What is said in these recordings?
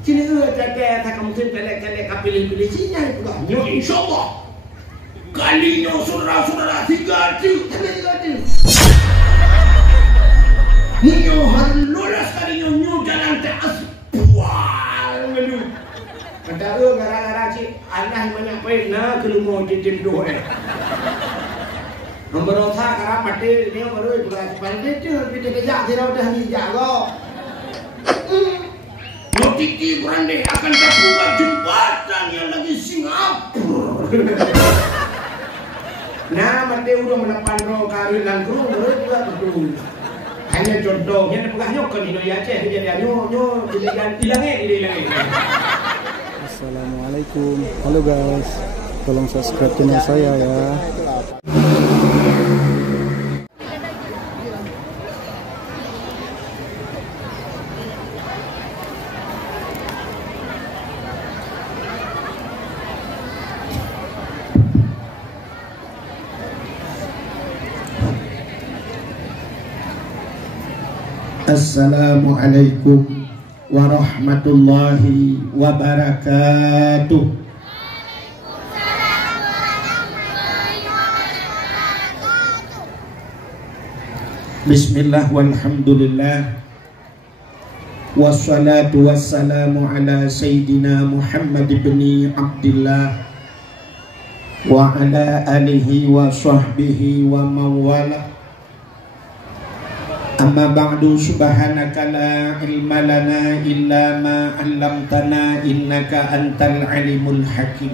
Sini jaga tak kamu telek pilih sini pula. Nyo insyaallah. Kalinya saudara-saudara 3 tu. Nyo harus lolos kalinya nyo jalan te aspual melu. Kata gara-gara cik Allah banyak pena kelumo titim doh. Nombor 3 kara mati ni baru bukan pandai tu kita kejak dia dah hijak go. Notiki berandai akan terbuka jembatan yang lagi Singapura. Nah, mati udah menepan roh kawin dan kru baru juga betul. Hanya contohnya bukan nyokon ini ya ceh jadi nyo jadikan hilangnya. Assalamualaikum. Halo guys. Tolong subscribe channel saya ya. Assalamualaikum warahmatullahi wabarakatuh. Bismillah walhamdulillah wassalatu wassalamu ala sayyidina Muhammad ibn Abdillah wa ala alihi wa sahbihi wa mawala. Amma ba'du, subhanaka la ilma lana illa ma 'allamtana innaka antal alimul hakim.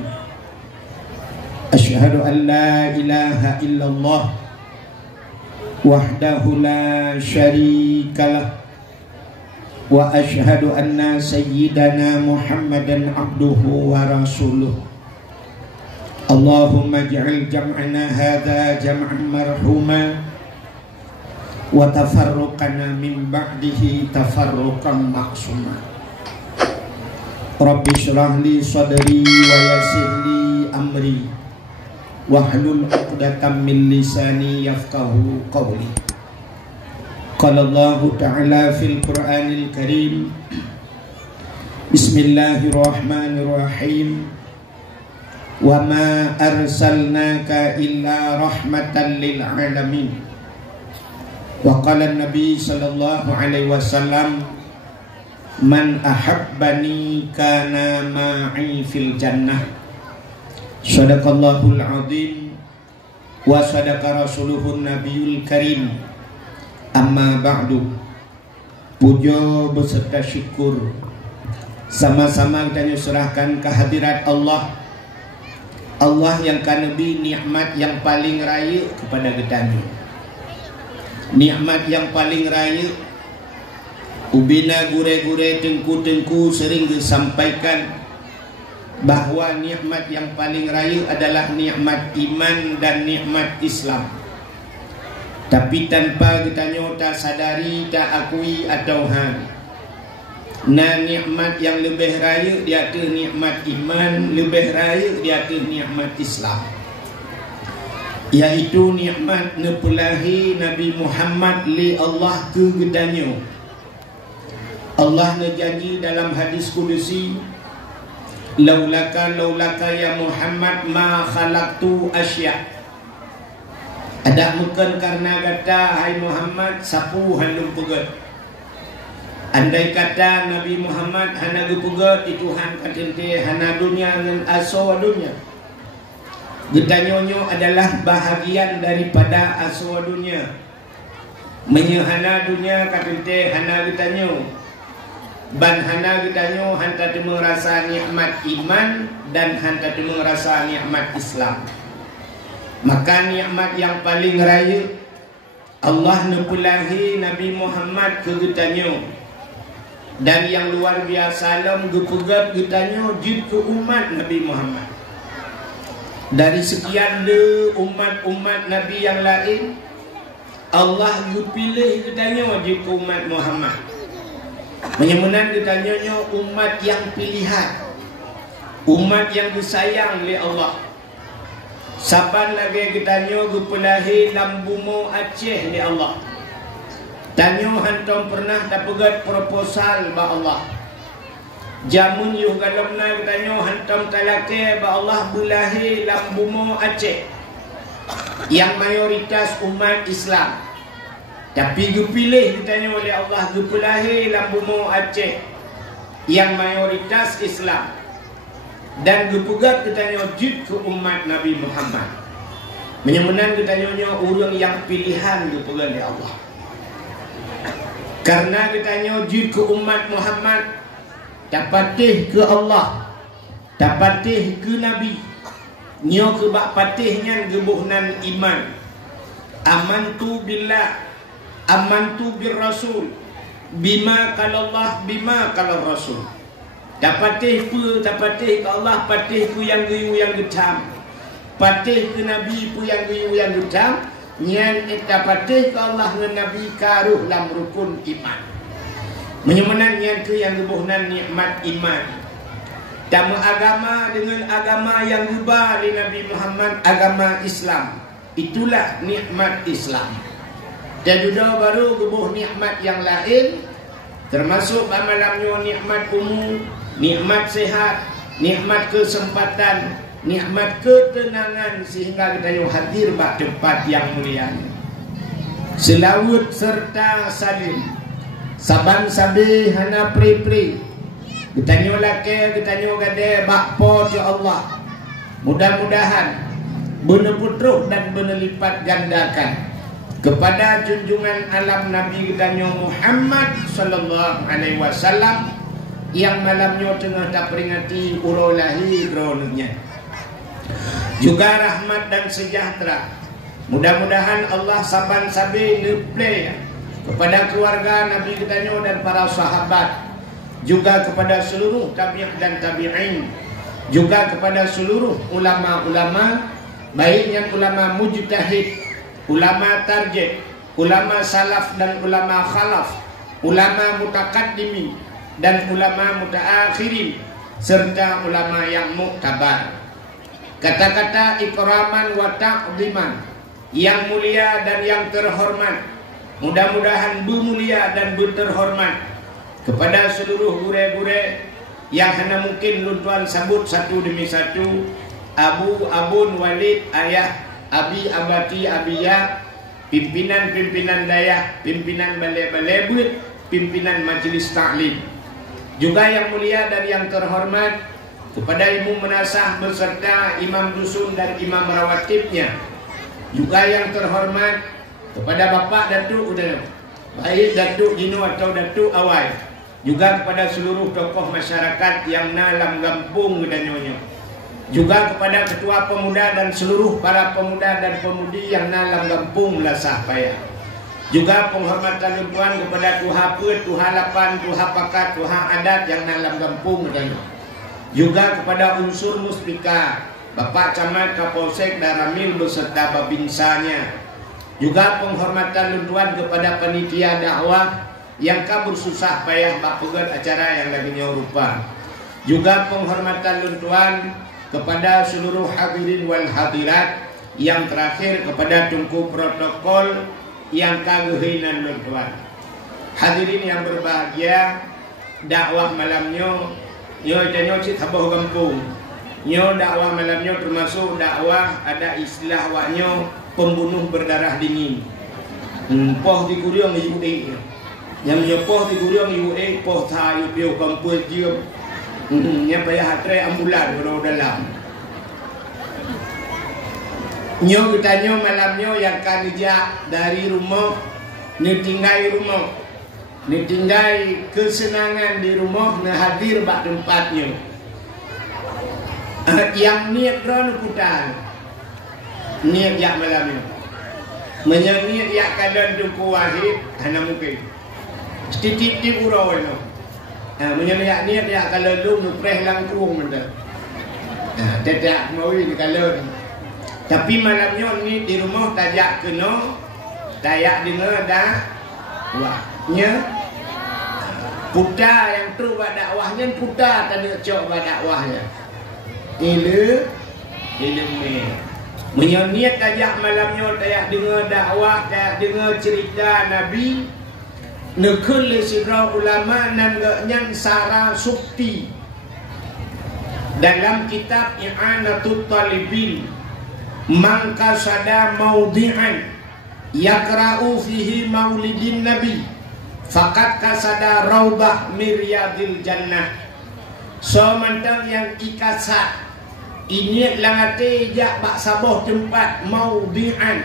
Asyhadu an la ilaha illallah wahdahu la syarikalah wa asyhadu anna sayyidana Muhammadan abduhu wa rasuluh. Allahumma ij'al jam'ana hadza jam'an marhuma wa tafarruqana min ba'dihi tafarruqan ma'suma. Rabbi shrah li sadri wa yassir li amri wahlul 'uqdatam min lisani yafqahu qawli. Qala Allah ta'ala fil Qur'anil Karim. Bismillahirrahmanirrahim. Wa ma arsalnaka illa rahmatan lil alamin. Wa qala Nabi sallallahu alaihi wasallam, man ahabbani kana ma'i fil jannah. Sadaqallahul azim wa sadaqa rasuluhun nabiyul karim. Amma ba'du. Puja beserta syukur sama-sama kita serahkan kehadirat Allah. Allah yang kanebi nikmat yang paling raya kepada kita. Nikmat yang paling raya, ubina gure-gure tengku-tengku sering disampaikan bahwa nikmat yang paling raya adalah nikmat iman dan nikmat Islam. Tapi tanpa kita nyata sadari, tak akui atau nah nikmat yang lebih raya dia tu nikmat iman, lebih raya dia tu nikmat Islam, yaitu nikmat nepulahi Nabi Muhammad li Allah ke gedanyo. Allah nejanji dalam hadis kudusi, laulaka ya Muhammad ma khalaqtu asya. Ada bukan karena kata hai Muhammad sapu handung pegat. Andai kata Nabi Muhammad hana gepegat itu han katente hana dunia dengan aso dunia. Gedanyonyo adalah bahagian daripada aswa dunia. Menyehana dunia katente hana gedanyo. Ban hana gedanyo hanta temu rasa nikmat iman dan hanta temu rasa nikmat Islam. Maka nikmat yang paling raya Allah nepulahi Nabi Muhammad ke gedanyo. Dan yang luar biasa lam gepegat gedanyo jid ke umat Nabi Muhammad. Dari sekian de umat-umat Nabi yang lain, Allah pilih katanya wajib umat Muhammad. Menyemenan katanya umat yang pilihan, umat yang disayang oleh Allah. Saban lagi katanya gupelahi lambumo Aceh oleh Allah. Tanyo hantom pernah dapat proposal ba Allah. Jamun yuh galamna katanya hantam talake ba Allah bulahi lambumo Aceh yang mayoritas umat Islam. Tapi gepilih katanya oleh Allah gepulahi lambumo Aceh yang mayoritas Islam. Dan gepegat katanya jid ke umat Nabi Muhammad. Menyemenan katanya orang yang pilihan gepegat oleh Allah. Karena katanya jid ke umat Muhammad, dapatih ke Allah, dapatih ke Nabi, nyo ke bak patihnya gebuhnan iman. Amantu billah, amantu bir rasul, bima kalau Allah, bima kalau rasul. Dapatih ke Allah, patih ku yang geyu yang getam, patih ke Nabi ku yang geyu yang getam. Nyan dapatih ke Allah dengan Nabi karuh lam rukun iman. Menyemenan yang ke yang gebuhnan nikmat iman. Tamu agama dengan agama yang gubah di Nabi Muhammad, agama Islam. Itulah nikmat Islam. Dan juga baru gebuh nikmat yang lain, termasuk malamnya nikmat umum, nikmat sehat, nikmat kesempatan, nikmat ketenangan, sehingga kita hadir bak tempat yang mulia. Selawut serta salim, saban sabi hana pri-pri, kita nyolake, kita nyogade bakpo ya Allah. Mudah-mudahan benar putruk dan benar lipat gandakan kepada junjungan alam Nabi kita Muhammad sallallahu alaihi wasallam yang malamnya tengah tak peringati urau lahir ronnya. Juga rahmat dan sejahtera. Mudah-mudahan Allah saban sabi neple kepada keluarga Nabi kita dan para sahabat, juga kepada seluruh tabi'in dan tabi'in, juga kepada seluruh ulama-ulama, baiknya ulama mujtahid, ulama tarjih, ulama salaf dan ulama khalaf, ulama mutakaddimin dan ulama mutaakhirin, serta ulama yang muktabar. Kata-kata ikraman wa ta'ziman, yang mulia dan yang terhormat, mudah-mudahan bermulia dan berterhormat kepada seluruh gure-gure yang hanya mungkin luntuan sabut satu demi satu. Abu, abun, walid, ayah, abi, abati, abiya, pimpinan-pimpinan dayah, pimpinan balai-balai buit, pimpinan majlis ta'lim. Juga yang mulia dan yang terhormat kepada ibu menasah beserta imam dusun dan imam rawatibnya. Juga yang terhormat kepada bapak datuk udah, baik datuk Jino atau datuk Awai. Juga kepada seluruh tokoh masyarakat yang dalam kampung kedanyonya. Juga kepada ketua pemuda dan seluruh para pemuda dan pemudi yang dalam kampung Lasah Payah. Juga penghormatan lempuan kepada tuha pet, tuha lapan, tuha pakat, tuha adat yang dalam kampung kedanyonya. Juga kepada unsur muspika, Bapak Camat, Kapolsek, Daramil beserta babinsanya. Juga penghormatan luntuan kepada panitia dakwah yang kabur susah payah bak pegat acara yang lagi rupa. Juga penghormatan luntuan kepada seluruh hadirin wal hadirat. Yang terakhir kepada tungku protokol yang kagehinan luntuan. Hadirin yang berbahagia, dakwah malamnya yo janyo cik habah kampung. Yo dakwah malamnya termasuk dakwah ada istilah waknyo pembunuh berdarah dingin. Poh di kuriong UA. Yang menyepoh di kuriong UA poh tayu piu kampung jiu. Nya payah hatre ambulan kalau dalam. Nyo kitanya malamnya yang kerja dari rumah, tinggal rumah, tinggal kesenangan di rumah, hadir bak tempatnya. Yang niat ron putar, niat yak malamnya, menyaniat yak kadang duku wahid, hana mungkin. Titip urau itu, menyaniat niat yak kalau lu nupreh langkung benda. Tidak mau ini kalau. Tapi malamnya ni di rumah tajak kena, tayak dengar dah, wahnya puta yang tu buat dakwahnya puta tak ada cok buat dakwahnya. Ilmu menyoniat tajak malamnya tayak dengar dakwah, tayak dengar cerita Nabi, nekul sirah ulama nan nyan sara sukti. dalam kitab I'anatul Talibin, man qasada mawdi'an yakra'u fihi maulidin nabi faqad kasada raudah miryadil jannah. So mantang yang ikasat ini langate jak bak saboh tempat maudi'an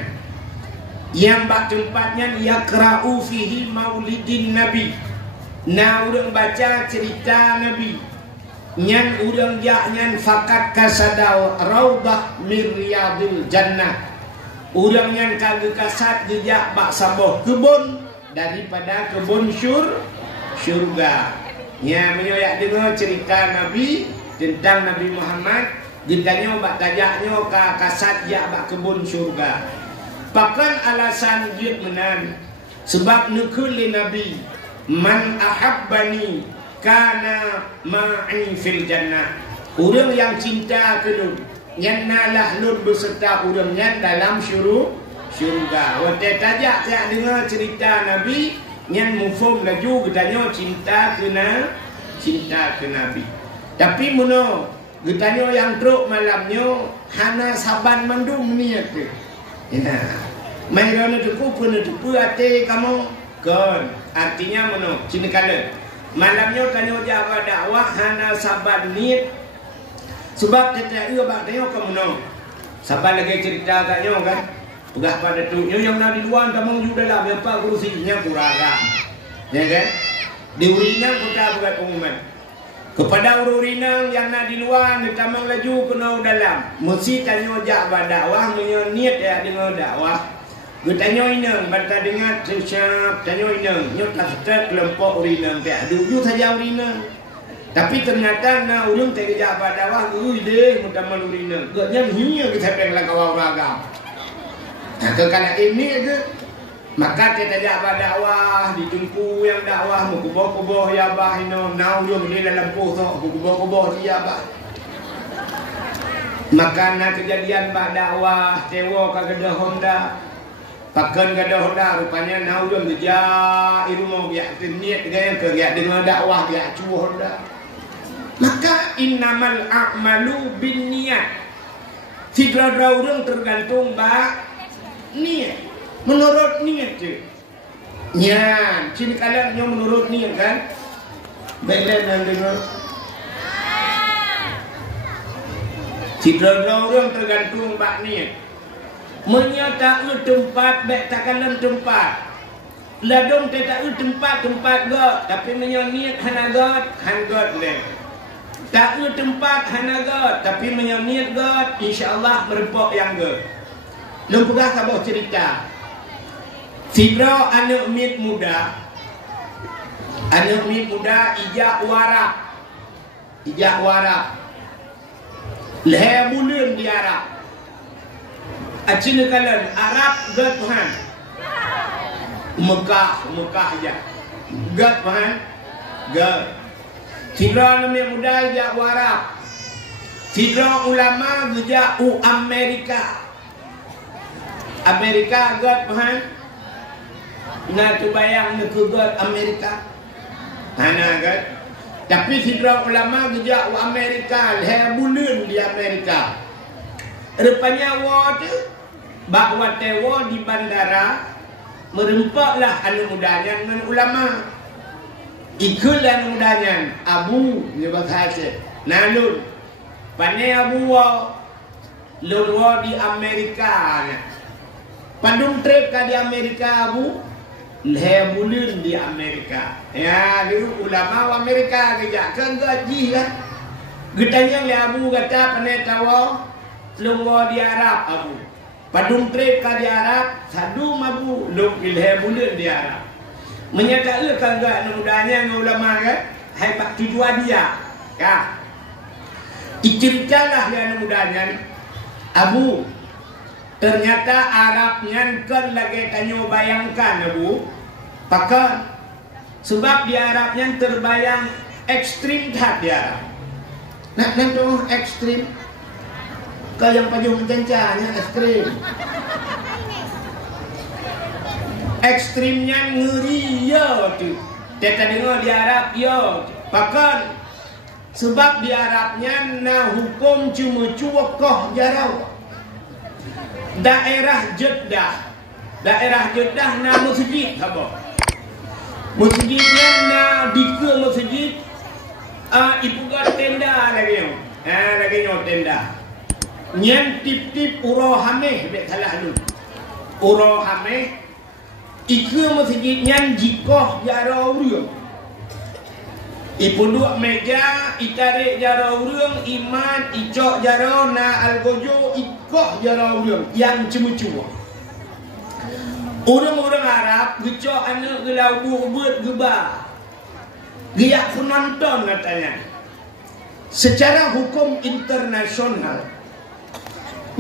yang bak tempatnya yakra'u fihi maulidin nabi. Na urang baca cerita nabi nyan urang jak nyan fakat kasada raudah miryadil jannah. Urang nyan kagak kasat jejak bak saboh kebun daripada kebun syurga. Nya menyoyak dengar cerita nabi tentang Nabi Muhammad, ditanya bak tajaknya ka kasat jak bak kebun syurga. Pakan alasan dia menan sebab nekul nabi man ahabbani kana ma'i fil jannah. Orang yang cinta kelun yang nalah lun beserta orang yang dalam syurga. Waktu tajak saya dengar cerita nabi yang mufum laju getanya cinta ke nabi. Tapi muno getanya yang teruk malamnya hana saban mandum niat ke. Ya. Mai rono tuku pun tuku ate kamu kon. Artinya muno cini kala. Malamnya tanya jaga dakwah hana saban niat. Sebab kita ia bak tanya kamu no. Saban lagi cerita tanya kan. Pegah pada tu yang nak di luar kamu juga dalam apa kursinya kurang. Ya kan? Di urinang kita buat pengumuman. Kepada urinang yang nak di luar di tamang laju kena dalam. Mesti tanya jak dakwah niat ya dengan dakwah. Gue tanya inang, banta dengar siap tanya inang, nyot tak kelompok urinang tak duduk saja urinang. Tapi ternyata na ulun tak jak dakwah gue deh mutaman urinang. Gaknya hiya kita pegang kawal ragam. Nah, kalau ini ke maka kita jak dakwah ditumpu yang dakwah mu kuboh-kuboh ya bah ino nau yo ni dalam poh tu kuboh-kuboh dia bah. Maka na kejadian bah dakwah tewo ka gede Honda. Pakan gede Honda rupanya nau yo geja iru mau biak niat gaya ke ya dengan dakwah biak cu Honda. Maka innamal a'malu binniyat. Fitrah orang tergantung bah niat. Menurut niat je. Ya, sini kalian yang menurut niat kan? Baiklah dan dengar. Citra orang tergantung bak niat. Menyata tempat baik takkan dalam tempat. Ladong tak tempat god, tapi menyoniat hana god, han god le. Tak tempat hana god, tapi menyoniat god, insya-Allah berpok yang god. Lumpugah kabah cerita. Fibra anak mit muda ijak warak leher bulan di Arab acina kalan Arab gat Tuhan Mekah aja gat Tuhan gat Fibra anak muda ijak warak Fibra ulama ijak Amerika gat Tuhan. Nah tu bayang nak ke Amerika. Hana kan? Tapi fitrah ulama gejak Amerika, leher bulan di Amerika. Rupanya wa tu bawa tewa di bandara merempaklah anak mudanya dengan ulama. Ikut anak mudanya Abu ni bahasa. Nalun. Pane Abu wa lurwa di Amerika. Pandung trip ka di Amerika Abu. Leher bulan di Amerika. Ya, dulu ulama Amerika kejak kan gaji kan. Getanya le Abu kata panai tawa lungwa di Arab Abu. Padung trip ka di Arab, sadu Abu lung leher bulan di Arab. Menyata kan gak mudanya ulama kan? Hai pak tujuan dia. Ya. Iceritalah dia mudanya Abu. Ternyata Arabnya kan lagi tanya bayangkan Abu. Pakai sebab di Arabnya terbayang ekstrim tak di Arab. Nak tu ekstrim. Kau yang pajung cancanya ekstrim. Ekstrimnya ngeri ya tu. Kita dengar di Arab ya. Pakai Sebab di Arabnya na hukum cuma cuakoh jarau. Daerah Jeddah na masjid apa? Masjidnya na dike masjid ibu gat tenda lagi yo. Lagi yo tenda. Nyen tip-tip urohameh bet salah lu. Urohameh ike masjid nyen jikoh jarau urang. Ipunduk meja, itarik jarau urang, iman, icok jarau, na algojo, ikoh jarau urang yang cuma-cuma. Orang-orang Arab, gecok anak gelau buat gebah. Giyak penonton katanya. Secara hukum internasional,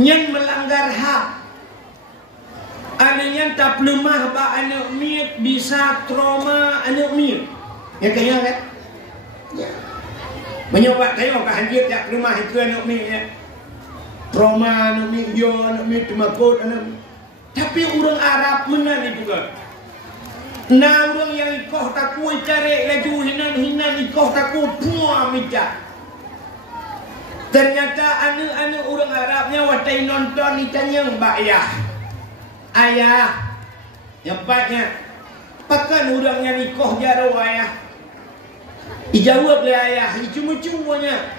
yang melanggar hak. Adanya tak lemah ba anak miet bisa trauma anak miet. Ya kaya kan? Ya. Menyoba tengok ke hanjir tak rumah itu anak mi ya. Trauma anak mi yo anak mi temakut anak. Tapi orang Arab menan itu kan. Nah orang yang ikoh takui tarik laju hinan ikoh takui puah mijak. Ternyata anak-anak orang Arabnya watai nonton ditanya mbak ayah nyempatnya pakan orang yang ikoh jarau ayah. Dijawab oleh ayah, cuma-cumanya.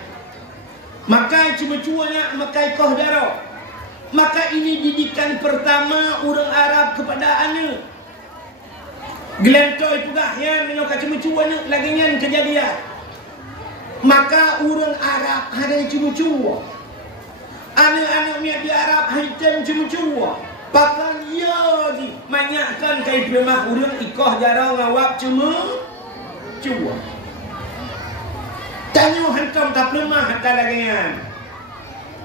Maka cuma-cumanya, maka ikoh darah. Maka ini didikan pertama orang Arab kepada anak. Gelentoi pugah yang menyokak cuma-cumanya, lagi yang kejadian. Maka orang Arab ada cuma-cuma. Anak-anaknya di Arab hitam cuma-cuma. Pakan ya di manyakkan kai premah orang ikoh darah ngawap cuma-cuma. Tanya hantam tak lemah hantar lagian.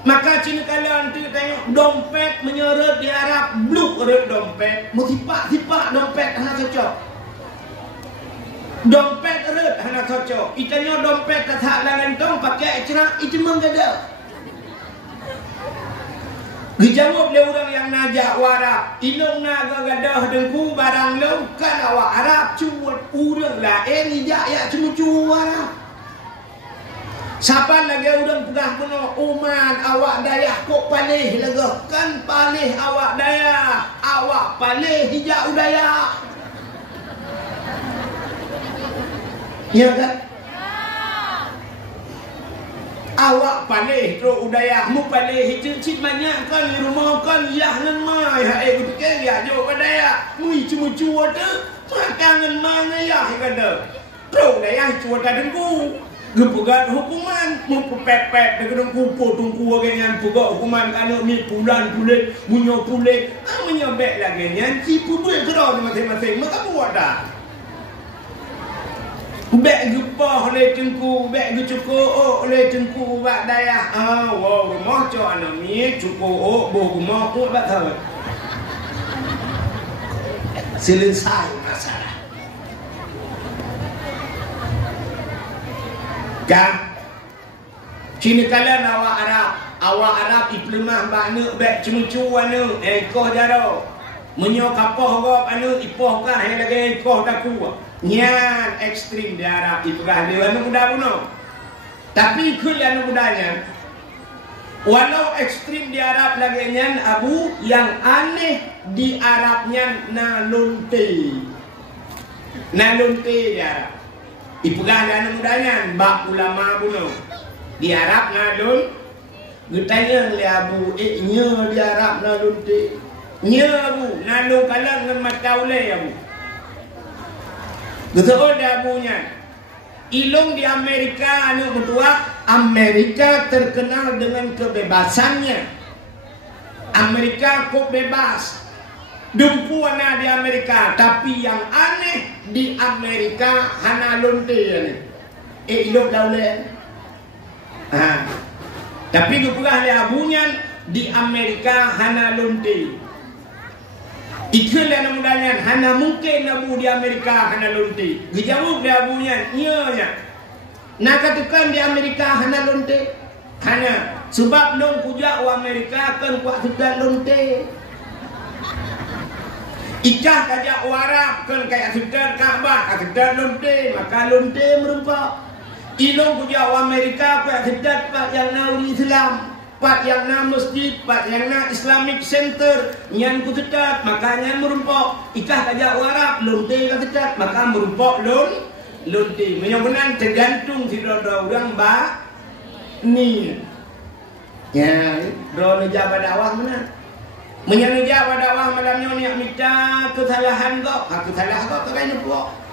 Maka cina kalian tu tanya dompet menyeret di Arab bluk rep dompet. Mau tipak dompet hana cocok. Dompet rep hana cocok. Itanya dompet tak langantong pakai cerak itu menggada. Dijawab oleh orang yang najak warap. Inong naga gadah dengku barang lau kan awak Arab cuma urang lain ijak ya cuma warap. Siapa lagi orang pegah benar uman awak dayah kok palih lega kan palih awak dayah awak palih hijau dayah ya kan awak palih teruk udayah mu palih hijau cip banyak kan di rumah kan yah ngan mai hai fikir ya jo dayah mu cuma cuat tu makan mana ya kata teruk dayah cuat dengku Gepegat hukuman mempepet dengan kupu tungku dengan pegak hukuman kalau ni pulan pulit munyo pulit menyobek lagi nyan tipu duit kerana masing-masing maka buat dah bek gepah oleh tengku bek gecukup oleh tengku bak dayah wow rumah cok anak ni cukup boh rumah pun bak tahu selesai masalah. Kan cina kalian awak Arab iplemah bakna bek cuma-cuma anu ekoh jaro menyo kapoh gop anu ipoh kah yang lagi ekoh taku nyan ekstrim di Arab ipegah dia anu muda puno tapi ikut anu mudanya walau ekstrim di Arab lagi nyan abu yang aneh di Arabnya nalunte di Arab ipegah dan mudanya bak ulama bunuh di Arab nalun getanya le abu nya di Arab nalun te nya abu nalun kalang ngan mataule abu betul dia abunya ilung di Amerika anu kedua Amerika terkenal dengan kebebasannya Amerika kok bebas dumpuan di Amerika tapi yang aneh di Amerika hana lonte ilok daule tapi gupugah le abunya di Amerika hana lonte ikut le namudanya hana mungkin abu di Amerika hana lonte dijawab le abunya nya nak katakan di Amerika hana lonte hana sebab long puja wa Amerika kan kuat sudah lonte Ikah kajak warap kan kayak sedar Kaabah, sedar lonte, maka lonte merempak. Ilong punya Amerika kuat kedat pat yang na Islam, pat yang na masjid, pat yang na Islamic Center, yang ku kedat makanya merumpok. Ikah kajak Arab lonte ka kedat maka merumpok lonte. Menyobenan tergantung si dodo orang ba ni. Ya, do neja dakwah mana? Menyeja dakwah malamnya ni minta kesalahan kok, aku salah kok kena buat.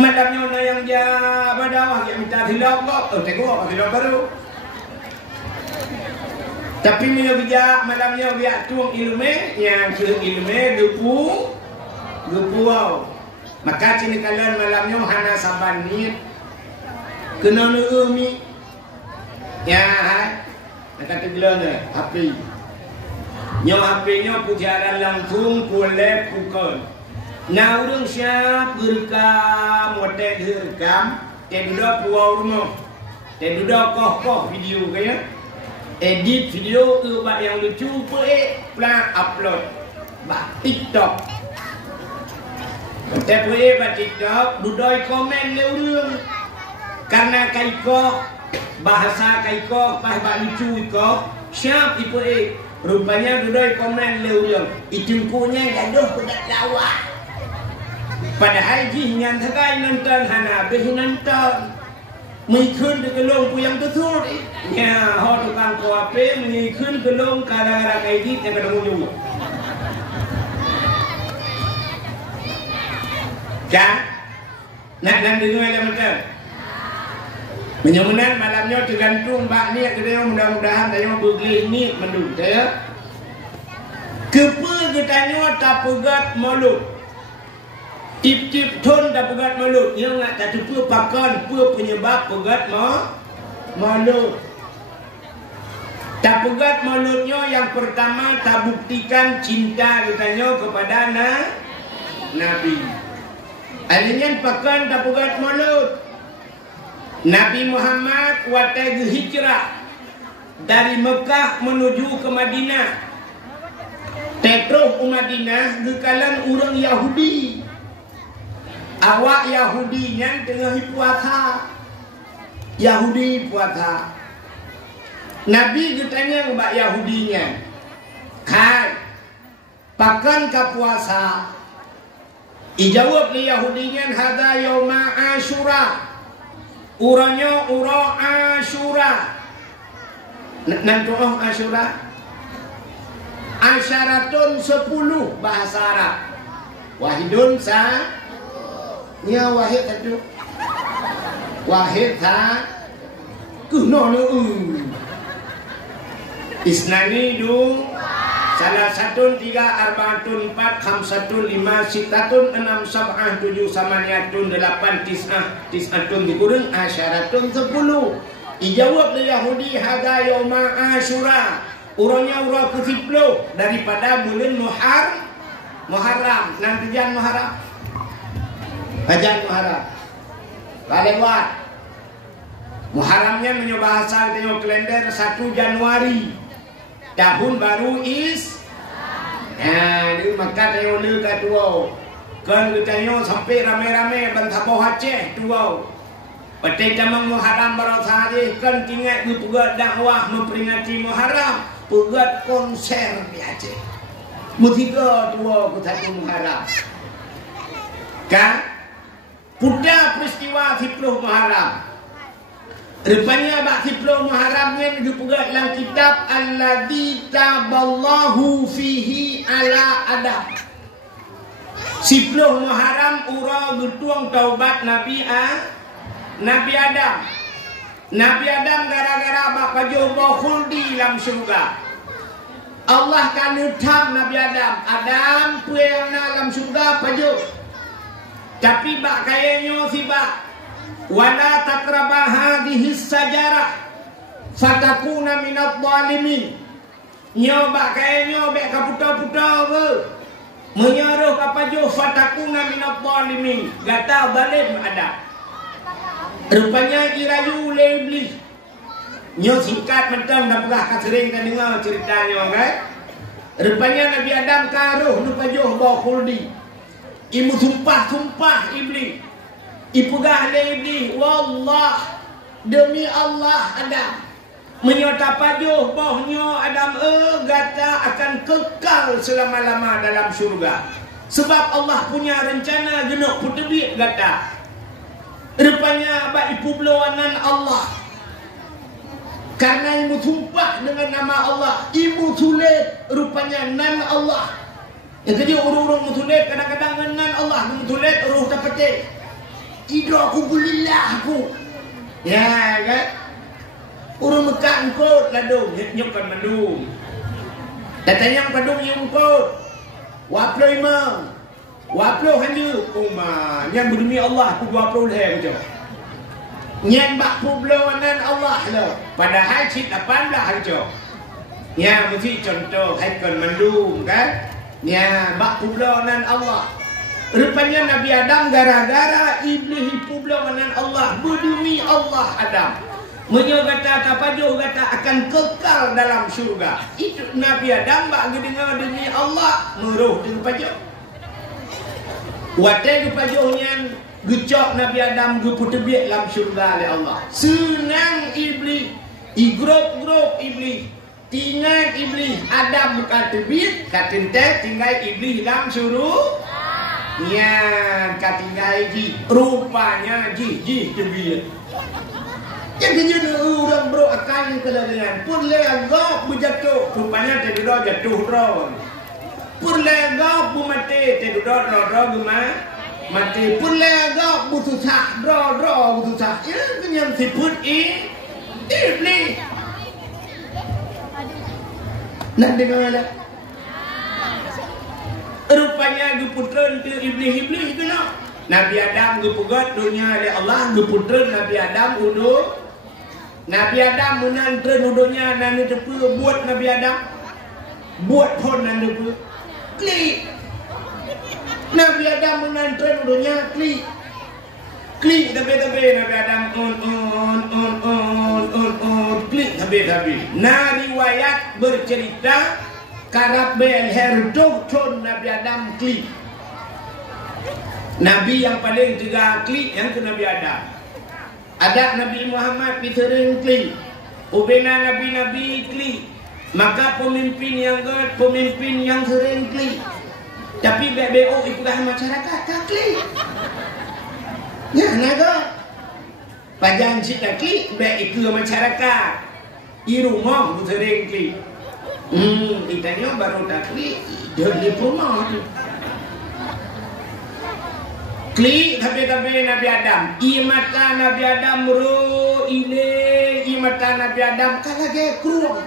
Madamnya na yang dia berdawah yang minta hilap kok, tengok hilap baru. Tapi mina bijak malamnya biak tuang ilmu yang ke ilmu gepu au. Maka cini kalian malamnya hana saban ni kena umi. Ya, kata gelang api. Nyo api nyo pujaran langsung boleh pukul. Nah urang siap berekam, motek berekam, duduk pulau rumah, duduk koh video kaya, edit video ke bak yang lucu plan upload, bak TikTok. Motek bak TikTok, duduk komen le urang, karena kaiko bahasa kaiko bak lucu iko, siap ipo rupanya duduk komen le urang, itungkunya gaduh pedak lawak. Padahal jihnyan thakai nonton hana beh nonton. Mui khun ke long pu yang betul. Ya, ho tukang ko ape mui khun ke long gara-gara kai dit yang ketemu juga. Ya. Nak dengar lah betul. Menyomenan malamnya tergantung bak ni kedai mudah-mudahan tayo begli ni mendung ya. Kepe getanyo tak pegat mulut. Tip-tip tun dah pegat mulut. Yang nak tak tupu pakan apa penyebab pegat mulut. Tak pegat mulutnya yang pertama tak buktikan cinta katanya kepada Nabi. Alinyan pakan tak pegat mulut. Nabi Muhammad waktu hijrah dari Mekah menuju ke Madinah. Terus ke Madinah gekalan orang Yahudi. Awak Yahudi yang tengah puasa. Yahudi puasa. Nabi bertanya kepada Yahudinya, "Hai, pakan ka puasa?" Dijawab ni Yahudinya, "Hada yauma Asyura." Uranya ura Asyura. Nanti Asyura. Asyaratun 10 bahasa Arab. Wahidun nya wahid satu. Wahid kuno Isnani du salah satu 3 arba'atun 4 khamsatun 5 sittatun 6 sab'ah 7 samaniyatun 8 tis'atun dikurung asyaratun 10. Dijawab oleh Yahudi hada yauma Asyura. Urangnya urang ke-10 daripada bulan Muharram. Nanti jan Muharram. Hajan Muharram. Balik buat. Muharramnya menyoba asal tengok kalender 1 Januari. Tahun baru Nah, ini maka tengok ni kat tuau. Kan tengok sampai ramai-ramai bantabo Aceh tuau. Pada zaman Muharram baru sahaja kan tinggal berpegat dakwah memperingati Muharram. Pegat konser di Aceh. Mutiga tuau ke 1 Muharram. Kan? Puda peristiwa 10 Muharram. Rupanya bak 10 Muharram ni dipegat dalam kitab Alladzi taballahu fihi ala Adam. 10 Muharram ura getuang taubat Nabi Adam. Nabi Adam gara-gara bak pajuh bakhul di dalam syurga. Allah kan utam Nabi Adam. Adam puyang dalam syurga pajuh. Tapi bak kayanya si bak wala taqraba hadhihi sajarah fatakuna minadh dhalimin. Nyo bak kayanya bek kaputa-puta ke. Menyaruh kapajo fatakuna minadh dhalimin. Gata zalim ada. Rupanya dirayu oleh iblis. Nyo singkat mentang dah pernah sering kan dengar ceritanya kan. Rupanya Nabi Adam karuh nu pajuh bawa khuldi. Imu sumpah iblis. Ipegah le iblis, wallah, demi Allah Adam. Menyota pajuh bohnya Adam gata akan kekal selama-lama dalam syurga. Sebab Allah punya rencana genok putebit gata. Rupanya abak ipu belawanan Allah. Karena ibu tumpah dengan nama Allah, ibu tulis rupanya nan Allah. Yang jadi orang-orang mutulit kadang-kadang nan Allah mutulit ruh tak petik. Ido aku bulillah aku. Ya kan? Orang Mekah engkau ladung nyokkan mandung. Datanya padung yang engkau. Waplo imam. Waplo hanya umma. Yang berdemi Allah aku 20 dah macam. Yang bak publawanan Allah lah. Padahal cik 18 macam. Ya mesti contoh haikal mandung kan? Ya bak publawanan Allah. Rupanya Nabi Adam gara-gara iblis publawanan Allah berdemi Allah Adam. Menyogata tapajuh kata akan kekal dalam syurga. Itu Nabi Adam bak dengar demi Allah meruh dengan pajuh. Watai pajuhnya gecok Nabi Adam geputebit dalam syurga oleh Allah. Senang iblis, igrup-grup iblis. Tinggal iblis Adam bukan tebit, katente tinggal iblis dalam suruh. Ya, katinggal ji. Rupanya ji tebit. Jadi orang bro akan kelahiran. Pun legap berjatuh, rupanya tidak jatuh ron. Pun legap mati, tidak ro gema mati. Pun legap butuh ro butuh. Ya, kenyam siput iblis. Nak dengar lah. Rupanya geputran ke iblis kena. Nabi Adam gepugat dunia oleh Allah, geputran Nabi Adam uduh. Nabi Adam menantren uduhnya nani tepu buat Nabi Adam. Buat pun nani tepu. Klik. Nabi Adam menantren uduhnya klik. Klik tapi Nabi Adam on klik tapi. Nah riwayat bercerita karab bel herdok ton Nabi Adam klik. Nabi yang paling tiga klik yang ke Nabi Adam. Ada Nabi Muhammad sering klik. Ubena nabi-nabi klik. Maka pemimpin yang sering klik. Tapi BBO itu dah masyarakat tak klik. Ya, naga. Pajang cita klik, baik itu masyarakat. I rumah sering klik. Ditanya baru tak klik, di rumah tu. Klik tapi Nabi Adam. I mata Nabi Adam I mata Nabi Adam kan lagi keruang.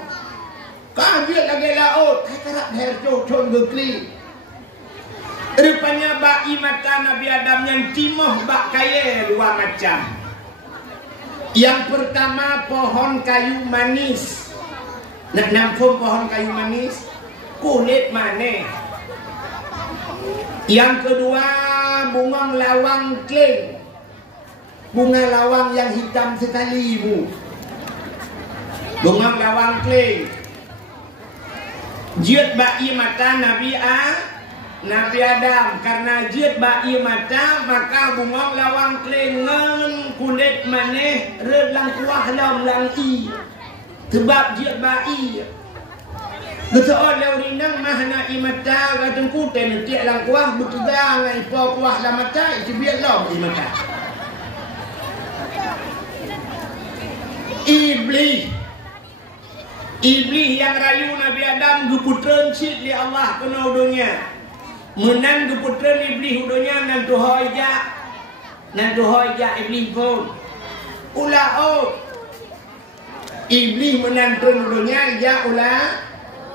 Kan dia lagi laut. Kan karap herjok ke klik. Rupanya bak i mata Nabi Adam yang timah bak kaya dua macam. Yang pertama pohon kayu manis. Nak nampak pohon kayu manis, kulit manis. Yang kedua bunga lawang kling. Bunga lawang yang hitam sekali bu. Bunga lawang kling. Jiat ba'i mata Nabi Adam. Karena jiat ba'i mata maka bunga lawang kling ngen kulit manis redlang kuah lam lang i. Sebab jiat ba'i. Betul lau rinang mahna imata gadeng kuten tiak lang kuah betugang ai po kuah la mata itu biar lau imata. Iblis yang rayu Nabi Adam geputran cik li Allah kena dunia. Menang geputran iblis dunia nan tuhoja iblis pun. Ulah iblis menang dunia ya ulah.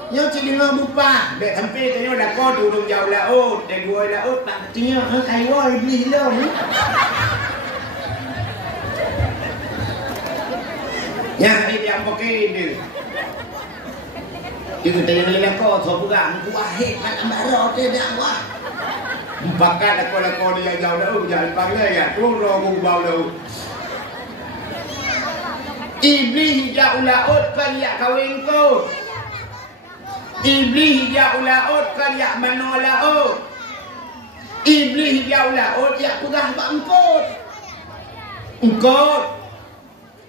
Yo cik dengar bupa, dek hampir tanya dah kau turun jauh laut, dek gua laut tak tanya, kayu iblis lo ni. Ya, dia pakai ni. Dia tanya lagi kau, so bukan, aku ahit kat amaro te dak wah. Bakat aku dia jauh laut, jangan panggil ya, turun aku bau laut. Iblis jauh laut kan ya kawin kau. Iblis jauh laut kan yak mano laut. Iblis jauh laut yak pegah bangkut. engkau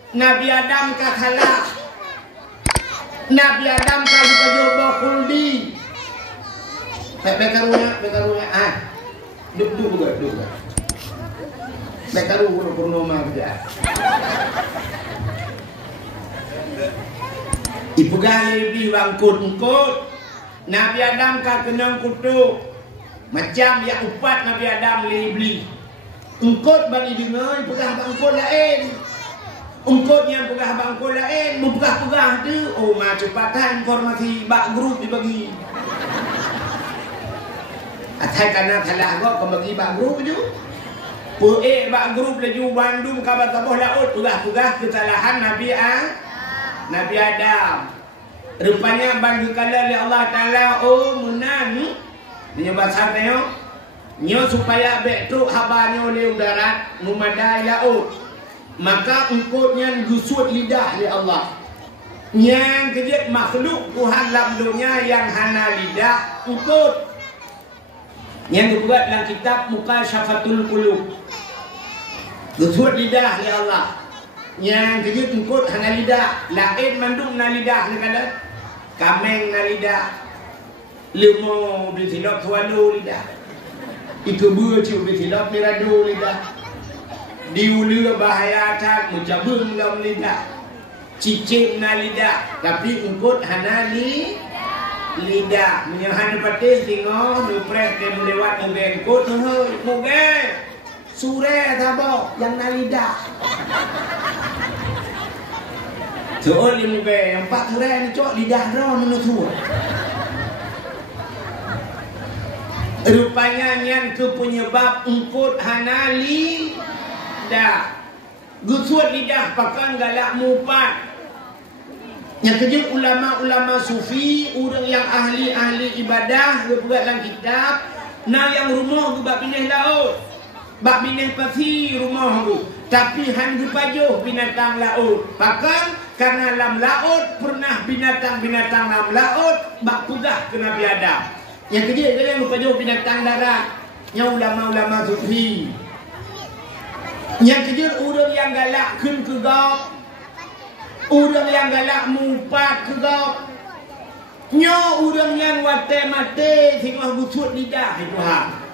Nabi Adam ka kalah, Nabi Adam ka jobo kuldi. Bekarunya duk bekaru purnama kerja. Ibu gali bi wangkut Nabi Adam ka kenang kutu macam yang upat Nabi Adam beli engkot bagi dengar pegah bangkot lain engkot yang pegah bangkot lain mempegah tu oh cepatan informasi bak grup dibagi atai kana kalah kau bagi bak grup je bak grup laju Bandung kabar tabuh laut pegah kesalahan Nabi Adam. Rupanya bagi kala oleh Allah Ta'ala menan menyebab sampai nyo supaya betul habanyo oleh darat memadai laut maka engkotnya gusut lidah oleh Allah yang kejut makhluk Tuhan dalam dunia yang hana lidah engkot yang dibuat dalam kitab Mukasyafatul Qulub gusut lidah oleh Allah yang kejut engkot hana lidah lain mandung na lidah ni kala kameng na lidah lemo bitilok tualu lidah itu bercu bitilok miradu lidah diulur bahaya tak mencabung dalam lidah cicing na lidah tapi engkot hana lidah menyahan patih tengok nuprek ke melewat mogen kot hoi mogen sure tabok yang na lidah soal yang yang pak keren cok lidah ron menutup. Rupanya yang ke penyebab engkut hana lidah. Gusut lidah pakan galak mupat. Yang kejut ulama-ulama sufi, orang yang ahli ibadah berbuat dalam kitab, nah yang rumah tu bak pindah laut. Bak pindah pasi rumah tu. Tapi han pajuh binatang laut. Pakan karena dalam laut pernah binatang-binatang dalam laut bak pegah ke Nabi Adam. Yang kedua yang lupa jauh binatang darat. Yang ulama-ulama sufi. Yang kedua orang yang galak kun ke gop. Orang yang galak mumpat ke gop. Nyo orang yang wate mate sehingga busut lidah itu ha.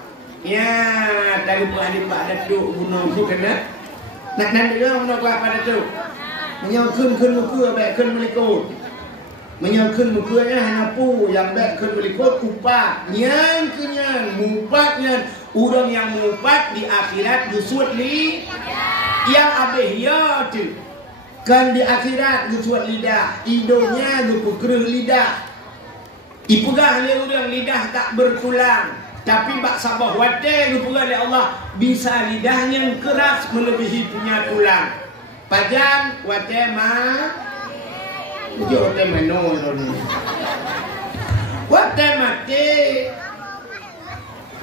Ya, tadi buat di Pak Datuk gunung tu kena. Nak dia nak buat pada tu. Menyokun muka baik kun melikut. Menyokun mukanya hanya pu yang baik kun melikut upat. Yang kenyan mupatnya orang yang mupat di akhirat gusut yang abih ya tu. Kan di akhirat gusut lidah, hidungnya gupukruh lidah. Ipugah oleh orang lidah tak bertulang. Tapi bak sabah wate gupugah oleh Allah bisa lidahnya keras melebihi punya tulang. Pajan wate uji wate mano wate mati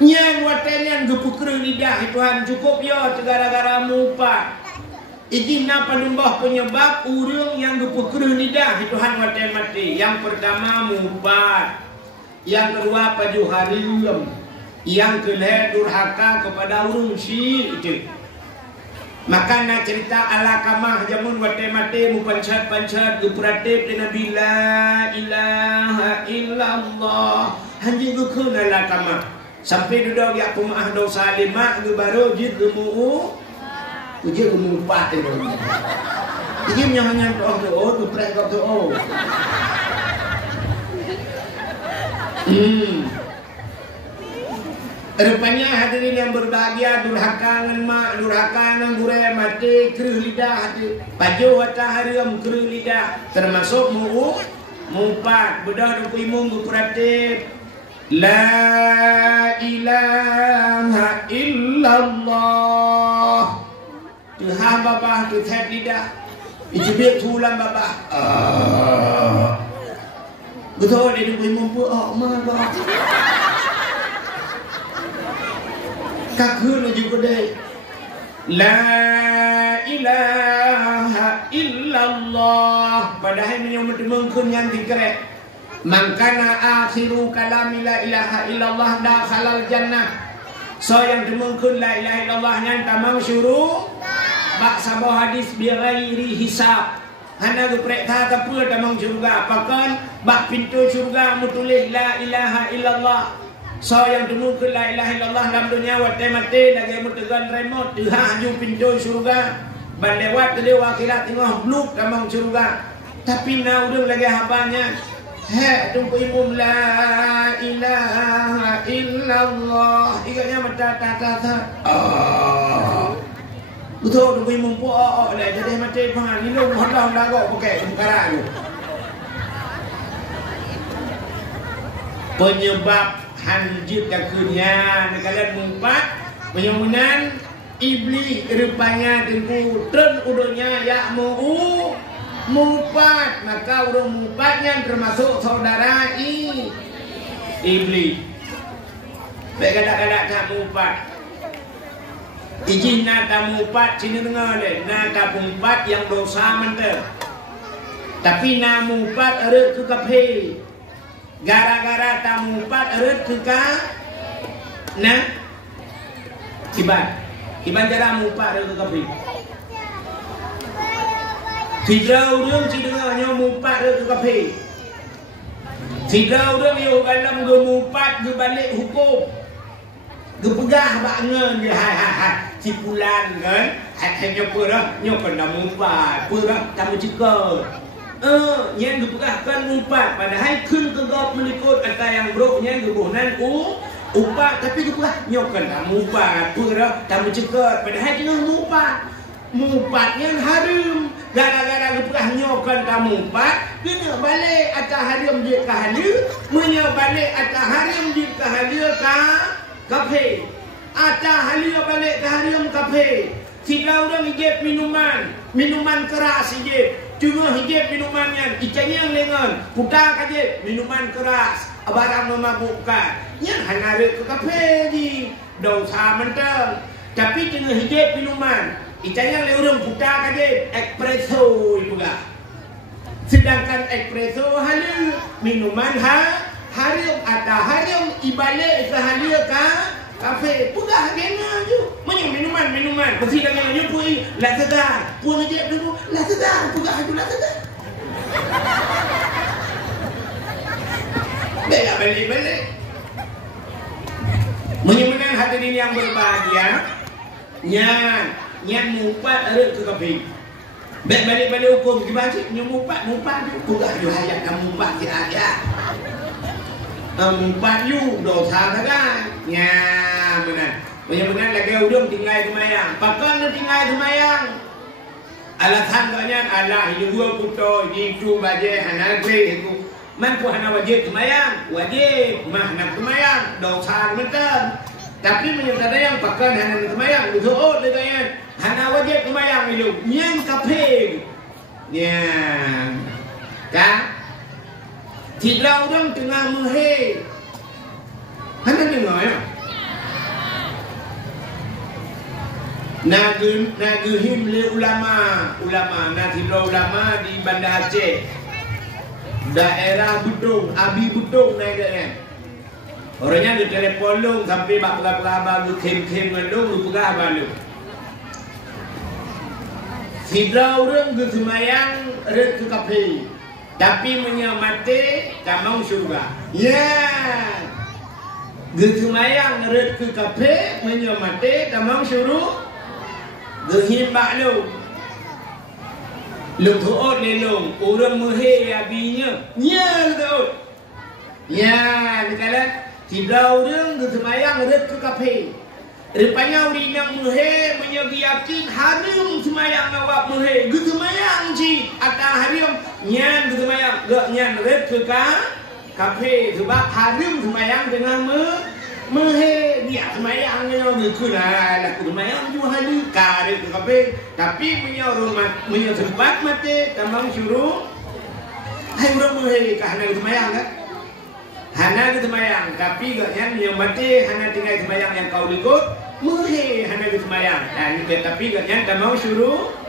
nyan wate nyan gupukruh lidah Tuhan cukup ya gara-gara mupa. Iki napa numbah penyebab urang yang gupukruh lidah Tuhan wate mati. Yang pertama mupa, yang kedua paju harium, yang kedua durhaka kepada urang si itu. Maka nak cerita ala kamah jamun wate mate mu pancat gupratip di Nabi la ilaha illallah hanji gukun ala kamah sampai duduk ya pemaah dosa lima baru jid gemu ujid gemu pat itu ini menyangan doa guprat kau doa Rupanya hadirin yang berbahagia durhaka dengan mak, durhaka dengan gure mati, keruh lidah hati. Paju wata haram keruh lidah. Termasuk mupat. Bedah dan kuimung gupratip. La ilaha illallah. Tuhan babah tu thet lidah. Ijibik tulang babah. Betul dia kuimung pun. Oh Allah. Kakun juga deh. La ilaha illallah. Padahal menyumat mengkun yang tingkret. Mangkana akhiru kalami la ilaha illallah dakhalal jannah. So yang mengkun la ilaha illallah yang tamang syuruh bak sabah hadis bighairi hisab. Hana geprek ta apa damang syurga. Pakan bak pintu syurga mutulih la ilaha illallah. So yang temu ke la ilaha illallah dalam dunia wate mati lagi mutegan remote Tuhan haju pintu syurga. Ban lewat ke dia akhirat tengah bluk damang syurga. Tapi na udang lagi habanya. He tunggu imum la ilaha illallah. Ikatnya mata ta. Betul tunggu imum po dah jadi mati pangan ni lu hendak lagu pakai perkara tu. Penyebab hanjit kakunya negara mumpat penyemunan iblis rupanya tengku tren udonya ya mumpat maka urang mumpatnya termasuk saudara iblis. Baik kadang-kadang tak mumpat izin nata mumpat sini dengar deh nata mumpat yang dosa mentah tapi na mumpat erek ke kafe gara-gara tamu empat erut ke nah iban cara mumpat erut ke kafe sidrau urang si dengarnya mumpat erut ke kafe sidrau urang yo dalam ge mumpat ge balik hukum ge pegah bangen dia hai si pulan kan hanya purah nyokan dah mumpat purah tamu cikal yang dipegahkan umpat padahal kun ke gop menikut kata yang broknya gebuhnan umpat tapi dipegah nyokan tamu umpat pura tamu cekat padahal tengah mumpatnya harum gara-gara dipegah nyokan tamu umpat kena balik atau harum dia ke halia punya balik atau harum dia ke halia ke kafe atau halia balik ke harum kafe sila orang hijab minuman keras hijab cuma hijab minumannya ikannya lengan putar kaje minuman keras barang memabukkan yang hanya ke kafe di dosa mentang tapi cuma hijab minuman ikannya orang putar kaje espresso juga sedangkan espresso halu minuman harum atau harum ibalik sehalia ka kafe pegah kena je banyak minuman bersih dengan dia pun lah sedar pun aja dulu lah sedar pegah tu lah sedar dah balik menyemenang hadirin yang berbahagia nyan mumpat erut ke kafe balik hukum gimana sih mumpat tu pegah tu hayat mumpat dia ada mumpat you dosa kan ya benar benar lagi udung tinggal semayang pakan tu tinggal semayang alasan katanya Allah hidup gua puto itu baje hana gre itu man ku hana wajib semayang wajib mah nak semayang dosa betul tapi menyebutkan yang pakan hana semayang betul katanya hana wajib semayang itu yang kafe ya kan tidak orang tengah muhe. Anda dengar ya? Naguhim le ulama di Bandar Aceh. Daerah Budung, Abi Budung naik kan. Orangnya di telepon lu sampai bak pelabang lu kem lu pegah balu. Tidak orang ke semayang ke kafe. Tapi menyamati kamang syurga. Ya. Gesemayang red ke kafe menyamati kamang syurga. Gehimbak lu. Lu tuot lelong. Orang muhe abinya. Ya tuot. Ya. Dikala. Tidak orang gesemayang red ke kafe. Rupanya orang yang muhe menyagiakin harum semayang awak muhe. Gesemayang cik. Atau harum. Nyan semayang gak nyan red ke kafe sebab harum semayang dengan mehe dia semayang dengan berkulah laku semayang juga halu karet ke kafe tapi punya rumah punya tempat mati tambang suruh hai orang mehe ke hana semayang kan hana semayang tapi gak nyan yang mati hana tinggal semayang yang kau ikut mehe hana semayang dan tapi gak nyan tambang suruh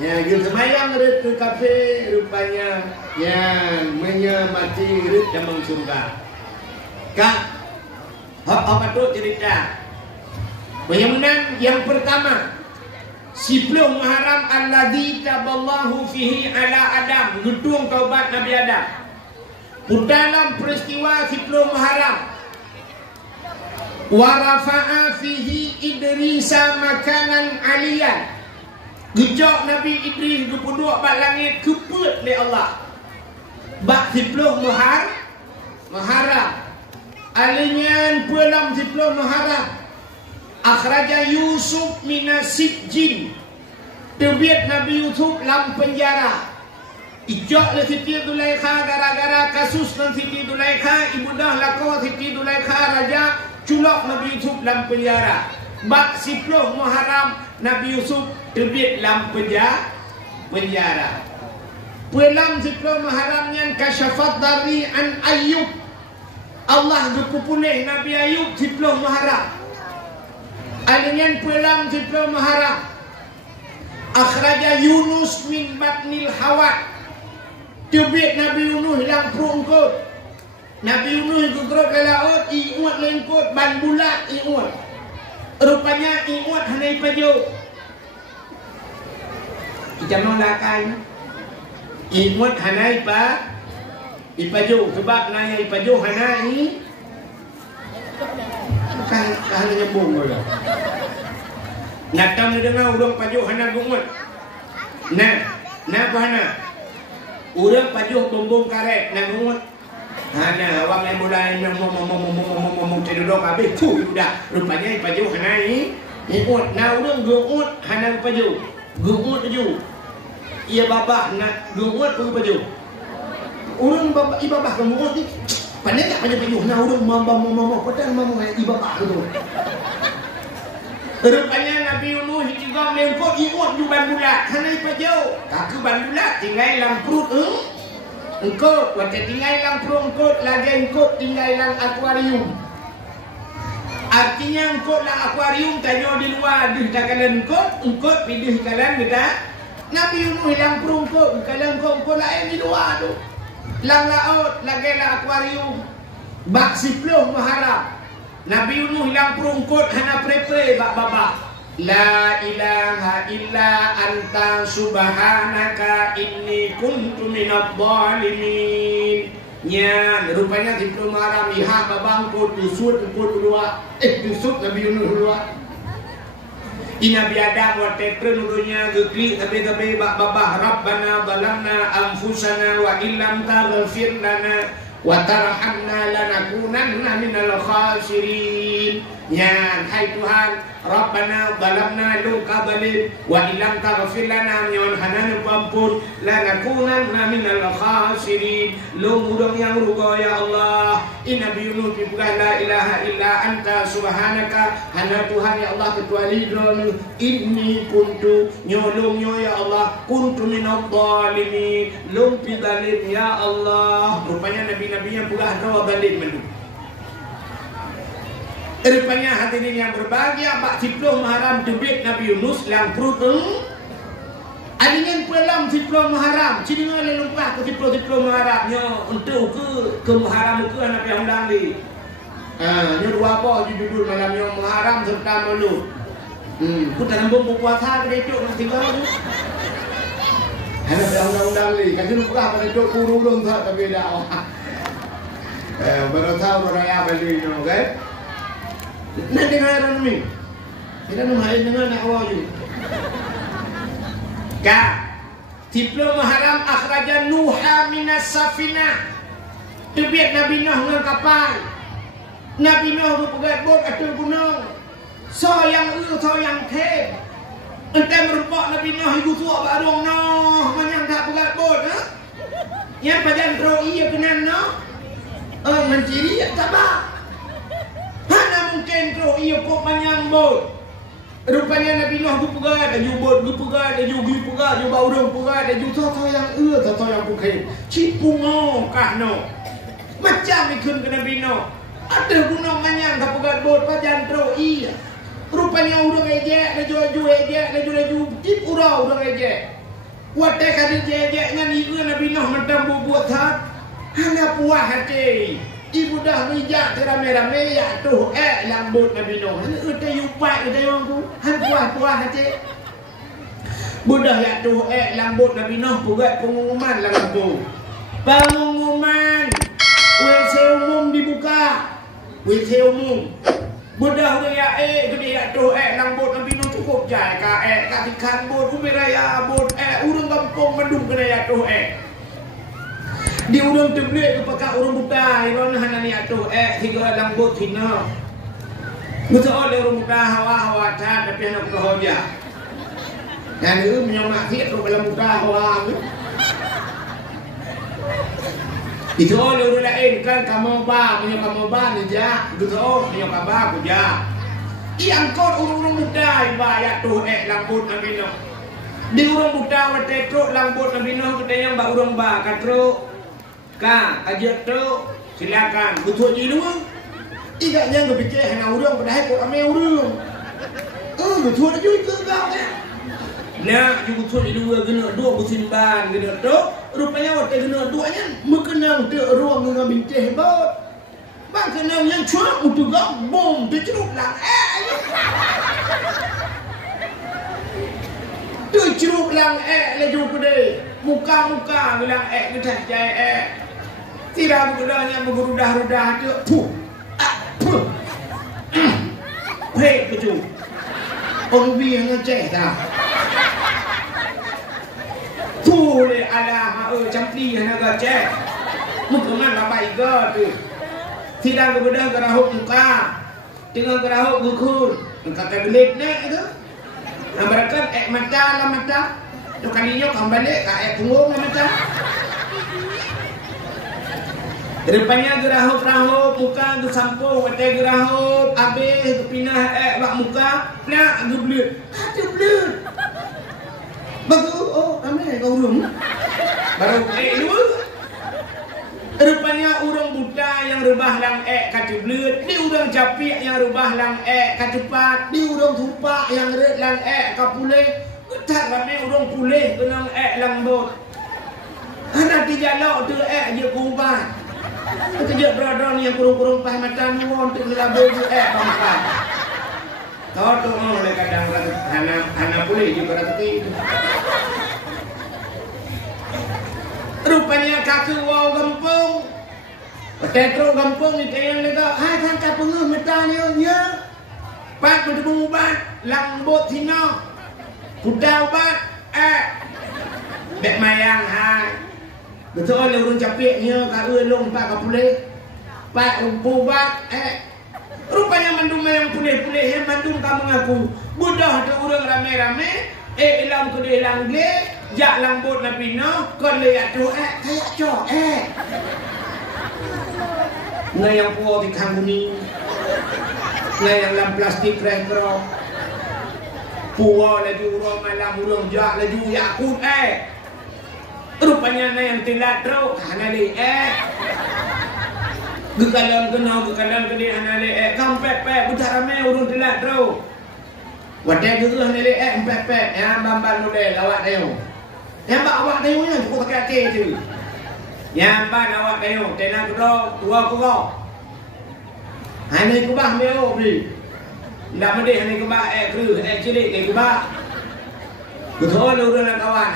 ya, gitu semayang red ke kafe rupanya yang menyamati red damang surga. Kak, apa tu cerita? Menyemenang yang pertama 10 Muharram alladzi taballahu fihi ala Adam, gedung taubat Nabi Adam. Dalam peristiwa 10 Muharram wa rafa'a fihi Idrisa makanan aliyan, gejok Nabi Idris duduk bak langit keput oleh Allah. Bak 10 Muharram alinyan pulang 10 Muharram akhraja Yusuf minasib jin, terbiat Nabi Yusuf dalam penjara. Ijak le Siti Zulaikha gara-gara kasus dengan Siti Zulaikha, ibu dah lako Siti Zulaikha raja culak Nabi Yusuf dalam penjara. Bak 10 Muharram Nabi Yusuf terbiat dalam penjara. Pulang 10 Muharram yang kasyafat dari an Ayub, Allah berkupulih Nabi Ayub 10 Muharram. Alinyan pulang 10 Muharram akhraja Yunus min batnil hawat, tubit Nabi Yunus dalam perut kot. Nabi Yunus gugrok ke laut, iuat lengkot ban bulat iuat. Rupanya iuat hanai paju. Jangan lakai. Iuat hanai ipaju sebab naya ipaju hanai kan hanya nyambung bola. Natam ni dengar urang pajuh hana gumut. Nah hana. Urang pajuh bumbung karet nak gumut. Hana awak yang mulai ngomong cedok habis tu sudah. Rupanya pajuh hana ni ikut. Nah urang gumut hana pajuh. Gumut pajuh. Ia babah nak gumut pajuh. Urang ibabah gumut ni pandai tak pajuh nah urang mama padahal mama ibabah tu. Rupanya Nabi Yunus juga melengkot iut di ban bulat. Hanai pajau. Kaki ban bulat tinggal dalam perut engkot. Waktu tinggal dalam perut engkot, lagi engkot tinggal dalam akuarium. Artinya engkot dalam akuarium tanya di luar. Di kalan engkot pilih kalan kita. Nabi Yunus dalam perut engkot. Kalan engkot lain di luar tu. Lang laut, lagi dalam akuarium. Bak 10 Muharram Nabi Yunus hilang perungkut hana pre-pre bak baba. La ilaha illa anta subhanaka inni kuntu minadh dhalimin. Nya rupanya 10 Muharram iha babangkut dusut engkut dua. Dusut Nabi Yunus dua. Nabi Adam wa tekren dunya gekli tabe bak baba. Rabbana zalamna anfusana wa illam taghfir lana wa tarhamna lanakunanna minal khasirin. Ya hai Tuhan, Rabbana zalamna luka zalim wa illam taghfir lana nyon hanan pampun lanakunanna minal khasirin. Lu mudong yang rugo ya Allah. Nabi Yunus dibuka la ilaha illa anta subhanaka, hana Tuhan ya Allah kecuali dron inni kuntu nyolong ya Allah kuntu minadh dhalimin, lum pi zalim ya Allah. Rupanya nabi-nabi yang buka rawa zalim menu. Rupanya hadirin yang berbahagia, Pak 10 Muharram tubit Nabi Yunus dalam perut adingan pulang 10 Muharram ciri dengan lumpah ke 10 Muharram nya untuk ke Muharram ke anak yang undang di nya dua apa judul malam yang Muharram serta Maulud. Ku tak nambung puasa ke itu nak tinggal tu anak yang undang di kan lupa pada itu kurung tak tapi dah baru tahu raya beli no kan. Nanti ngaran ni. Kita nak main dengan nak awal je. Ka 10 Muharram akhraja Nuha minas safina. Terbiat Nabi Nuh dengan kapal. Nabi Nuh berpegat bot atur gunung. So yang teh. Entah merupak Nabi Nuh ibu tua barong Nuh menyang tak pegat bot yang pajan ro iya kenan Nuh. Menciri ya tabak. Mana mungkin kau ia kok manyang bot. Rupanya Nabi Nuh gupegat, aju bot gupegat, aju baurang pegat, aju toto yang bukan. Cipungo kah no. Macam ikun ke Nabi Nuh. Ada guna manyang tak pegat bot pajan tro iya. Rupanya urang ejek, laju tip urang ejek. Watai kali ejek ngan ieu Nabi Nuh mentam buat hat. Hana puah hati. Ibu dah mijak terame-rame ya tu lambut Nabi Nuh. Udah yupak udah yang tu. Han puah hati. Budah ya tu lambut Nabi Nuh buat pengumuman lah tu. Pengumuman WC umum dibuka. WC umum. Budah ya gede ya tu lambut Nabi Nuh cukup jai ka katikan bot umiraya bot urang kampung mendung kena ya tu di urang teblik kepada urang buta iron hanan ya tu higa lambut hina. Betul urang buta hawa ta tapi anak rohja. Dan itu menyomak hit dalam muka orang itu oleh orang lain kan kamu ba punya kamu ba ni ja gitu punya kabar aku ja yang kau urung muda ibarat tu lambut Nabi Nuh di urung muda wate truk lambut Nabi Nuh kita yang ba urung ba katro ka ajak tu silakan betul je dulu igaknya berfikir hang urung pada kau ame urung betul juga kau nah, juga tu dua kena dua musim ban kena tu. Rupanya waktu kena duanya mengenang dia ruang dengan bintih hebat. Bang kenang yang cuak untuk gabung dia ceruk lang tu ceruk lang laju gede. Muka bilang kita jai tidak bergudahnya bergudah-rudah tu. Puh. Hei betul. Orang biar ngecek dah. Tu le ada campli hana cek mukaman bapak iga tu tidak kebedah kerahuk muka tinggal kerahuk bukun kata belit nek tu mereka mata lah mata tu kalinya kamu balik ka punggung lah mata depannya gerahuk muka tu sampung kata gerahuk habis pindah bak muka nak belit ada belit bagus, ramai kau urung. Baru dua. Rupanya urang buta yang rubah lang kata belut, di urang capik yang rubah lang kata pat, di urang tupak yang red lang kapuleh. Tak ramai urang puleh benang lang bot. Ada di jalok tu je kumpat. Kerja beradon yang kurung-kurung pah mata nuwon untuk ngelabe tu pangkat. Kau tu oleh kadang anak pulih juga rezeki itu. Rupanya kaki wow gampung, petro gampung ni tayang lega. Hai kan tak penguh metanya ya. Pak bertemu ubat, lambut hina, pudau ubat, bek mayang hai. Betul oleh urun capiknya kau long pak kapulih, pak umpu ubat rupanya mandum yang pulih-pulih yang mandum kamu ngaku budah tu orang rame-rame ilang tu dia ilang gle jak lambut Nabi Nuh kon lihat tu kayak cok ngayang puo di kang kuning ngayang lam plastik rekro puo laju urang malam urang jak laju yakut rupanya ngayang tilat ro kana li Gekalan kedi hanale kampepek buta rame urun telat tro. Wadai gerah nile empepek yang bambal model awak dayo. Yang bak awak dayo nya cukup pakai hati tu. Yang ban awak dayo tenang kro tua kro. Hane kubah meo beli. Ndak mede hane kubah kru cilik ke kubah. Betul urun kawan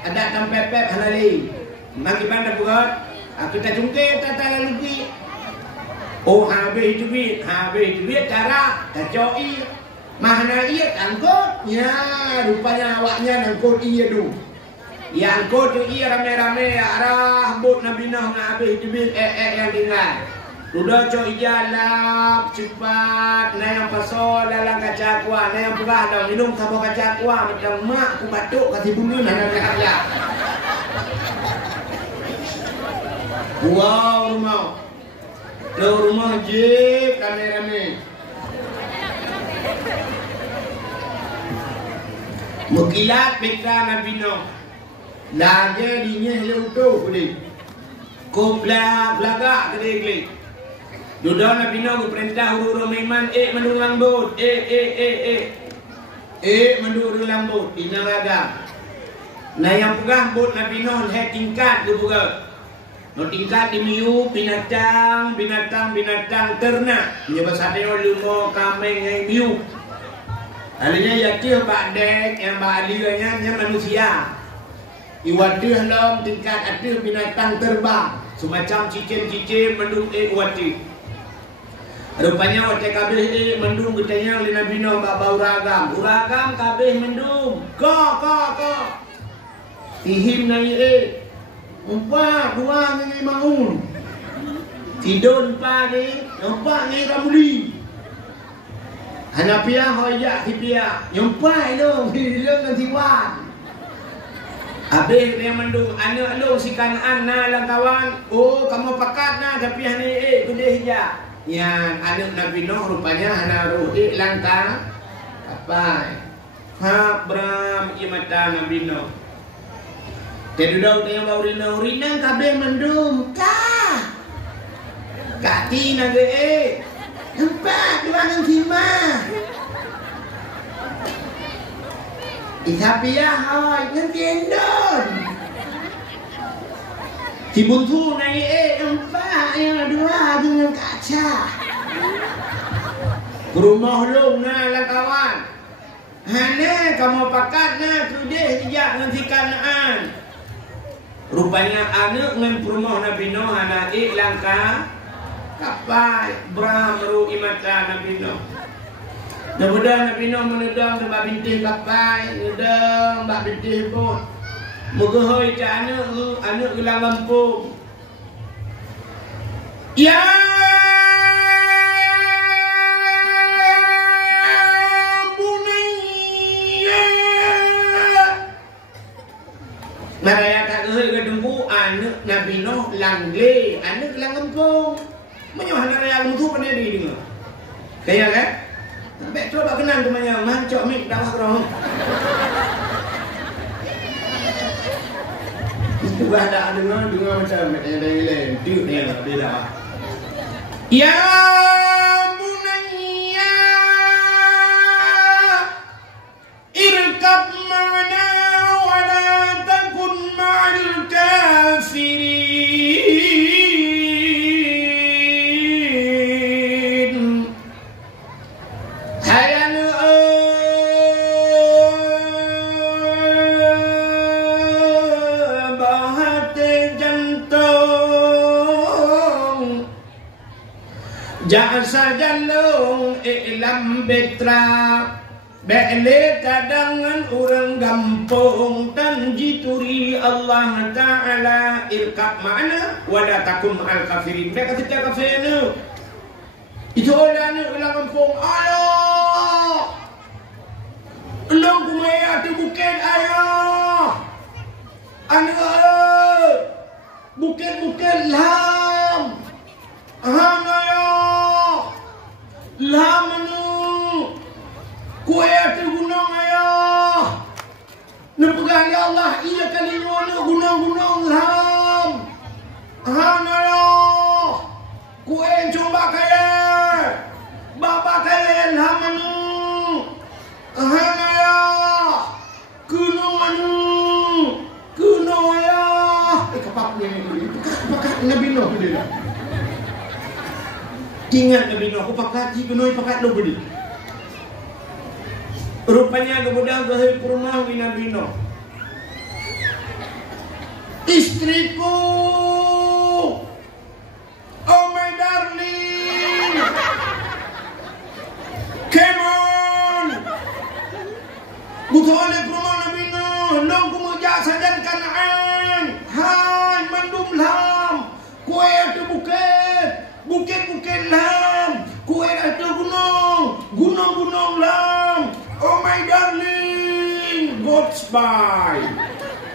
ada kampepek hanale. Magi banda buat kita jungke tata lalu habis duit cara kacoi mana iya angkot ya rupanya awaknya angkot iya tu ya angkot tu iya rame-rame arah bot Nabi Nuh habis duit yang tinggal sudah coy jalan cepat naik pasol dalam kaca kuah naik pegah dah minum sama kaca kuah macam mak aku batuk kasih bunyi nak kerja wow rumah jeep rame-rame mukilat pekra Nabi Nuh lagi dinya leutuh kuli kopla belagak gede-gede duda Nabi Nuh perintah huru-huru iman mendung lambut mendung lambut inaraga nah yang pegah bot Nabi Nuh tingkat tu juga no tingkat di miu binatang ternak menyebab sadeo lumo kameng miu Alanya yatih badek yang balianya manusia. Iwadih dalam tingkat atih binatang terbang, semacam cicin-cicin mendung iwadih. Rupanya wate kabeh mendung getenya lina bina bau uragam. Uragam kabeh mendung. Ko. Tihim nai umpa dua ngai maun. Tidon pa ni, umpa ngai ramuli. Hanapia hoya hipia, umpa ilo hilong nang tiwan. Abeh dia mendung anak lu si Kanaan na lang kawan. Oh, kamu pakat na tapi hani gede hija. Yang anak Nabi Nuh rupanya hana ruhi langka kapai. Ha bram imata Nabi Nuh. Kedudau dia bau rina kabeh mendung ka. Kati na ge empat dua nang kima. Itapia hoy nang tiendon. Cibuntu naik empat yang dua dengan kaca. Rumah lu lah kawan. Hane kamu pakat na tudeh dijak nanti Kanaan. Rupanya anak dengan rumah Nabi Nuh hana langka kapai bramru imata Nabi Nuh. Mudah Nabi Nuh menedang tempat bintih kapai, menedang mbak bintih pun. Moga ke anak gelang lampung. Ya bunayya. Naraya tak ke dengku anak Nabi Nuh langge, anak gelang lampung. Menyuah naraya lampung tu pandai diri dengar. Kaya kan? Sampai tu tak kenal tu macam mancok mik dah roh. Itu ada dengar macam lain-lain. Tiup dia dah. Ya bunayya irkab ma'ana wa la takun ma'al kafirin. Hayal jasa jalung ilam betra bele kadangan orang gampung tanjituri Allah Ta'ala irkab ma'ana wala takum ma'al kafirin. Mereka kata kafir itu orang orang gampung Allah elong kumaya di bukit ayah anak bukit-bukit lam lamanu kue ati gunung ayah nepegang ya Allah iya kali mana gunung-gunung lam ayah kue coba kaya bapa kaya lamanu ayah gunung ayah kepak ni pekat Nabi Nuh dia ingat Nabi Nuh, aku pakat si kunoi pakat lo beri. Rupanya kemudian ke rumah Nabi Nuh. Istriku, oh my darling, come on. Butuh oleh rumah Nabi Nuh, long kumujak sajan Kanaan. Hai mandum lam, kue ada bukit lam, kue ada gunung lam. Oh my darling, goodbye.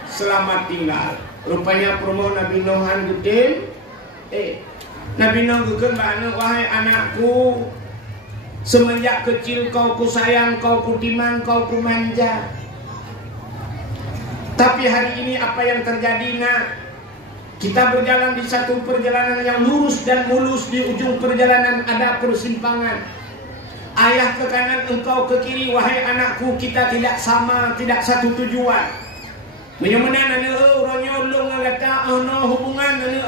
Selamat tinggal. Rupanya promo Nabi Nuhan gede. Nabi Nuh gugun mana wahai anakku, semenjak kecil kau kusayang, kau kutiman, kau kumanja. Tapi hari ini apa yang terjadi nak? Kita berjalan di satu perjalanan yang lurus dan mulus. Di ujung perjalanan ada persimpangan. Ayah ke kanan, engkau ke kiri. Wahai anakku, kita tidak sama, tidak satu tujuan. Menyamanan ane orang nyolong kata no hubungan ane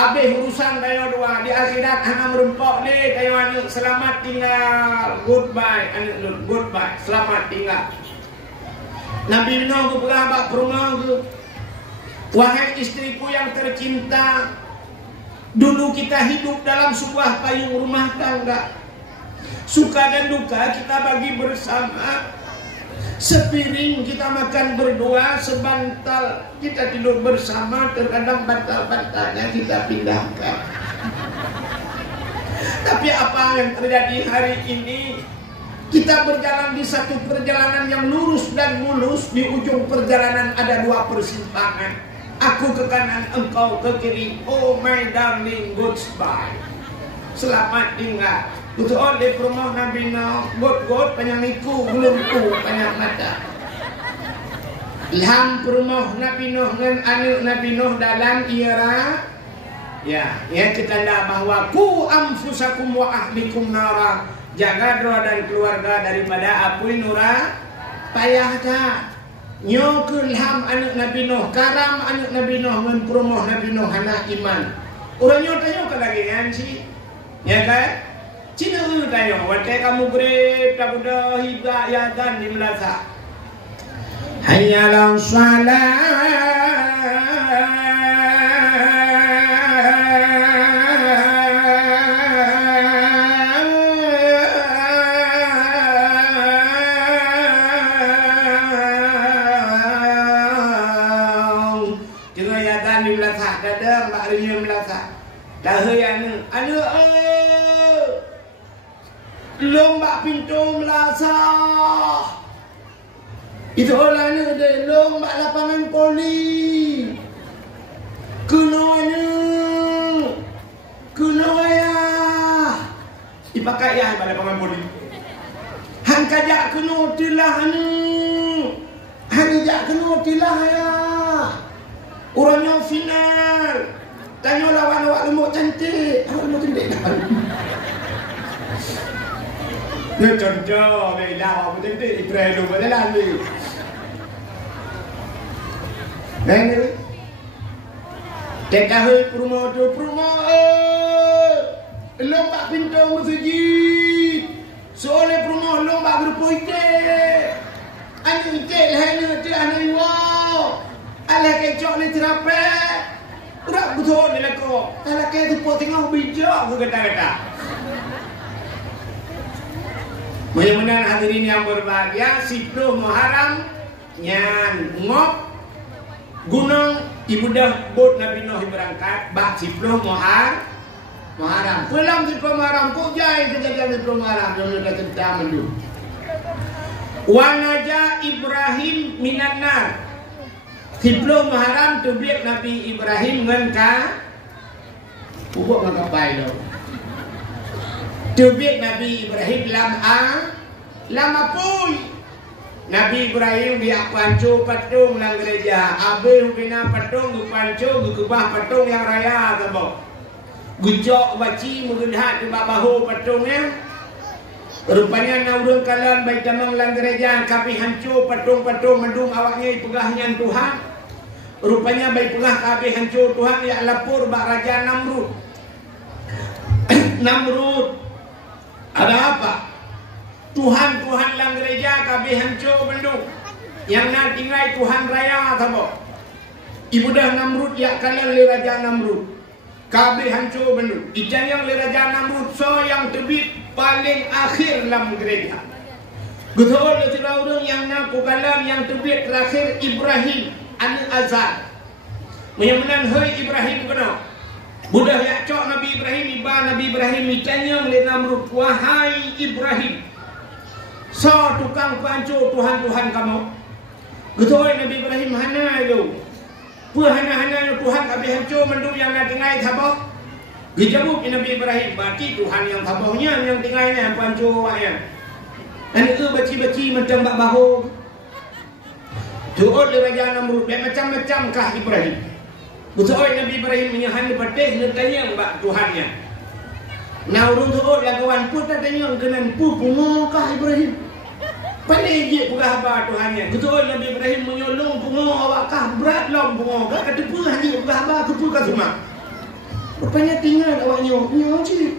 Habis urusan tayo dua di akhirat hana merempok ni tayo anak selamat tinggal, goodbye anak goodbye, selamat tinggal. Nabi Nuh berabak rumah tu, wahai istriku yang tercinta, dulu kita hidup dalam sebuah payung rumah tangga, suka dan duka kita bagi bersama. Sepiring kita makan berdua, sebantal kita tidur bersama, terkadang bantal-bantalnya kita pindahkan. Tapi apa yang terjadi hari ini? Kita berjalan di satu perjalanan yang lurus dan mulus. Di ujung perjalanan ada dua persimpangan. Aku ke kanan, engkau ke kiri. Oh my darling, goodbye. Selamat tinggal. Betul di rumah Nabi Nuh, got penyanyiku belum ku banyak mata. Ilham rumah Nabi Nuh dengan anak Nabi Nuh dalam era ya kita dah bahwa ku anfusakum wa ahlikum nara, jaga doa dan keluarga daripada api nura payah tak. Nyo ke ilham anak Nabi Nuh, karam anak Nabi Nuh dengan rumah Nabi Nuh anak iman. Orangnya tanya ke lagi kan sih, ya kan? Cina tayo, wakai kamu grep tak udah hibah ya dan di melasa. Hanyalah salat. Cina ya dan di melasa, dadang mak rinya melasa. Dah yang anu lomba pintu melasa. Itu orangnya ada lomba lapangan poli. Kuno ya. Dipakai ya pada lapangan poli. Han kajak kuno tilah Han kajak kuno tilah ya. Orangnya final. Tanya lawan awak lembut cantik. Awak lembut cantik. Nó tròn trò này đào một tiếng tị về đủ với làm gì đây nữa teka hơi promo lomba pintu masjid soalnya promo lomba grupo ite anu ite lain itu anu wow ala kecok ni terape udah betul ni lah kok ala kayak tu potong bijak aku kata-kata. Mudah-mudahan hadirin yang berbahagia, 10 Muharram nyan ngop gunung ibudah bot Nabi Nuh berangkat bak 10 Muharram. Pulang 10 Muharram pujai kejadian 10 Muharram yang sudah kita mendu. Wa naja Ibrahim minan nar. 10 Muharram tubiat Nabi Ibrahim ngengka pupuk ngakapai do. Tubik Nabi Ibrahim lama pun Nabi Ibrahim dia pancu patung lang gereja. Abe bina patung gu pancu gu kubah patung yang raya tabo. Gujok baci mengedhat di bahu patungnya. Rupanya naurun kalan baik damang lang gereja kapi hancu patung-patung mendung awaknya pegahnya Tuhan. Rupanya baik pegah kapi hancu Tuhan ya lapor bak raja Namrud. Namrud ada apa? Tuhan lang gereja kabeh hancur bendung. Yang nak tinggal Tuhan raya tabo. Ibu dah Namrud ya kalian le raja Namrud. Kabeh hancur bendung. Ijan yang le raja Namrud so yang tebit paling akhir dalam gereja. Betul tidak orang yang nak kalam yang tebit terakhir Ibrahim Al-Azhar. Menyamanan hai Ibrahim kena. Budak yang cok Nabi Ibrahim, Nabi Ibrahim ditanya oleh Namrud, wahai Ibrahim, so tukang pancur Tuhan kamu. Betul Nabi Ibrahim hana itu. Hana Tuhan kami hancur mendung yang nak tinggal thabah. Dijawab Nabi Ibrahim, berarti Tuhan yang thabahnya yang tinggalnya pancur awaknya. Dan itu baci-baci macam bak bahu. Tuhan le raja Namrud macam-macam kah Ibrahim. Betul Nabi Ibrahim menyahan patih tanya mbak Tuhannya. Nah urung tu lawan pun tak tanya kenan pu pungokah Ibrahim. Pandai je pegah ba Tuhannya. Betul Nabi Ibrahim menyolong pungok awak kah berat lom pungok kah kedepu haji pegah ba kepu ka semua. Rupanya tinggal awaknya nyo cik.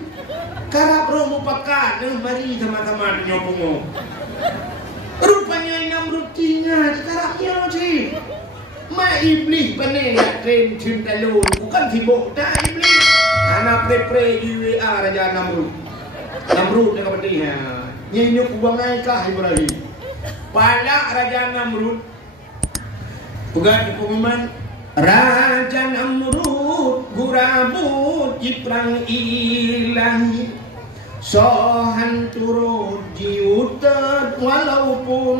Karap roh mupakat mari sama-sama nyopongo. Rupanya Namrud tinggal karap nyo cik. Ma iblis pandai nak train cinta lu. Bukan sibuk dah iblis. Anak pre-pre di WA Raja Namrud. Namrud dia kata dia. Nyenyuk buangai kah Ibrahim. Palak Raja Namrud. Bukan di pengumuman Raja Namrud gurabut jiprang ilahi sohan turut jiutet walaupun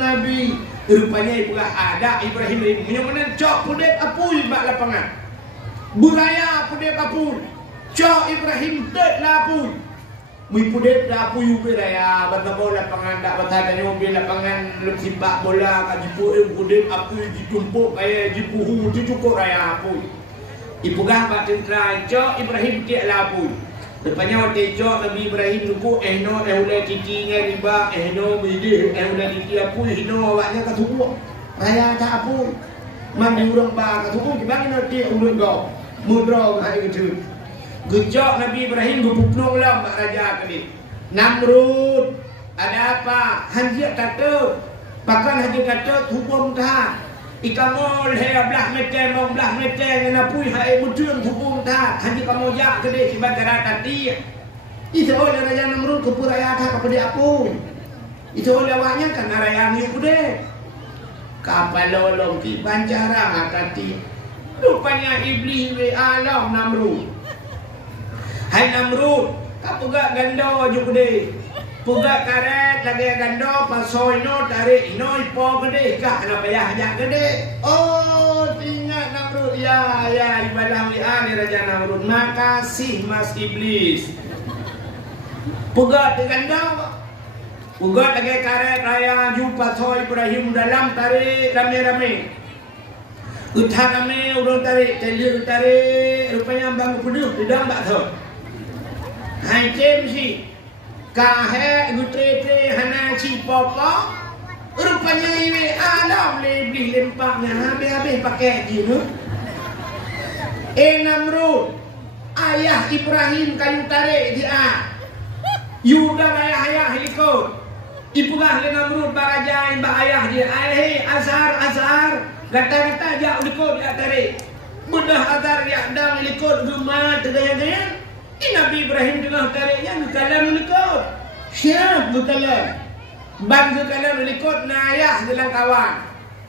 Nabi. Rupanya pula ada Ibrahim ini yang mana cok pudek apui bak lapangan buraya pudek apui cok Ibrahim tet lapui mui pudek lapui buraya batabo lapangan dak batanya mobil lapangan lep simbak bola ka jipu pudek apui ditumpuk kaya jipu cukup raya apui ipugah bak tentera cok Ibrahim tet lapui. Rupanya waktu cok Nabi Ibrahim nunggu no udah titinya riba no bidih udah titi apui no awaknya katubuh raya tak apui mandi urang ba katubuh gimana nanti ulun kau mudra hari itu gejok Nabi Ibrahim gubukno lah mak raja kali Namrud ada apa hanjia kata bahkan hanjia kata hukum ta ikamol he belah meteng mong belah meteng na pui hae mutung hukum ta hanji kamu jak gede sibat gara tadi itu oleh Raja Namrud ke puraya ta kepada aku itu oleh awaknya kan raya ni kude kapal lolong ti bancara ngakati rupanya iblis we alam Namrud hai Namrud apa gak gando ju kude puga karet lagi gando pasoy no tarik no ipo gede kah na payah jak gede oh tinggal Namrud ya ibadah wi'an Raja Namrud makasih Mas Iblis puga te gando puga lagi karet raya jumpa soy Ibrahim dalam tarik rame-rame utah rame urang tarik telir tarik rupanya bang peduh di dalam bak soy hai cem si kahe gutre hana ci popo rupanya ini alam lebih lempaknya habis pakai gini Namrud ayah Ibrahim kayu tarik dia Yuda ayah ikut ipulah Namrud baraja mbak ayah dia azhar kata-kata dia ikut dia tarik mudah azhar dia dam ikut rumah tegaya-gaya Nabi Ibrahim juga tariknya kalam likut. Siap kalam. Bang kalam likut nayah dalam kawan.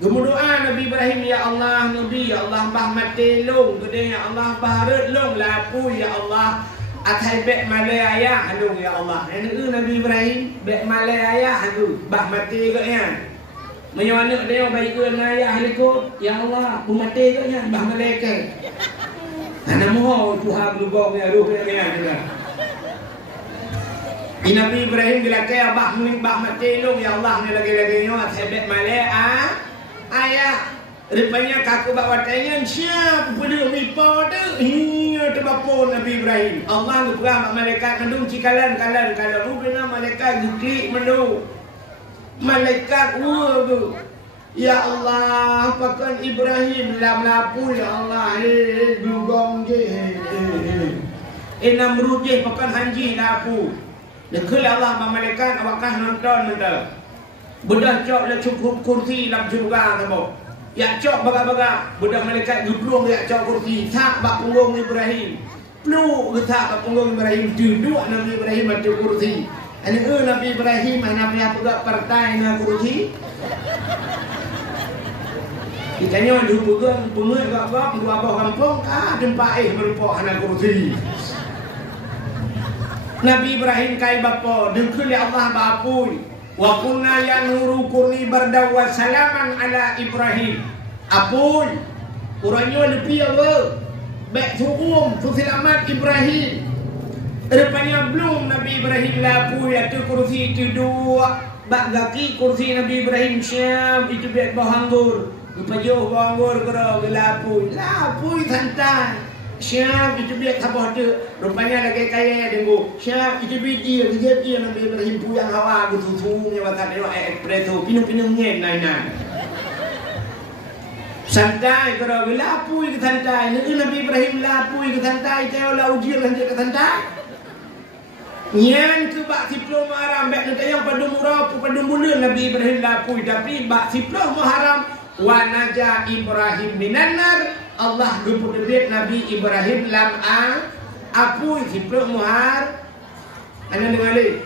Gemudoa Nabi Ibrahim ya Allah Nabi ya Allah bah mati long gede ya Allah barat long lapu ya Allah atai bek malaya halung ya Allah. Ini Nabi Ibrahim bek malaya halu bah mati gaknya. Menyuanak dia baik ke nayah likut ya Allah bu mati gaknya bah malaikat. Anak mau Tuhan berubah ya ruh dia juga. Nabi Ibrahim bila kaya bah mati long ya Allah ni lagi-lagi nyo sebet male ayah rupanya kaku bawa tanya siap pada mipo tu iya terbapun Nabi Ibrahim Allah lupa malaikat kandung cikalan kalau rupanya malaikat klik menu malaikat tu ya Allah pakan Ibrahim lam lapu ya Allah dugong je Namrud je pakan hanji lapu dekul Allah malaikat awakah nonton benda budak cok le cukup kursi lam juga kamu ya cok baga-baga budak malaikat gublung ya cok kursi tak bak punggung Ibrahim plu getak bak punggung Ibrahim duduk Nabi Ibrahim ada kursi ani Nabi Ibrahim ana punya budak partai na kursi Ditanya dulu pegang bunga gak dua abah kampung tempat merupakan anak kursi. Nabi Ibrahim kai bapa dengkul ya Allah bapui wa kunna ya nuru kurni barda wa salaman ala Ibrahim apui urangnya lebih apa bek suum tu selamat Ibrahim rupanya belum Nabi Ibrahim lapui atau kursi itu dua bak gaki kursi Nabi Ibrahim syam itu biar bahanggur Pajuh bangur kerau lapui santai. Syam itu biar kabah tu. Rupanya lagi kaya dengu. Syam itu biji dia Nabi Ibrahim puyang hawa gususunya watak dewa espresso pinung-pinung ngen nainan. Santai kalau lapui ke santai, Nabi Ibrahim lapui ke santai, saya lah ujian lanjut ke santai. Nyan ke bak siploh Muharram, bak nak yang pada murah, pada mula Nabi Ibrahim lapui, tapi bak siploh Muharram, wa naja Ibrahim minan nar, Allah gupudebit Nabi Ibrahim lam apui siploh Muharram. Anda dengar ni?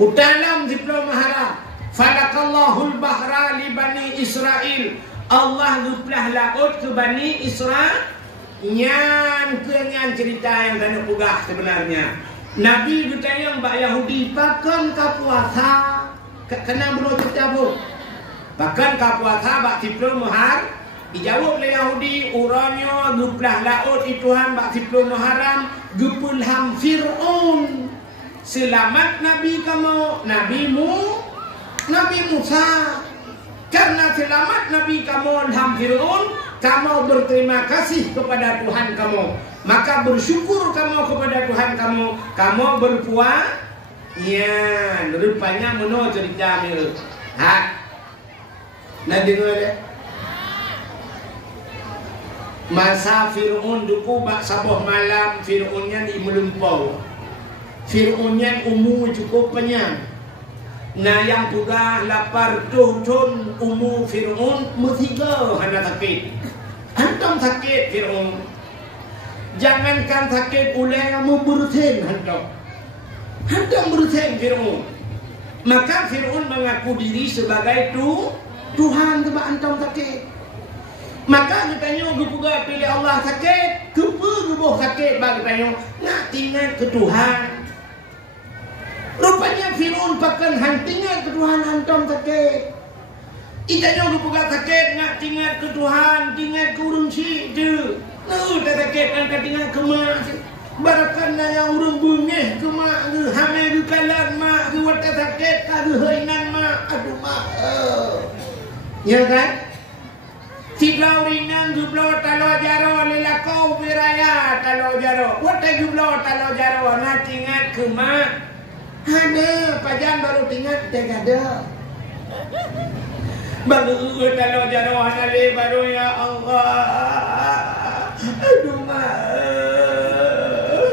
Utalam siploh Muharram. Falakallahul bahra li Bani Israel. Allah guplah laut ke Bani Israel. Nyan cerita yang kena pugah sebenarnya. Nabi bertanya mbak Yahudi, pakan ka puasa? Kena belum cerita bu? Pakan ka puasa bak siploh Muharram? Dijawab oleh Yahudi, uranya guplah laut ituhan bak siploh Muharram, gupulham Fir'aun. Selamat Nabi kamu, Nabi Musa. Karena selamat Nabi kamu ilham Fir'aun, kamu berterima kasih kepada Tuhan kamu. Maka bersyukur kamu kepada Tuhan kamu. Kamu berpuasa. Ya, rupanya menurut cerita ni. Nah dengar deh. Masa Fir'aun duku bak sabuh malam, Fir'aunnya di melempau. Fir'aunnya umur cukup panjang. Nah yang juga lapar tuhun umur Fir'aun mestiga hana sakit. Hantam sakit Fir'aun. Jangankan sakit ulai kamu bersin hantam. Hantam bersin Fir'aun. Maka Fir'aun mengaku diri sebagai Tuhan sebab hantam sakit. Maka katanya juga pilih Allah sakit, kepa sakit bagi katanya nak tinggal ke Tuhan. Rupanya Fir'aun pakan hantingan ke Tuhan hantam sakit. Itanya juga sakit nak tinggal ke Tuhan, tinggal ke urung si je. Tak sakit nak tinggal ke mak. Barakan yang urung bungeh ke mak ke, hamil ke kalan mak ke, wata sakit ke hainan mak. Aduh mak. Ya kan? Tiglau ringan gublo talo jaro lelakau biraya talo jaro. Wata gublo talo jaro nak tinggal ke mak. Ada, pajan baru tinggal tidak ada. Baru kalau jaro hanale baru ya Allah. Aduh mak.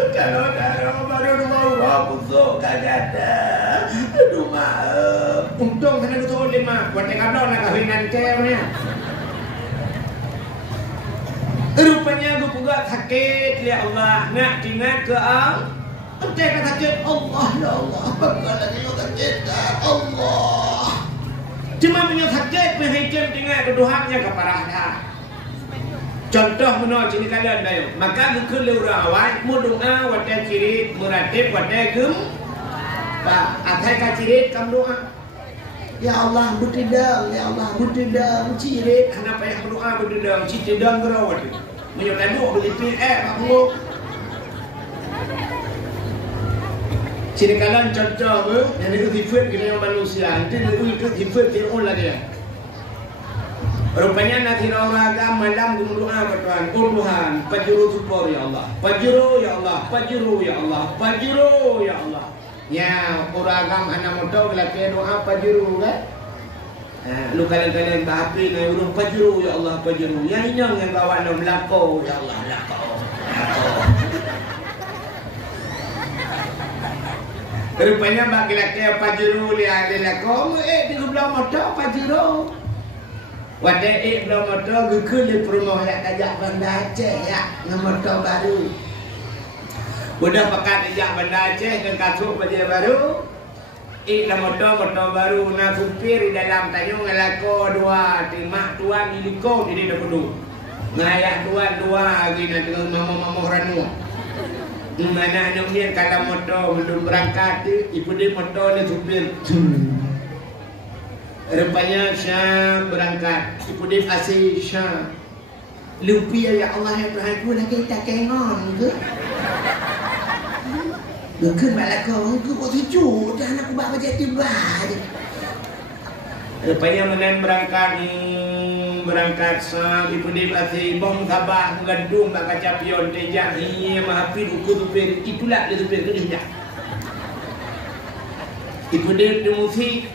Kalau jaro baru rumah busuk kagak ada. Aduh mak. Untung kena betul lima. Buat yang ada nak kawinan kewnya. Rupanya gue juga sakit ya Allah. Nak tinggal ke Entah kata sakit Allah ya Allah. Apakah lagi yang sakit Allah. Cuma punya sakit menghikim tinggal keduhannya keparah dah. Contoh menurut sini kalian dah. Maka gukul lewura awal mudoa wadah cirit muratib wadah gem. Atai kacirit kamu doa. Ya Allah butidang, ya Allah butidang cirit. Kenapa yang berdoa butidang citidang gerawat. Menyokaduk beli aku. Sini kalian contoh apa? Yang itu hifat kena manusia. Nanti itu hifat Fir'aun lagi. Rupanya nanti orang malam berdoa kepada Tuhan. Oh Tuhan, pajuru supor ya Allah. Pajuru ya Allah. Pajuru ya Allah. Pajuru ya Allah. Ya, orang anak motor lagi doa pajuru kan? Lu kalian bahapi dengan urung pajuru ya Allah. Pajuru. Yang ini yang bawa nom lako ya Allah. Lako. Rupanya bagi laki pajuru lihat dia kau di belah motor pajuru. Wadah belah motor gukul di perumahan yang ajak Banda Aceh ya, motor baru. Udah pekat ajak Banda Aceh dan kasut baju baru. Lah motor baru nak supir di dalam tayung ngelako dua timak tuan iliko di dalam kudu. Ngayak tuan dua lagi nak dengan mama ranu. Mana dia kalau motor belum berangkat ibu dia motor ni supir. Rupanya Syah berangkat. Ibu dia kasih Syah. Lupa ya Allah ya Tuhan ku lagi tak kengon ke? Bukan malah kau buat sejuk dan aku bawa tiba. Rupanya menan berangkat sang ibu dia kasih bom sabah mengandung bak kaca pion tejak ini mahafi ukur supir itulah dia supir ke dia. Ibu dia musik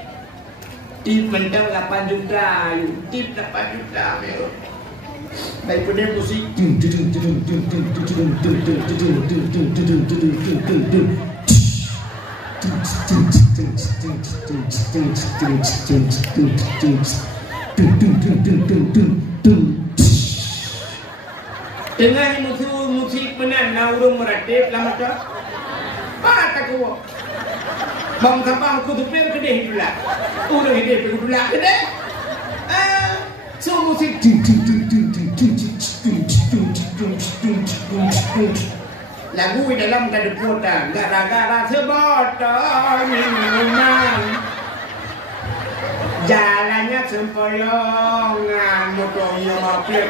Tip mentang 8 juta, tip 8 juta mero. Daripada musik tengah musik menan urung meratip lama tak apa tak kuat bang sabang ku tu per kedeh pula urang hidup pula kedeh so musik lagu dalam kata gara-gara sebotol minuman jalannya sempoyongan motornya mampir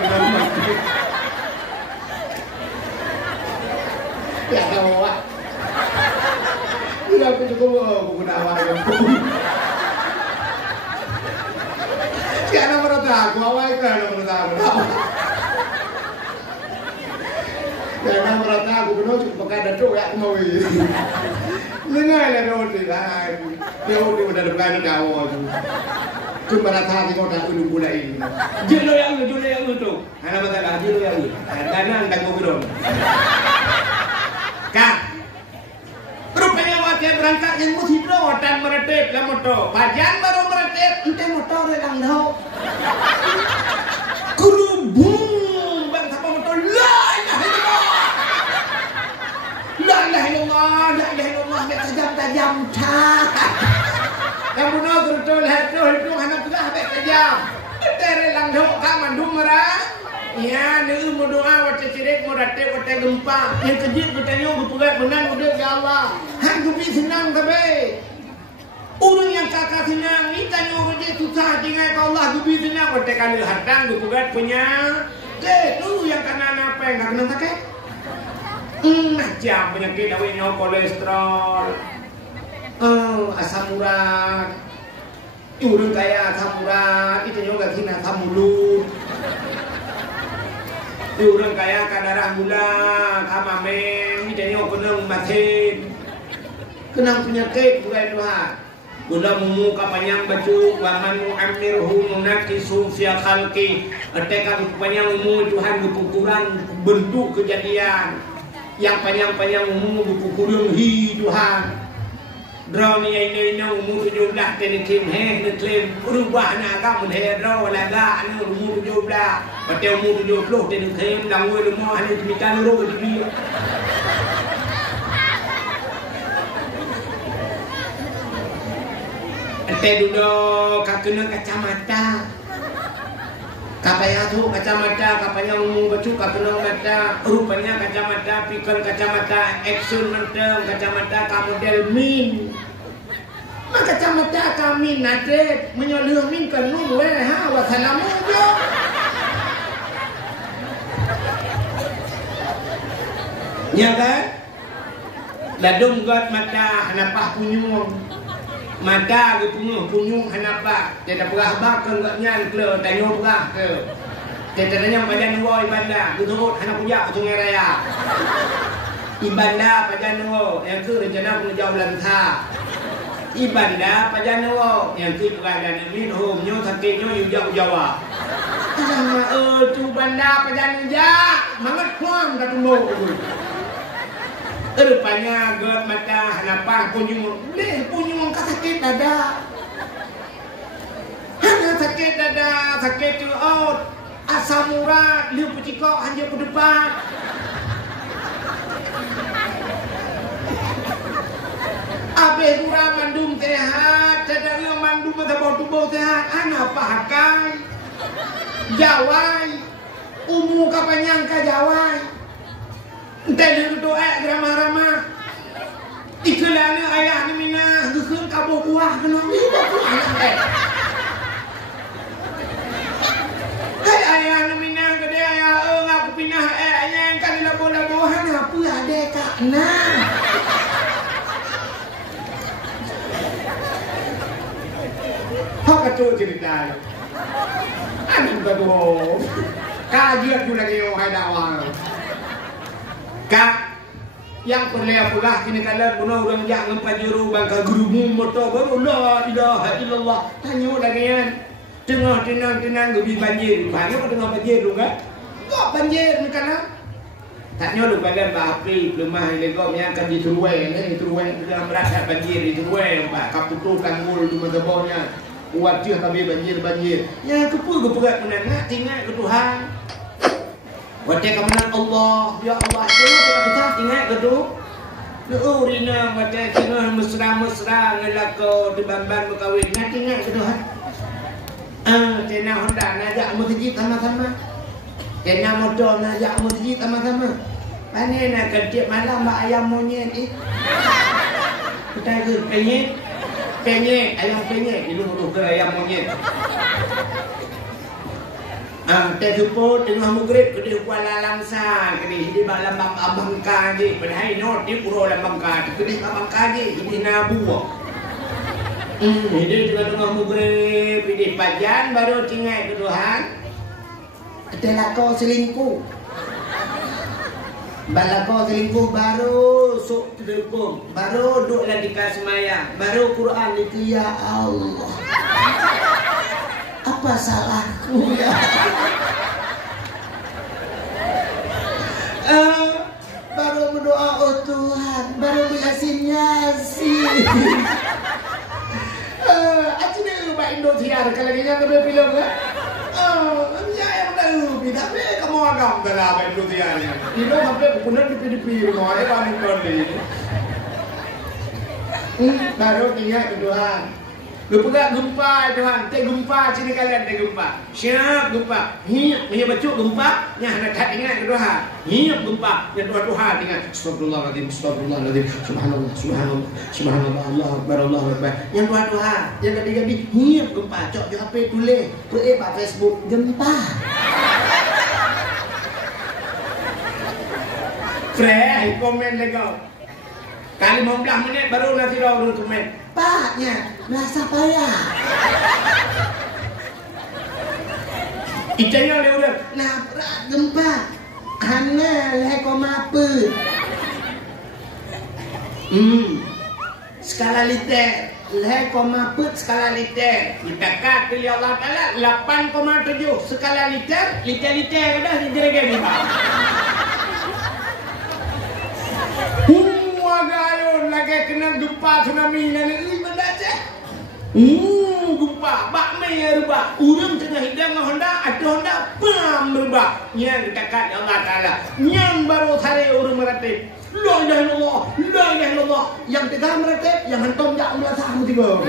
ya tahu tidak aku cukup gunawan siapa menurut aku awal kan menurut aku karena menurut aku benar cukup pakai datuk ya mau ini lengai lah roti lah dia udah depan kau tu merata di kota ulu pula ini jelo yang tu ada masalah jelo yang karena anda kau belum kak rupanya waktu berangkat yang mesti dan meretep lah motor pajan baru meretep ente motor yang dah kerubung bang siapa motor la ilaha illallah tajam yang benar betul itu anak sudah tajam dari langdok kak mandum merah ya ni berdoa waktu cirik meratep waktu gempa yang kejut bertanya berpugat menang udah ya Allah hang gupi senang tapi orang yang kakak senang ni tanya kerja susah tinggal ke Allah gupi senang waktu kali hadang berpugat punya tu yang kena apa yang tak kena sakit macam penyakit awalnya kolesterol asam urat orang kaya asam urat itu juga kena asam mulut orang kaya darah gula kamameng itu juga kena matin kena penyakit bukan Tuhan gula mumu kapanyang baju waman mu'amirhu munakisu fiya khalqi atekan kapanyang mumu Tuhan berkurang bentuk kejadian yang panjang-panjang umur berpukulung hi Tuhan draw ni ini umur 17 kena klaim berubah nak agak menhe draw laga ni umur 17 pada umur 70 kena klaim langoi lemah ni demikian roh di ente dulu kena kacamata kapaya tu kacamata kapanya umum baju kapeno mata rupanya kacamata pikir kacamata action menteng kacamata ka model min maka kacamata kami nate menyolong min kan nu we ha wa salamu yo ya kan ladung got mata hanapah punyung mata ke punyung hanapa dia tak berah bakal enggak nyan kle tanyo berah ke dia tanya badan wo ibanda turut anak punya sungai raya ibanda pajan wo yang ke rencana penjauh lantha ibanda pajan wo yang ke badan min home nyo sakit nyo yu jawa sama tu banda pajan ja mangat kuam ka tumbo rupanya got mata hanapa punyung sakit dada hanya sakit dada sakit tu asam urat liu pucikok hanya ke depan abe kurang mandum sehat sedang mandum atau tubuh sehat anak pakai jawai umur kapanyang ka jawai entah doa ramah-ramah ikhlana ayah ni mina gekeun kabuh kuah kena hai ayah ni mina gede ayah aku pindah ayah kan labo-labohan apa ada kak nah hok kacau cerita aduh kajian tu lagi hai dakwah Kak, yang perlah kini kala guna orang jak ngempajuru bangka gerumu motor baru la ilaha illallah tanya lagi kan tengah tenang gebi banjir banyak tengah banjir lu kan kok banjir ni kana tanya lu bagian api lemah ilegom yang akan dituruai ni dituruai dalam rasa banjir dituruai pak kaputu tanggul tu matabonya wajah kami banjir ya kepu berat menang tinggal ke Tuhan. Wajah kemenang Allah, ya Allah. Kita ingat ke tu? Rina wajah tengah mesra ngelako di bamban berkahwin. Nanti ingat ke tu? Tena Honda najak masjid sama-sama. Tena motor najak masjid sama-sama. Mana nak kerja malam mak ayam monyet ni? Kita ke penyet, ayam penyet. Itu ke ayam monyet. Terjumpa tengah maghrib kedih kuala langsa kedih di lambang abang kaji padahal not di pura lambang kaji kedih abang kaji di nabu ini tengah maghrib di pajan baru tinggal ke Tuhan ketelako selingkuh balako selingkuh baru sok terhukum baru duduklah di kasmaya baru Quran itu ya Allah apa salahku ya baru berdoa oh Tuhan baru Yasin aku ni ubah Indonesia kalau ni yang kedua film kan saya yang dah ubah tapi kamu agam dalam Indonesia ni ini sampai punan di PDP mau ada panik kali baru tinggal kedua Lupa gempa Tuhan, tak gempa sini kalian tak gempa. Siap gempa, hiap punya bacuk gempa, yang nak tak ingat kedua. Hiap gempa, yang dua Tuhan ingat. Astagfirullahaladzim, subhanallah, Allah Akbar. Yang dua Tuhan, yang ketiga hiap gempa. Cok je HP tulis, pak Facebook gempa. Frey komen lagi. Kali 15 minit baru nanti orang komen. Paknya merasa payah. Icanya udah nabrak gempa. Hana leh koma apa? Skala liter. Leh koma apa skala liter? Kita kat pilih Allah Taala 8,7 skala liter. Liter dah dijeragai ni. Gayon lagi kena gempa tsunami ni benda je. Gempa bak mai rubah. Urang tengah hidang Honda ada Honda pam rubah. Yang dekat Allah Taala. Yang baru hari urang meratib. La ilaha illallah. Yang tengah meratib yang hantam jak merasa tiba.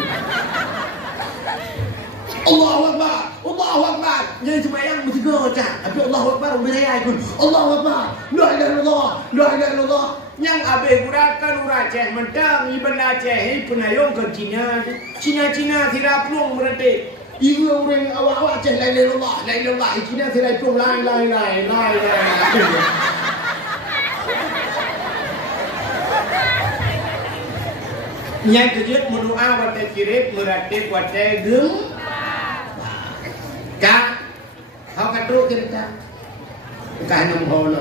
Allahu Akbar. Jadi sembahyang mesti gocak. Tapi Allahu Akbar berayai pun. Allahu Akbar. La ilaha illallah. Yang abe gurakan Aceh mentang Ibn Aceh penayong ke Cina tidak pelung berarti ibu orang awak Aceh la ilallah Cina tidak pelung la yang kejut mendoa watai kirip meratib watai gem kak kau katu kita kah nom holo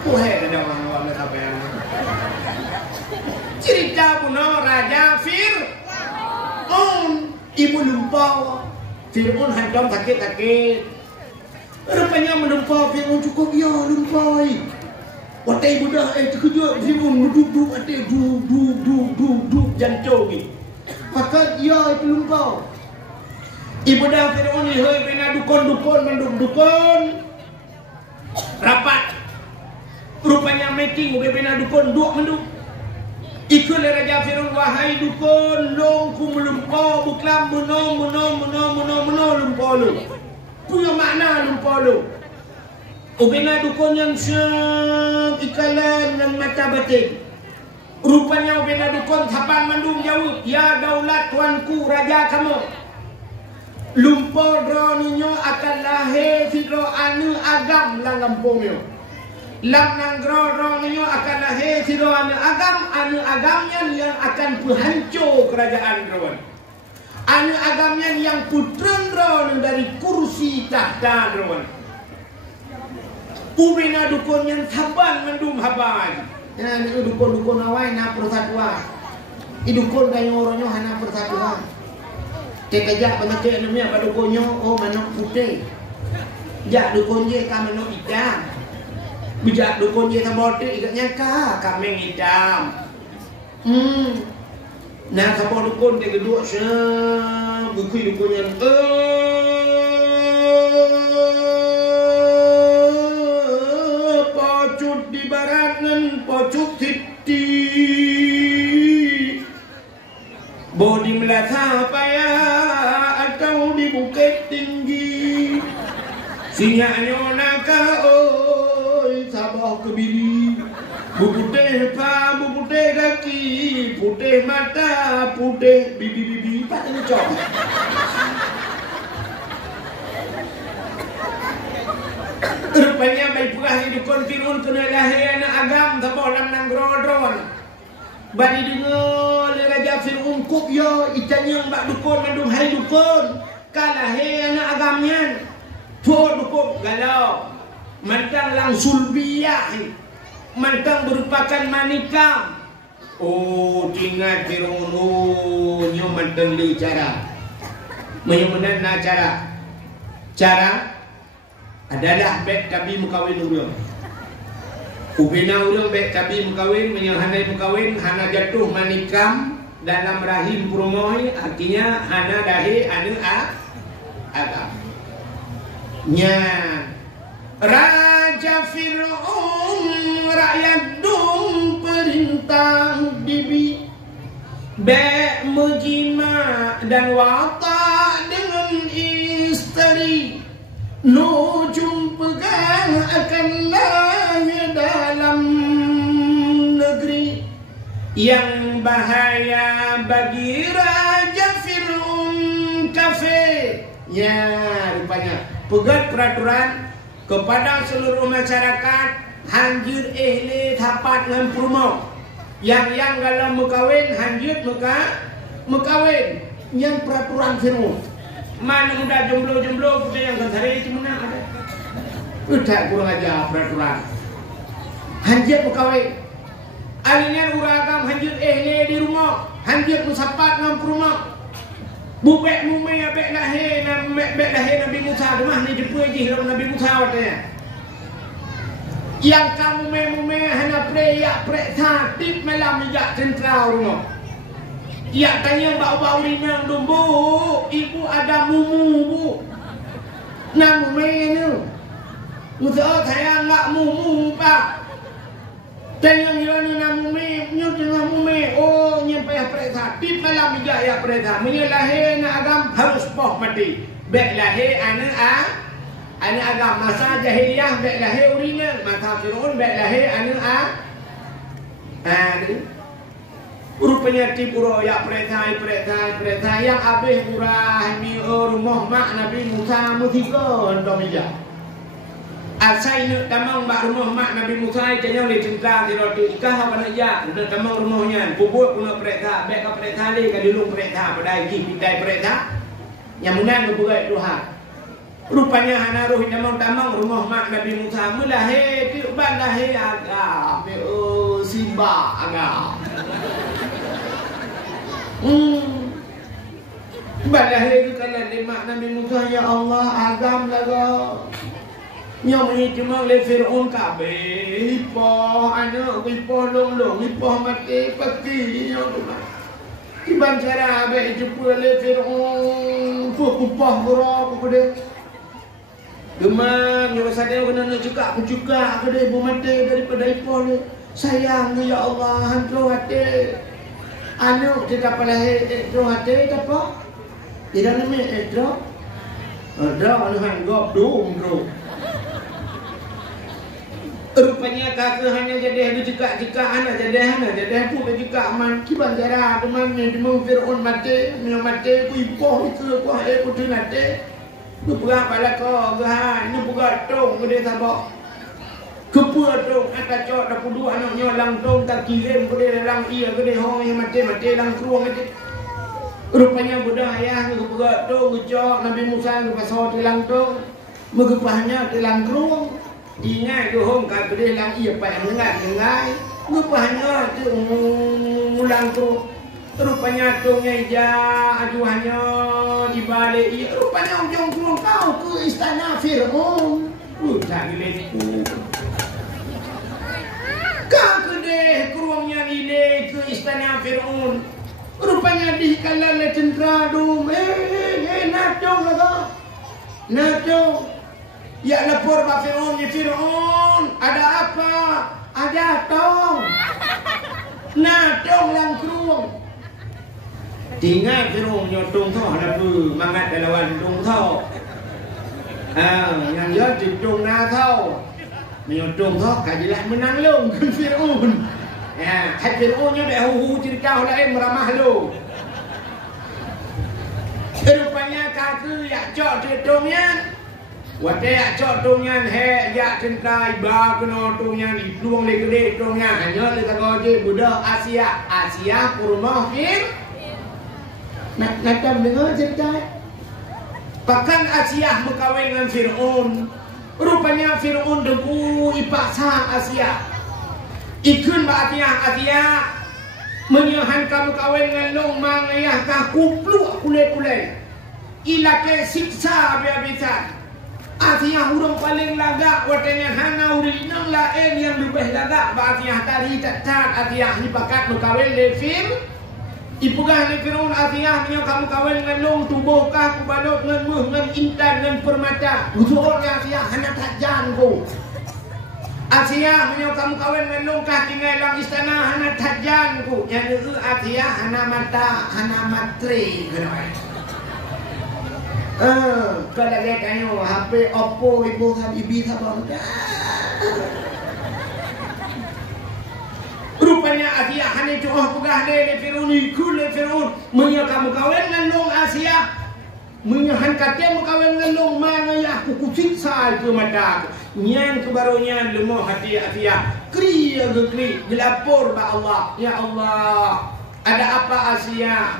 kuhe ada orang apa yang cerita puno Raja Fir'aun ibu lumpau Fir'aun hantam sakit rupanya melumpau Fir'aun cukup ya lumpai watai budak terkejut Fir'aun duduk watai duduk jantung ni maka ya itu lumpau ibu dah Fir'aun ni hei bina dukun rapat rupanya meeting bebena dukun duk menduk ikut Raja Fir'aun wahai dukun longku melumpau buklam menong lumpau lu punya makna lumpau lu bebena dukun yang syam ikalan yang mata batin rupanya bebena dukun tapan mandung jauh ya daulat tuanku raja kamu lumpau droninya akan lahir fitro anu agam langampungnya lam nanggro ninyo akan lahir siro anu agamnya yang akan penghancur kerajaan drawan anu agamnya yang putran drawan dari kursi tahta drawan ubina dukun yang saban mendum haban Nah, ni dukun-dukun awai na persatuan. Dukun kayu orangnya hana persatuan. Tekajak penyakit namanya pada dukunnya, oh manuk putih. Jak dukun je ka manuk hitam. Bijak dukun je sama botik ikatnya ka kambing hitam. Nah, sama dukun dia kedua buku dukunnya. Pocut di barangan, pocut titi. Bodi melata paya atau di bukit tinggi. Sinyaknya naka oi sabah kebiri. Buputih pa, buputih kaki, putih mata, putih bibi-bibi. Pak ini cok. Rupanya baik pula dukun Fir'aun kena lahir anak agam sabah dalam nang grodron. Bani dengar le Raja Fir'aun kuk yo itanya bak dukun mandum hai dukun. Kalah he anak agamnya. Tuh dukun galau. Mantang lang sulbiyah. Mantang merupakan manikam. Oh, tinggal Fir'aun nyo mantang le cara. Menyumenan na cara. Cara adalah bek kabi mukawin urang. Ubina urang bek kabi mukawin, menyohanai mukawin, hana jatuh manikam dalam rahim purmoy, artinya hana dahi anu agam. Nya Raja Fir'aun rakyat dong perintah dibi bek mujima dan watak dengan istri. Nujum pegang akan langit dalam negeri yang bahaya bagi Raja Fir'aun kafir. Ya, rupanya pegat peraturan kepada seluruh masyarakat hanjir ehli tapat dengan promo. Yang dalam mekawin hanjir mekawin yang peraturan Fir'aun. Mana udah jomblo-jomblo kita yang hari itu mana ada. Udah kurang aja peraturan. Hanjir mekawin. Alinya uragam hanjir ehli di rumah. Hanjir musapat dengan rumah. Bubek mume bek lahir Nabi Musa rumah ni jepui je hilang Nabi Musa watanya. Yang kamu mume hana preyak prekta tip malam mijak sentral rumah. Ya tanya bau-bau rinang dong bu, ibu ada mumu bu. Nah mume ni, musa saya enggak mumu pak. Tanya ni nak mume, nyuruh mume, oh nyampai periksa. Tip malam bijak ya periksa. Menyelahir nak agam harus poh mati. Bek lahir anak agam masa jahiliyah bek lahir urinan. Masa Fir'aun bek lahir anak ni. Rupanya tipuro ya periksa yang habis urah mi rumah mak Nabi Musa mutiga untuk mijak. Asai nak tamang mak rumah mak Nabi Musa jangan le cinta di roti kah apa nak ya nak tamang rumahnya bubuk guna periksa bek ka periksa le ka dilung periksa pada gi pindai periksa yang menang berat Tuhan. Rupanya hana roh tamang rumah mak Nabi Musa mulahir ti ban lahir agak simba agak. Balahir kalau di mak Nabi Musa ya Allah agam laga. Nyom ni cuma le Fir'aun kabe lipoh anak lipoh long lipoh mati pati nyom tu mah. Tiban cara abe jumpa le Fir'aun kupah berapa kode. Gemam nyom sadar kena nak cuka kode bu mati daripada lipoh le. Sayang ya Allah hantu hati. Anu tidak pernah itu hati apa? Tidak nama itu. Ada anu hanggap dong bro. Rupanya kakak hanya jadi ada jika anak jadi pun jika aman kiban jara teman ni demu Fir'aun mati ku ipoh itu ku hai ku dinate. Ku pura bala ko gahan ni buka tong gede sabak. Kepua dong ada cok dah pudu anaknya lang dong tak kirim gede lang iya gede hong yang mati lang keruang itu. Rupanya budaya ku buka dong cok Nabi Musa ku pasal di lang dong. Megepahnya di lang keruang. Ingat tu hong kat gede lang iya pa yang dengai. Rupanya tu ulang tu. Rupanya tungnya ija ajuhannya di balik. Rupanya ujung kurung kau ke istana Fir'aun. Tak gilek. Kau kedeh kurungnya gilek ke istana Fir'aun. Rupanya dihikalah oleh tentera dum. Natong lah kau. Natong. Ya lapor Pak Fir'aun. Ya Fir'aun. Ada apa? Ada tong. Natong lang kurung. Tinggal Fir'aun nyotong thau lah tu. Mangat lawan tung thau. Yang dia tung na thau. Menyotong thau kajilah menang long ke Fir'aun. Hai Fir'aun nya dah hu cerita lain meramah lo. Rupanya kaki yak cok tungnya. Wate yak cok tungnya he yak tentrai ba kena tungnya di peluang le gede tungnya hanya le tak je budak Asia kurma Fir. Nak dengar cerita. Bahkan Asia berkahwin dengan Fir'aun. Rupanya Fir'aun dengku ipaksa Asia. Ikun ba Asia menyahan kamu kahwin dengan long mang ayah kah kupluk kulit-kulit. Ilake siksa habis-habisan. Asia hurung paling lagak watanya hana urinang lain yang lebih lagak ba Asia tadi tak Asia ni pakat berkahwin dengan Ipugah ni Fir'aun Asia punya kamu kahwin dengan long tubuh kah ku balut dengan muh dengan intan dengan permata. Usul Asia hana tajan ku. Asia punya kamu kahwin dengan long kah tinggal dalam istana hana tajan ku. Yang itu Asia hana mata hana matri. Kalau dia tanya HP Oppo ibu kan ibi sabang. Rupanya Asia hanya cuah pegah le Fir'aun ikut le Fir'aun. Menya kamu kahwin dengan long Asia. Menya han kata mu kahwin dengan long mana ya aku kusiksa itu mata. Nyan kebarunya lemah hati Asia. Kri gelapor ba Allah. Ya Allah. Ada apa Asia?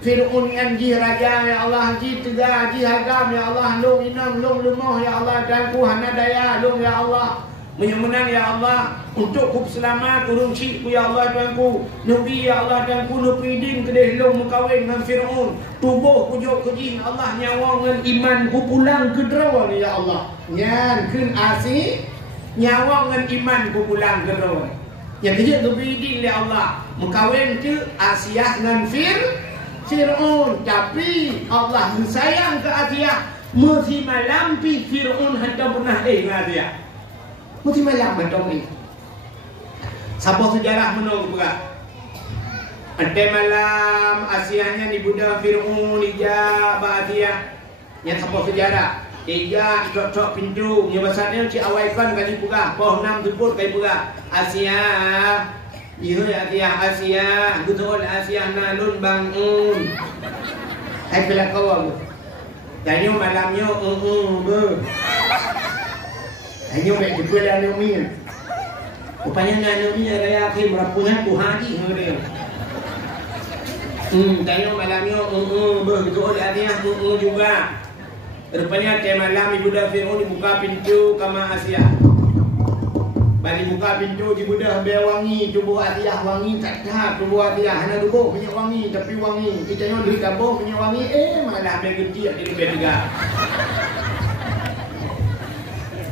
Fir'aun yang ji raja ya Allah, ji tegah, ji hagam ya Allah, long inang, long lemah ya Allah, dan ku hana daya long ya Allah. Menang ya Allah untuk ku selamat turun cikgu ya Allah tuanku. Nabi ya Allah dan ku nupidin kedeh long mukawin dengan Fir'aun. Tubuh ku jok kejing Allah nyawa dengan iman ku pulang ke derawan ya Allah. Nyan kun asi nyawa dengan iman ku pulang ke derawan. Yang kejap nupidin ya Allah mukawin ke Asia dengan Fir'aun. Tapi Allah sayang ke Asia. Mesti malampi Fir'aun hantar pernah dengan Asia. Mesti malam macam ni. Siapa sejarah menurut berat. Ante malam Asianya ni budak Fir'aun ija ba Asia. Yang siapa sejarah. Ija cok pintu. Nya basatnya ci awaikan kali buka. Poh 6 teput kali buka. Asia. Ieu Asia. Betul Asia nalun bangun. Hai pelak kau. Jangan malamnya be. Hanya baik juga dah Naomi. Rupanya Naomi raya akhir merapuhnya Tuhani dia. Tanya malamnya betul dia juga. Rupanya tiap malam ibu dah Fir'aun dibuka pintu kamar Asia. Balik buka pintu ibu dah biar wangi tubuh Asia wangi tak dah tubuh Asia hanya tubuh punya wangi tapi wangi. Kita yang di kampung punya wangi malah dia kecil dia lebih tegak.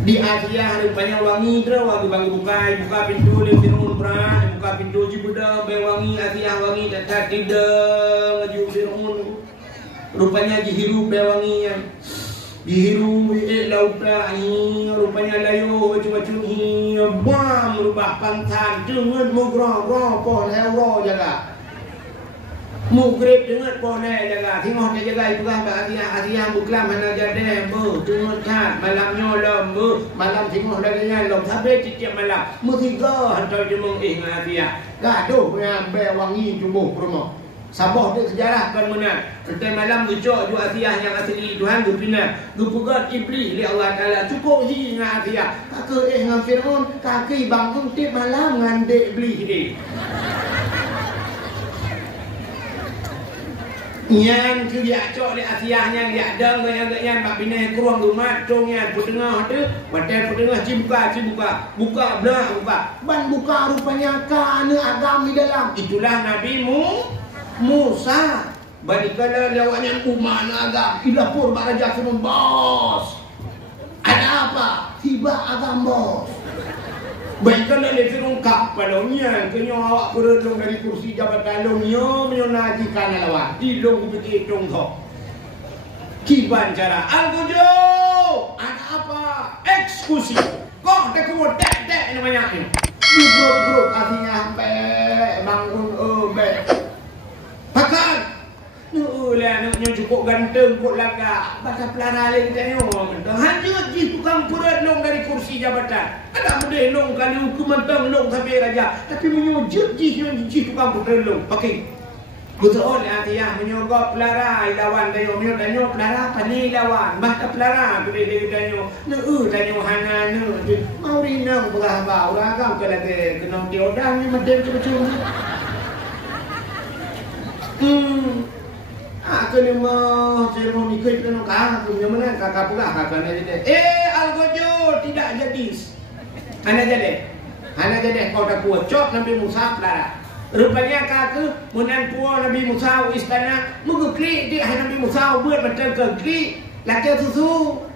Di Asia rupanya wangi terus waktu bang buka pintu dia Fir'aun berat buka pintu je budak wangi Asia wangi tak tidak ngaju Fir'aun rupanya dihirup wangi yang dihirup lauta rupanya layu macam-macam bam rubah pantan dengan mugrah poh lewo jaga mugrib dengan poh le jaga tengok dia jaga itu kan Asia buklam mana jadeh tengok kat malamnya lom malam tengok lagi nya lom sampai tiap malam mutiga hantar jemung dengan Asia gaduh yang wangi tubuh rumah Sabah dia sejarah kan mana setiap malam ucap juga Asia yang asli Tuhan tu pindah tu pegat iblis li Allah Taala cukup hi dengan Asia kakak dengan Fir'aun kaki bangun tiap malam dengan iblis ni Yang dia cok di Asiahnya dia ada yang bak bina kurang rumah tongnya putengah tu hotel putengah buka belah buka ban buka rupanya kana agam di dalam itulah Nabi Musa balikala lawanya umana agam ila pur baraja Firaun bos ada apa tiba agam bos baiklah le Firaun kapalnya kenyo awak berelong dari kursi jabatan longnya menyonaji kana lawan dilong begitu dong tho kiban cara algojo ada apa eksekusi kok tak kuat tek namanya ini grup artinya sampai bangun pakan lah nak cukup ganteng kok laga baca pelara lagi tanya mentang hanya ji tukang perut long dari kursi jabatan ada boleh long kali hukuman tang long sampai raja tapi menyujud ji tukang perut long pakai betul artinya menyogok pelara lawan tanya tanya pelara pani lawan baca pelara tu dia tanya tanya hana mau rinang berapa orang kau ke lagi kena diodang ni medem macam aku ni mah ceremoni ikut kena kah aku yang mana kakak pula kakak nak jadi algojo tidak jadi ana jadi kau dah kuat cok Nabi Musa pelara rupanya kakak munan puan Nabi Musa istana mengukli dia Nabi Musa buat macam kekli laki susu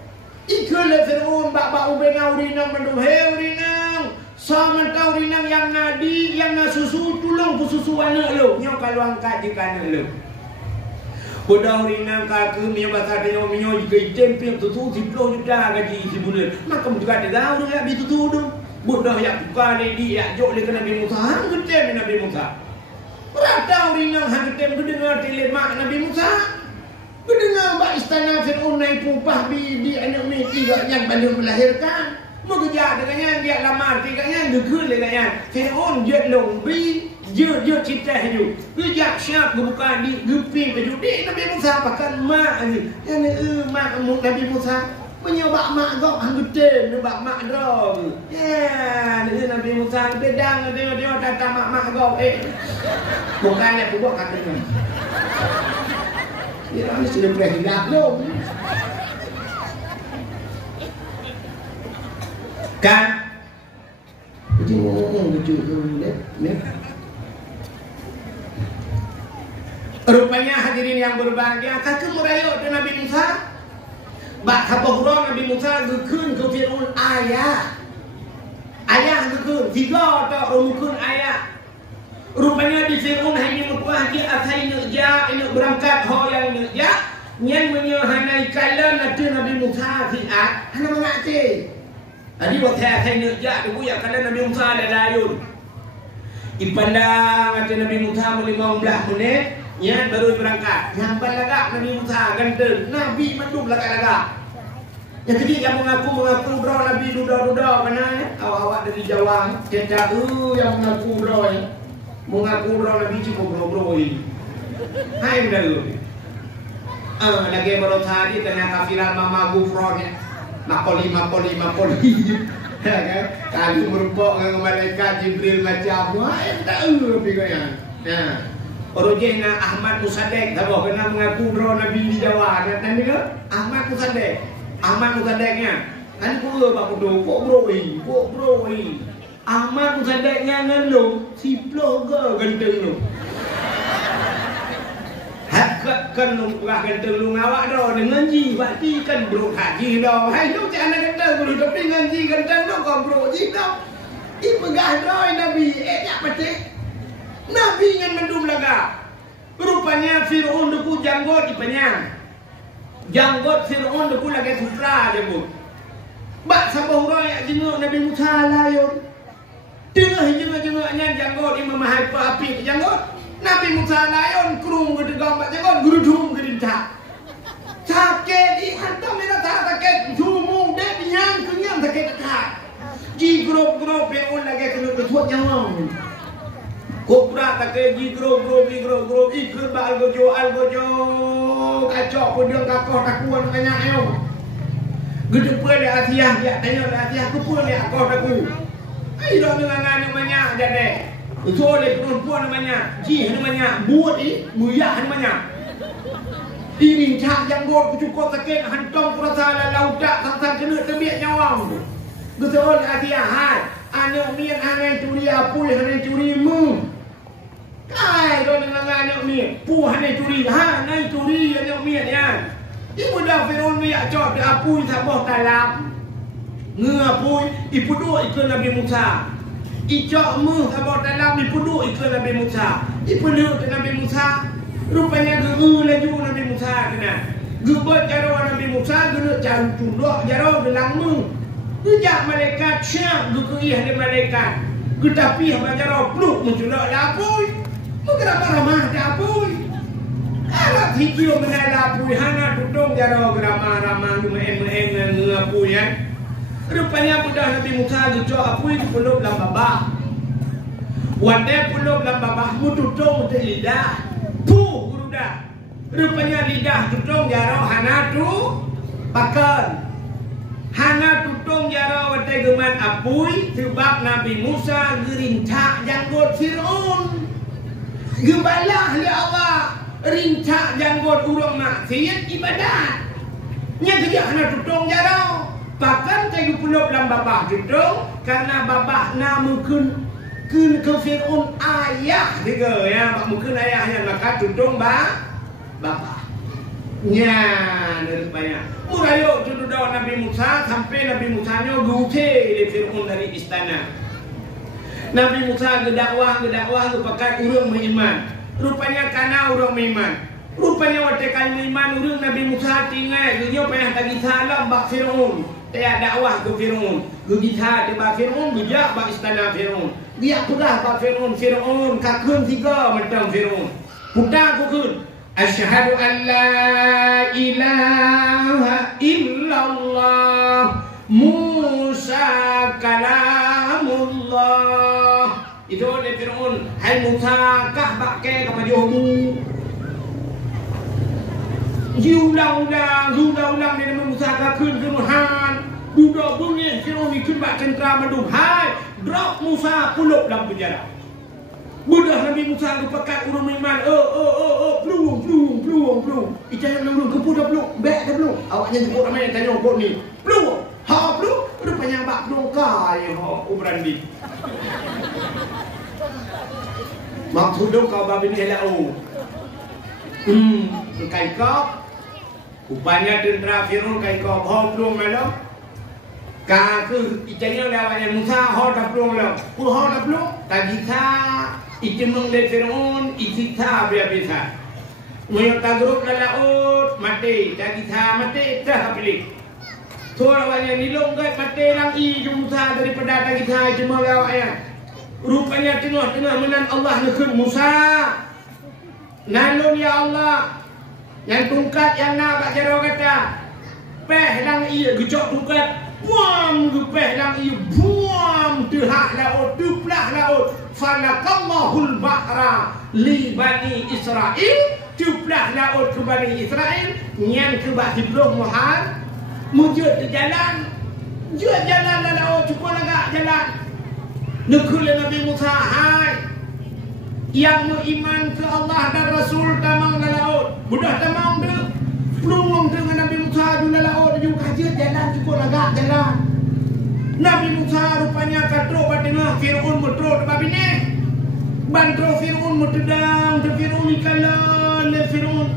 ikut le Firaun bak ubena urinang mendum urinang sama tahu urinang yang nadi yang susu tulung susu anak lo nyo kalau angkat di kanan lo Bodoh rina kakak ni bahasa dia minyo jika item tu 10 juta gaji sebulan. Maka juga ada gaul dia habis tu tu. Bodoh ya bukan dia jok le Nabi Musa hang gede Nabi Musa. Rata rina hang gede dengar telemak Nabi Musa. Mendengar mbak istana Firaun naik upah di anak ni tiga yang belum melahirkan. Mau kerja dengannya dia lamar tiganya degul dengannya. Firaun jet lombi dia cita hidup. Dia siap buka di gepi baju di Nabi Musa pakai mak ni. Yang mak Nabi Musa menyobak mak kau anggute nyobak mak dong. Ya, dengan Nabi Musa bedang dia datang mak kau bukannya buat katanya. Dia orang sudah berhilang dong. Kan? Jadi lucu ni. Rupanya hadirin yang berbahagia, kakek merayu dengan Nabi Musa. Bak kapal Nabi Musa gekun ke Firaun ayah gekun 3 tak rukun ayah. Rupanya di Firaun hanya mekuah dia atai nerja ini berangkat ho yang nerja yang menyohanai kala nanti Nabi Musa fiat hana mengati. Tadi waktu atai nerja tu ya kala Nabi Musa ada layun. Dipandang nanti Nabi Musa 15 menit. Ya baru berangkat. Yang balagak Nabi Musa ganteng. Nabi mandum lagak-lagak. Yang ketiga mengaku bro Nabi duda mana ya? Awak dari Jawa. Dia yang mengaku bro ya. Mengaku bro Nabi cukup bro ini. Hai dulu. Lagi baru tadi kena kafiran mama gufronnya. Makoli. Ya kan? Kali merupakan dengan malaikat Jibril macam wah tahu pikirnya. Nah. Orojena Ahmad Musadek, tahu kena mengaku bro Nabi di Jawa, nanti ke Ahmad Musadeknya, kan gua pak bodoh, kok bro Ahmad Musadeknya ngelung, si blogger ganteng lu, kan lu ganteng lu ngawak doh dengan ji, berarti kan bro haji doh, hai lu jangan ganteng lu tapi dengan ji ganteng doh kau bro ji doh, ipegah doh Nabi, ya pasti. Nabi yang mendum laga. Rupanya Firaun deku janggot di penyang. Janggot Firaun deku lagi sufra janggut. Bak sabah raya jenguk Nabi Musa layun. Tengah jenguk-jenguknya janggot imam mahaipa api ke janggot. Nabi Musa layun kerung ke tegam bak janggot gerudung ke dincak. Sakit di hantam merah sakit. Jumung dia binyang kenyang sakit dekat. Ji grup Firaun lagi kena kesuat janggut. Kopra tak keji grob ikut ba algojo kacau pun dia kakoh takuan banyak ayo gede pun dia Asia dia tanya dia Asia aku pun dia kakoh taku ai dah dengan namanya jadi itu oleh perempuan namanya ji namanya buat buya namanya Ini cak janggut cukup sakit hantam kurasa lalau tak sang kena terbiak nyawang tu. Betul hati ahad. Anak mian hanai curi apui hanai curi mu. Kai kau dengan anak mian. Pu hanai curi hanai curi anak mian ya. Ibu dah Firaun miak cop di apui sabah talam. Ngapui ibu dua ikut Nabi Musa. Icok mu sabah talam ibu dua ikut Nabi Musa. Ibu dua ke Nabi Musa. Rupanya guru laju Nabi Musa kena. Gebot jaro Nabi Musa guru jaru tunduk jaro gelang mu. Gejak malaikat syak gekuih ada malaikat. Getapi jaro pluk menculak lapui. Berapa ramah lapui. Kalau hijau menai lapui hana tudung jaro ramah-ramah lumayan ngapui ya. Rupanya budak Nabi Musa gejak apui peluk dalam babah. Wadai peluk dalam babah mu tudung ke lidah. Puh guruda. Rupanya lidah tutung jaro hana tu pakan. Hana tutung jaro watai geman apui sebab Nabi Musa gerintak janggut Firaun. Gebalah li Allah rintak janggut urang maksiat ibadat. Nya kerja hana tutung jaro. Pakan tayu puluk dalam babah tutung karena babah na mungkin ke Firaun ayah juga ya, mungkin ayahnya maka tudung bapak. Nya rupanya. Murayo tudung Nabi Musa sampai Nabi Musa nya gute di Firaun dari istana. Nabi Musa gedakwah kepada urang beriman. Rupanya kana urang beriman. Rupanya waktu kan beriman urang Nabi Musa tinggal dia payah tagi salam bak Firaun. Dia dakwah ke Firaun. Gugita di bak Firaun, bijak bak istana Firaun. Dia pudah bak Firaun kakun tiga macam Firaun. Pudah kakun. Asyhadu an la ilaha illallah Musa kalamullah. Itu oleh Firaun. Hai Musa kah bakke kepada jomu. Diulang-ulang dia Musa kakun Tuhan. Budak bunyi Firaun ikut bak centra madum. Hai, drop Musa puluk dalam penjara. Budak Nabi Musa kepakat urang iman. Pelung. Icah yang pelung kepudah pelung. Bek dah pelung. Awaknya sebut ramai tanya kok ni. Pelung. Ha pelung. Rupanya bak pelung kai ha ubrandi. Maksud kau babi ni helau. Kai kau. Rupanya tentera Firaun kai kau ha pelung malam. Ka ke icanya lawaknya Musa ha dah pelung lah. Pu ha dah pelung. Tadi sa itimung de Firaun isita biasa. Moyo tagruk laut mati. Tadi sa mati dah pilih. Thua lawaknya nilong gat mati lang i Musa daripada tadi sa cuma lawaknya. Rupanya tengah-tengah menan Allah nekun Musa. Nalun ya Allah. Yang tungkat yang nak jaro kata. Peh lang i gejok tungkat. Buam gepeh lang i buam tehak laut tuplah laut falakallahul bahra li bani Israel tuplah laut ke bani Israel nyan ke bah dibloh mohar mujud ke jalan jalan laut cukup agak jalan nekul Nabi Musa hai yang beriman ke Allah dan Rasul tamang laut budak tamang de pelung dengan Nabi Musa di laut juga kaji jalan cukup agak jalan. Nabi Musa rupanya katro batengah Firaun metro babi ni. Bantro Firaun metedang ke Firaun ikalan le Firaun.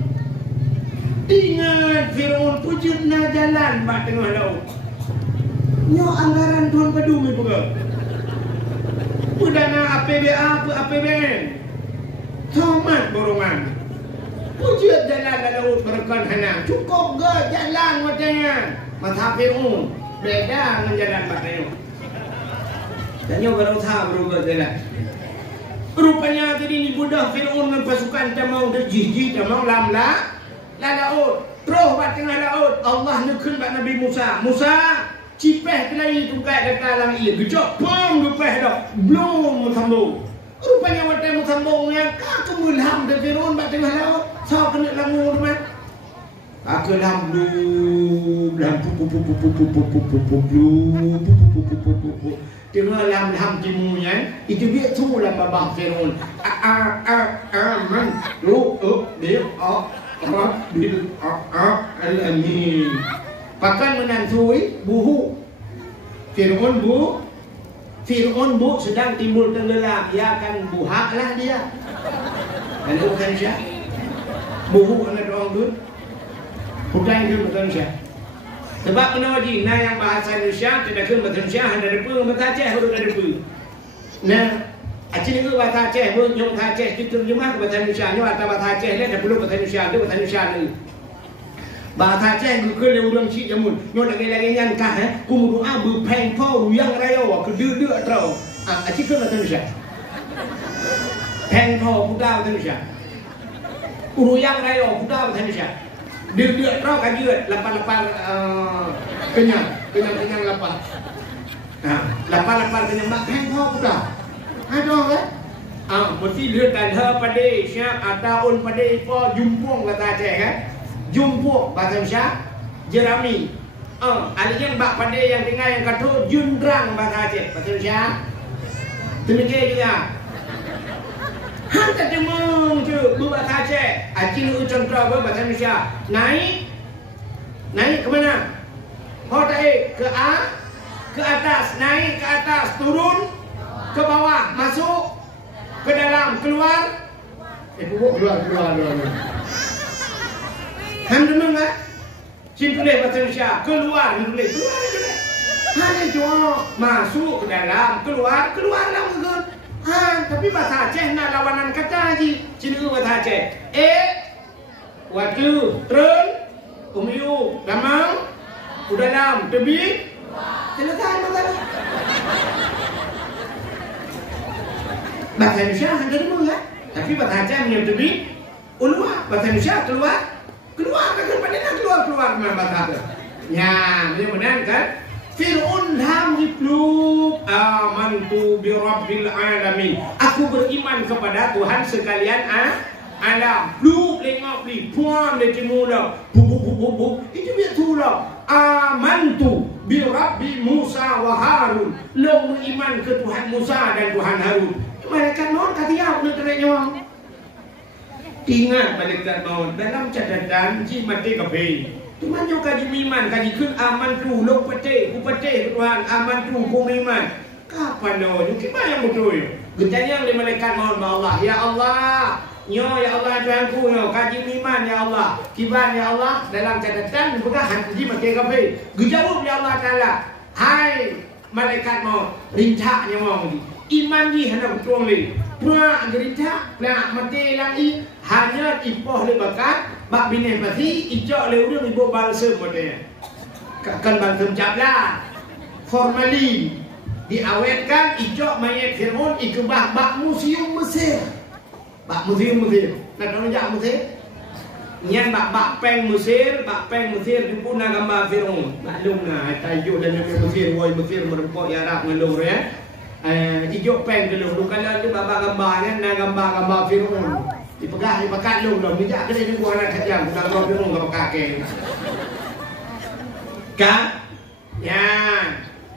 Ingat Firaun pujudna jalan batengah laut. Nyo anggaran Tuhan Padumi pula. Udana APBN. Tomat borongan. Pujud jalan laut berkan hana. Cukup ke jalan macamnya. Mata Firaun. Beda dengan jalan batanya. Tanya baru tahu berubah jalan. Rupanya tadi ni budak Firaun dengan pasukan tamang terjiji tamang lamla laut. Terus batengah laut. Allah nekun bat Nabi Musa. Musa cipeh kelai tungkai kata lang ia. Gejok pom gepeh dah. Belum sambung. Rupanya watai sambungnya kau mulham dari Firaun batengah laut. Sao kena langu teman? Aku lampu tengah lam timunya itu dia tu lah babah Firaun. Man lu dia Alamin. Pakan menantui buhu. Fir'aun bu sedang timbul tenggelam, dia akan buhaklah dia. Lalu bukan siapa? Buhu kena doang tu. Bukan itu bukan siapa. Sebab kenapa di nah yang bahasa Indonesia tidak kena bahasa Indonesia hanya ada pun bahasa Aceh baru ada pun. Nah, Aceh ni bahasa Aceh pun nyong bahasa Aceh diterjemah ke bahasa Indonesia. Nyong atau bahasa Aceh ni ada perlu bahasa Indonesia tu bahasa Indonesia ni. Bahasa Aceh Google dia ulang cik jamun. Nyong lagi-lagi yang kah ku doa berpeng pau yang raya ke duduk terus. Aceh ke bahasa Indonesia. Peng pau budak bahasa Indonesia. Uruyang raya budak bahasa Indonesia. Duduk terus kajian lapar-lapar kenyang lapar. Lapar-lapar kenyang mak peng pau budak. Ada kan? Mesti dia tanda pada syak ataun pada ipo jumpung kata Aceh kan? Jumpung bahasa Indonesia jerami. Alian bak pada yang tinggal yang kata jundrang bahasa Aceh bahasa Indonesia. Demikian juga. Hantar demung tu bahasa Aceh. Aceh lu contoh bahasa Indonesia. Naik ke mana? Ke atas, naik ke atas, turun ke bawah, masuk ke dalam, keluar. Keluar. Han demang kan? Cin tulis bahasa Indonesia, keluar tulis. Hanya cuma masuk ke dalam, keluar dalam ke. Tapi bahasa Aceh nak lawanan kata lagi. Cina bahasa Aceh. Waktu, turun, umiu, lamang, dalam, tebi, selesai masalah. Bahasa Indonesia hanya demang kan? Tapi bahasa Aceh punya tebi, ulua, bahasa Indonesia keluar kan pada keluar memang bahasa tu. Ya, benar kan? Fir'aun ham dipluk amantu bi rabbil alamin. Aku beriman kepada Tuhan sekalian alam. Pluk lengok beli puan le timur dah. Bu. Itu dia tu lah. Amantu bi rabbi Musa wa Harun. Lo beriman ke Tuhan Musa dan Tuhan Harun. Malaikat maut kata ya nak kena nyawa. Ingat malaikat maut dalam catatan ji mati kafe. Tuhan juga kaji iman, kaji kun aman tu, lo pete Tuhan, aman tu, ku iman. Kapan dah? Gimana yang betul? Bertanya oleh malaikat maut Allah, ya Allah, ya Allah Tuhanku, kaji iman ya Allah, kiban ya Allah dalam catatan bukan haji mati kafe. Dijawab ya Allah Taala, hai malaikat maut, rincaknya mau ni, iman ni hendak betul ni. Pura gerita, nak mati lagi hanya ipoh le bakat, bak bini pasti ijak le urang ibu balsem model. Kan balsem cabla, formalin diawetkan ijak mayat Fir'aun ikubah bak museum Mesir. Bak museum Mesir. Nak tahu jak Mesir? Nyan bak peng Mesir di pun gambar Fir'aun. Maklum nah, tajuk dan Mesir, woi Mesir merempok Arab ngelur ya. Ijuk pen dulu, bukan tu gambar-gambarnya, nak gambar Fir'aun. Dipegang lu dah, mijak kena jumpa anak kejam, gambar Fir'aun ke kaki. Kan? Ya,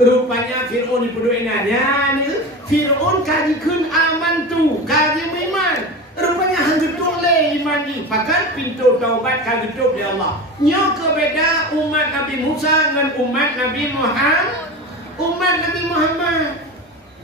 rupanya Fir'aun dipeduin ya ni. Fir'aun kaji kun aman tu, kaji iman. Rupanya hanggetung le iman ni. Pakai pintu taubat kaji tutup ya Allah. Nyo kebeda umat Nabi Musa dengan umat Nabi Muhammad.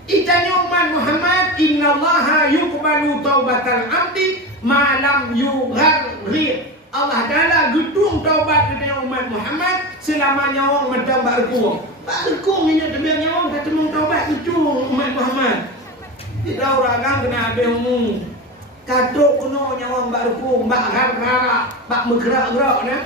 Itanya umat Muhammad, innallaha yuqbalu taubatal abdi malam yugharrir. Allah Taala gedung taubat kepada umat Muhammad selama nyawa mentang barkung. Barkung ini demi nyawa kata mung taubat gedung umat Muhammad. Tidak orang kena habis umum. Kadok kena nyawa barkung, bak har-hara, bak bergerak-gerak nah.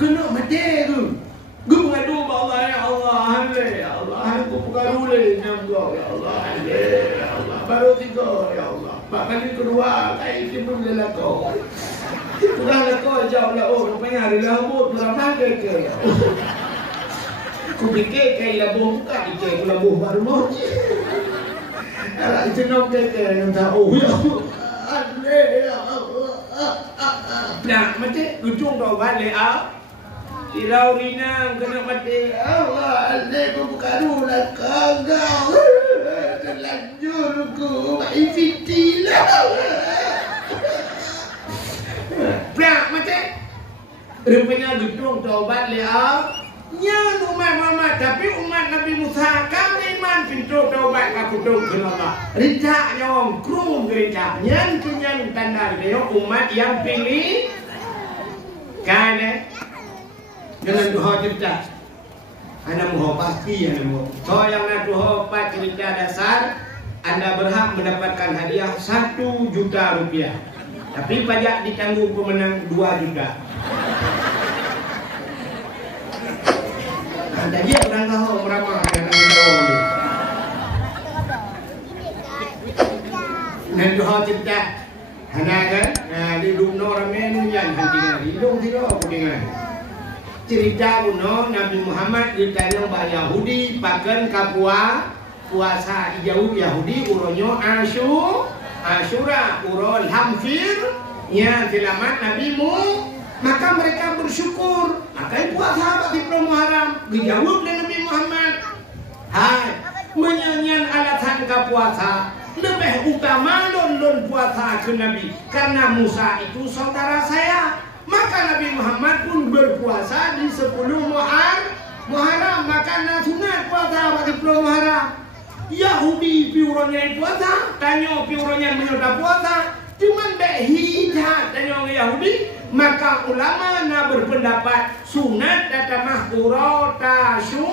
Kena mati tu. Gue mengadu Allah ya Allah, ya Allah, aku bukan boleh nyamuk ya Allah, ya Allah, baru 3 ya Allah, kali kedua kayak itu belum dilakukan. Sudah lakukan jauh lah, rupanya hari rambut berapa ke? Aku fikir kayak labuh bukan, itu labuh baru mau. Alah itu nak kayak yang tahu ya Allah, ya Allah. Nah, macam ujung kau balik Irau Rina kena mati. Allah, aku bukan ulah kagak. terlanjur ku IVT lah. Prak macam rupanya gedung taubat lihat. Nya umat Muhammad tapi umat Nabi Musa kan iman pintu taubat ka kudung ke Allah. Rinca nyong krum gereja nyan kunyan tanda dia umat yang pilih kan dengan doa cerita. Anda mau pasti Anda mau. So yang nak doa cerita dasar Anda berhak mendapatkan hadiah 1 juta rupiah. Tapi pajak ditanggung pemenang 2 juta. Jadi orang tahu meramah dengan doa ni. Nanti doa cerita, hana kan? Di rumah orang menu yang tinggal, hidung tidak aku dengar. Cerita kuno Nabi Muhammad ditanya bah Yahudi pakai kapua puasa Yahudi uronyo Asyura urol hamfir yang selamat Nabi mu. Maka mereka bersyukur. Maka puasa di Muharram dijawab oleh Nabi Muhammad. Hai, menyanyian alasan ke puasa lebih utama lon puasa ke Nabi karena Musa itu saudara saya. Maka Nabi Muhammad pun berpuasa di 10 Muharram. Maka sunat puasa di Muharram. Yahudi piuronya puasa, tanya piuronya menyota puasa. Cuman behidat tanya Yahudi. Maka ulama na berpendapat sunat datamah ura tasyu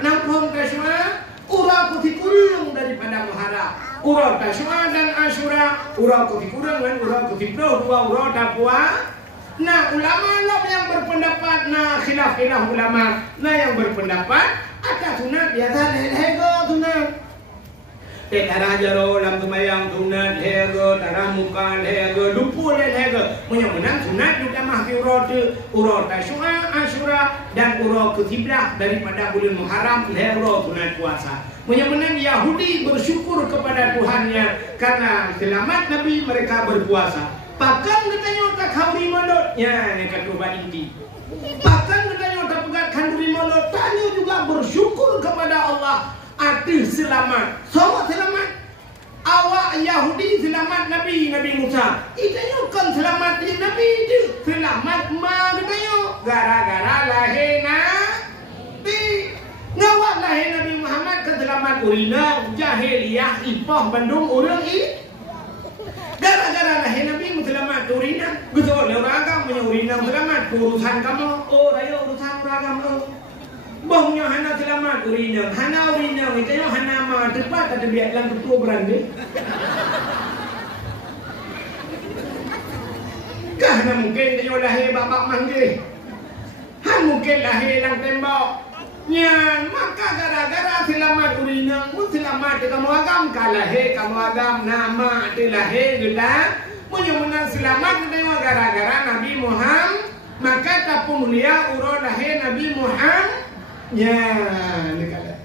nampung tasyua ura putih kurung daripada Muharram. Ura tasyua dan Asyura ura putih kurung dan ura putih penuh 2 ura tapua. Nah ulama lah yang berpendapat khilaf ulama. Nah yang berpendapat ada sunat biasa lehego sunat. Darah jaro lam tumayang sunat lehego, darah muka lehego, dupu lehego. Menang sunat juga mahfi urot tasyua, Asyura dan urot ketiblah daripada bulan Muharram lehego sunat puasa. Menang Yahudi bersyukur kepada Tuhannya karena selamat Nabi mereka berpuasa. Bahkan katanya tak khauri molot. Ya, ni kata ubat inti. Bahkan katanya tak pegat khanduri molot. Tanya juga bersyukur kepada Allah. Ada selamat. Semua selamat. Awak Yahudi selamat Nabi Musa. Itanya kan selamat di Nabi itu. Selamat katanya. Gara-gara lahir Nabi. Ngawak lahir Nabi Muhammad ke selamat urina. Jahiliyah ipah Bandung orang ini. Gara-gara lahir Nabi selamat urina. Betul le ragam punya urina selamat urusan kamu. Oh raya urusan ragam lo. Bohnya hana selamat urina. Hana urina itu hana ma tepat ada biar lang ketua berande. Karena mungkin dia lahir bapak manggil. Han mungkin lahir lang tembok. Ya, maka gara-gara selamat urina, selamat kamu agam kalahe kamu agam nama telahe gila, punya selamat itu gara-gara Nabi Muhammad, maka tapu mulia uro lahir Nabi Muhammad. Ya, nikah.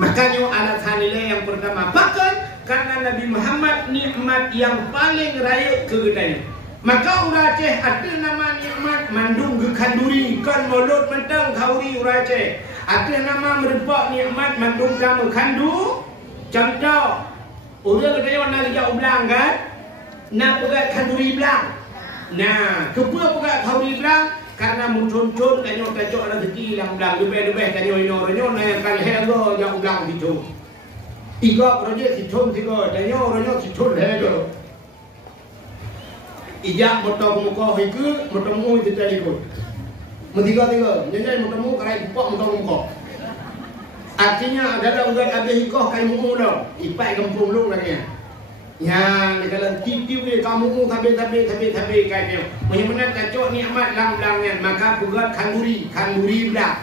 Makanya alasan nilai yang pertama bahkan karena Nabi Muhammad nikmat yang paling raya kegedanya. Maka uraceh ada nama nikmat mandung gekanduri kan mulut mentang kauri uraceh. Ada nama merepak nikmat mandung kamu kandu. Contoh, orang kata orang nak jauh belang kan? Nak pegat kanduri belang. Nah, kepa pegat kauri belang karena muncul-muncul tanya tajok rezeki lang belang lebih-lebih tanya orang-orang yang kan hego jauh belang itu. Tiga projek situng tiga tanya orang-orang situng hego. Ijak motor muka hikul, motor mu itu tadi ikut. Tiga, jadi motor mu kerai bupak motor muka. Artinya ada ugat ada hikoh kai mu dah, ipai kampung lu lagi. Ya, kalau titiu ni kamu mu tabe kai dia. Menyemena cacok nikmat lang-langnya, maka buat kanduri belah.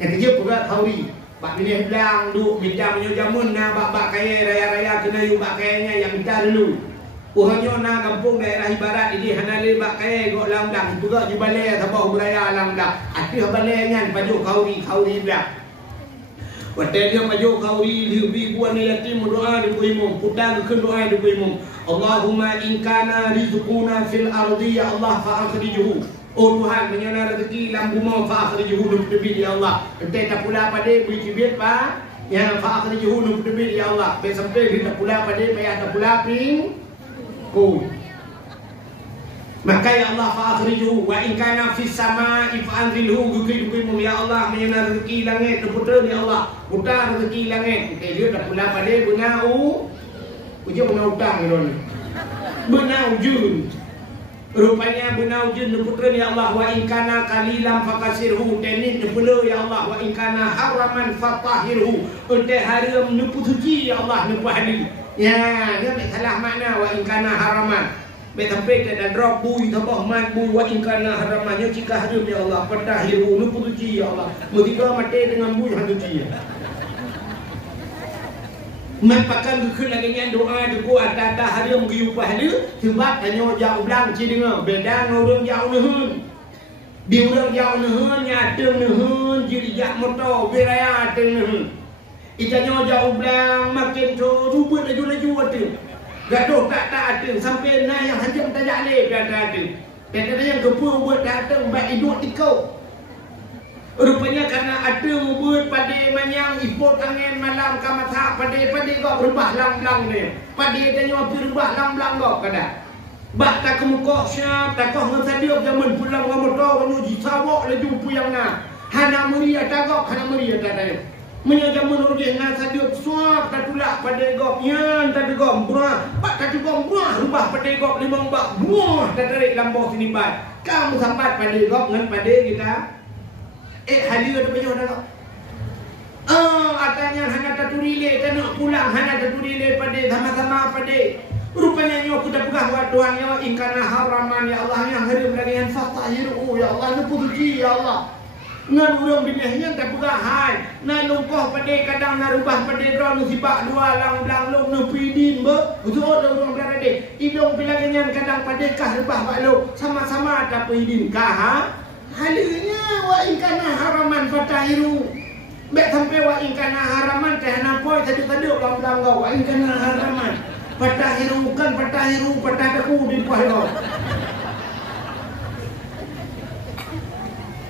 Yang kerja buat kauri. Bak ni belang duk minta menyojamun na bak kaya raya-raya kena yu bak kayanya yang minta dulu. Orangnya nak kampung daerah ibarat ini hanale bak kaya gok lamdang juga di balai sabah beraya lamdang. Aktif balai ngan pajuk kauri belah. Waktu dia pajuk kauri lebih buat ni yatim doa di buimum, putar ke doa di buimum. Allahumma in kana rizquna fil ardi ya Allah fa akhrijuhu. Oh Tuhan, menyana rezeki dalam bumi fa akhrijuhu lebih ya Allah. Entah tak pula pada beri cibit pa yang fa'akhrijuhu nu putih ya Allah be sampai di pula pada payah tak pula ping ku maka ya Allah fa'akhrijuhu wa in kana fis sama'i fa'anzilhu gukidukum ya Allah menyana rezeki langit putra ya Allah putar rezeki langit dia tak pula pada benau ujung benau utang ni benau jun rupanya benau jun putra ya Allah wa in kana qalilan fakasirhu tenin pula ya Allah wa in kana haraman fatahirhu ente haram nu suci ya Allah nu pahali ya dia tak salah makna wa in kana haraman be sampai dan drop bui tambah mat bu wa in kana haramannya jika haram ya Allah fatahirhu nu suci ya Allah mudika mate dengan bui hang suci Mempakan ke lagi nya doa duku ada harum giu pahala sebab tanya jauh belang ci dengar beda orang jauh nehun di orang jauh nehun nya ada nehun jadi jak motor beraya ada nehun itanya jauh belang makin tu rupa laju ada gaduh tak ada sampai na yang hajam tak jale ada dan ada yang kepu buat datang baik hidup ikau rupanya karena ada buat pada manyang ipot angin malam kamata pada kau berubah lang-lang ni pada tanya berubah lang-lang kau kada bak tak kemuka syap tak kau ngesadio zaman pulang dengan motor menuju sawak laju puyang na hana meria tagak hana meria tadai menyaja menurut na sadio suap tak tulak pada kau yan tak gom buah bak tak gom buah rubah pada kau limang bak buah tak tarik lambau sini bat kamu sambat pada kau ngan pada kita halia tu banyak dah. Katanya hana taturile nak pulang hana taturile pada sama-sama pada. Rupanya nyo aku dah pegah buat Tuhan nyo ingkana haraman ya Allah yang haram lagi yang fatahiru ya Allah nu puji ya Allah. Ngan urang binehnya tak pegah hai. Na lungkoh pada kadang na rubah pada dro nu sibak dua lang-lang lu nu pidin be. Betul dah urang berade. Idong bilangan kadang pada kah rubah bak lu sama-sama tak pidin kah ha? Halnya wa in kana haraman fatahiru Bek sampai wa in kana haraman teh napoi tadi-tadi lam-lam kau wa in kana haraman fatahiru kan fatahiru patahku di pahlo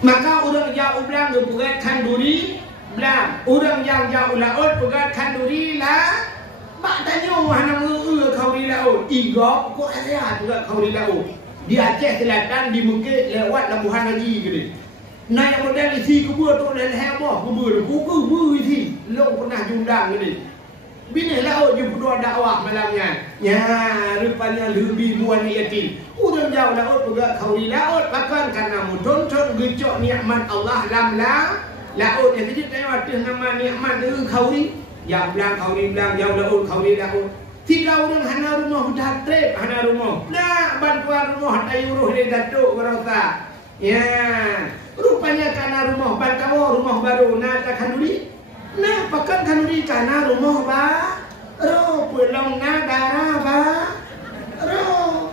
maka orang jauh belang pegat kanduri belang orang yang jauh laut pegat kanduri lah bak tanya hana kau di laut igok ko area pegat kau di laut di Aceh Selatan di Mengkek lewat Lambuhan Haji gede. Nah yang model isi kubur tu dan heboh kubur kubur isi lo pernah jundang gede. Bini laut je berdua dakwah malamnya. Ya rupanya lebih buan yatim. Udah jauh laut juga kau di laut bahkan karena mutonton gecok nikmat Allah lam laut yang jadi tanya arti nama nikmat itu kau di yang belang kau di belang jauh laut kau di laut. Tiga orang hana rumah dah trip hana rumah. Nah bantuan rumah ada yuruh dia datuk berasa. Ya, rupanya karena rumah bantawa rumah baru nak tak kanuri. Nah pakan kanuri karena rumah baru pulang na darah baru.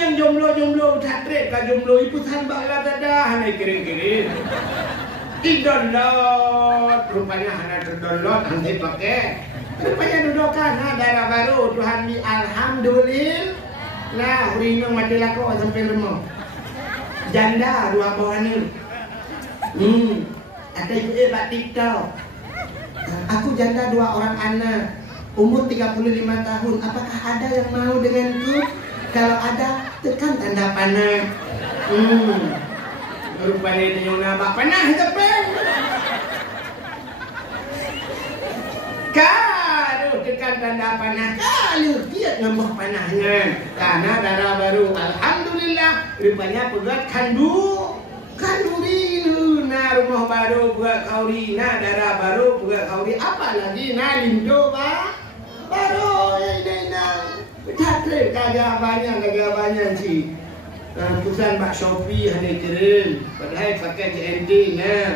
Yang jomblo dah trip ka jomblo ibu san bakla dadah hana kering-kering. Idolot rupanya hana terdolot nanti pakai. Rupanya dudukan darah baru Tuhan di alhamdulillah rinung mati lako sampai rumah janda dua bawah ni ada juga buat TikTok aku janda dua orang anak umur 35 tahun apakah ada yang mau denganku kalau ada tekan tanda panah rupanya dia nabak panah tapi kalau tekan tanda panah kalau dia nambah panahnya karena darah baru alhamdulillah rupanya pegat kanduri na rumah baru pegat kauri na darah baru pegat kauri apalagi na lindo baru ya betul kagak banyak sih perusahaan Pak Shopee ada kirim padahal pakai JNT nah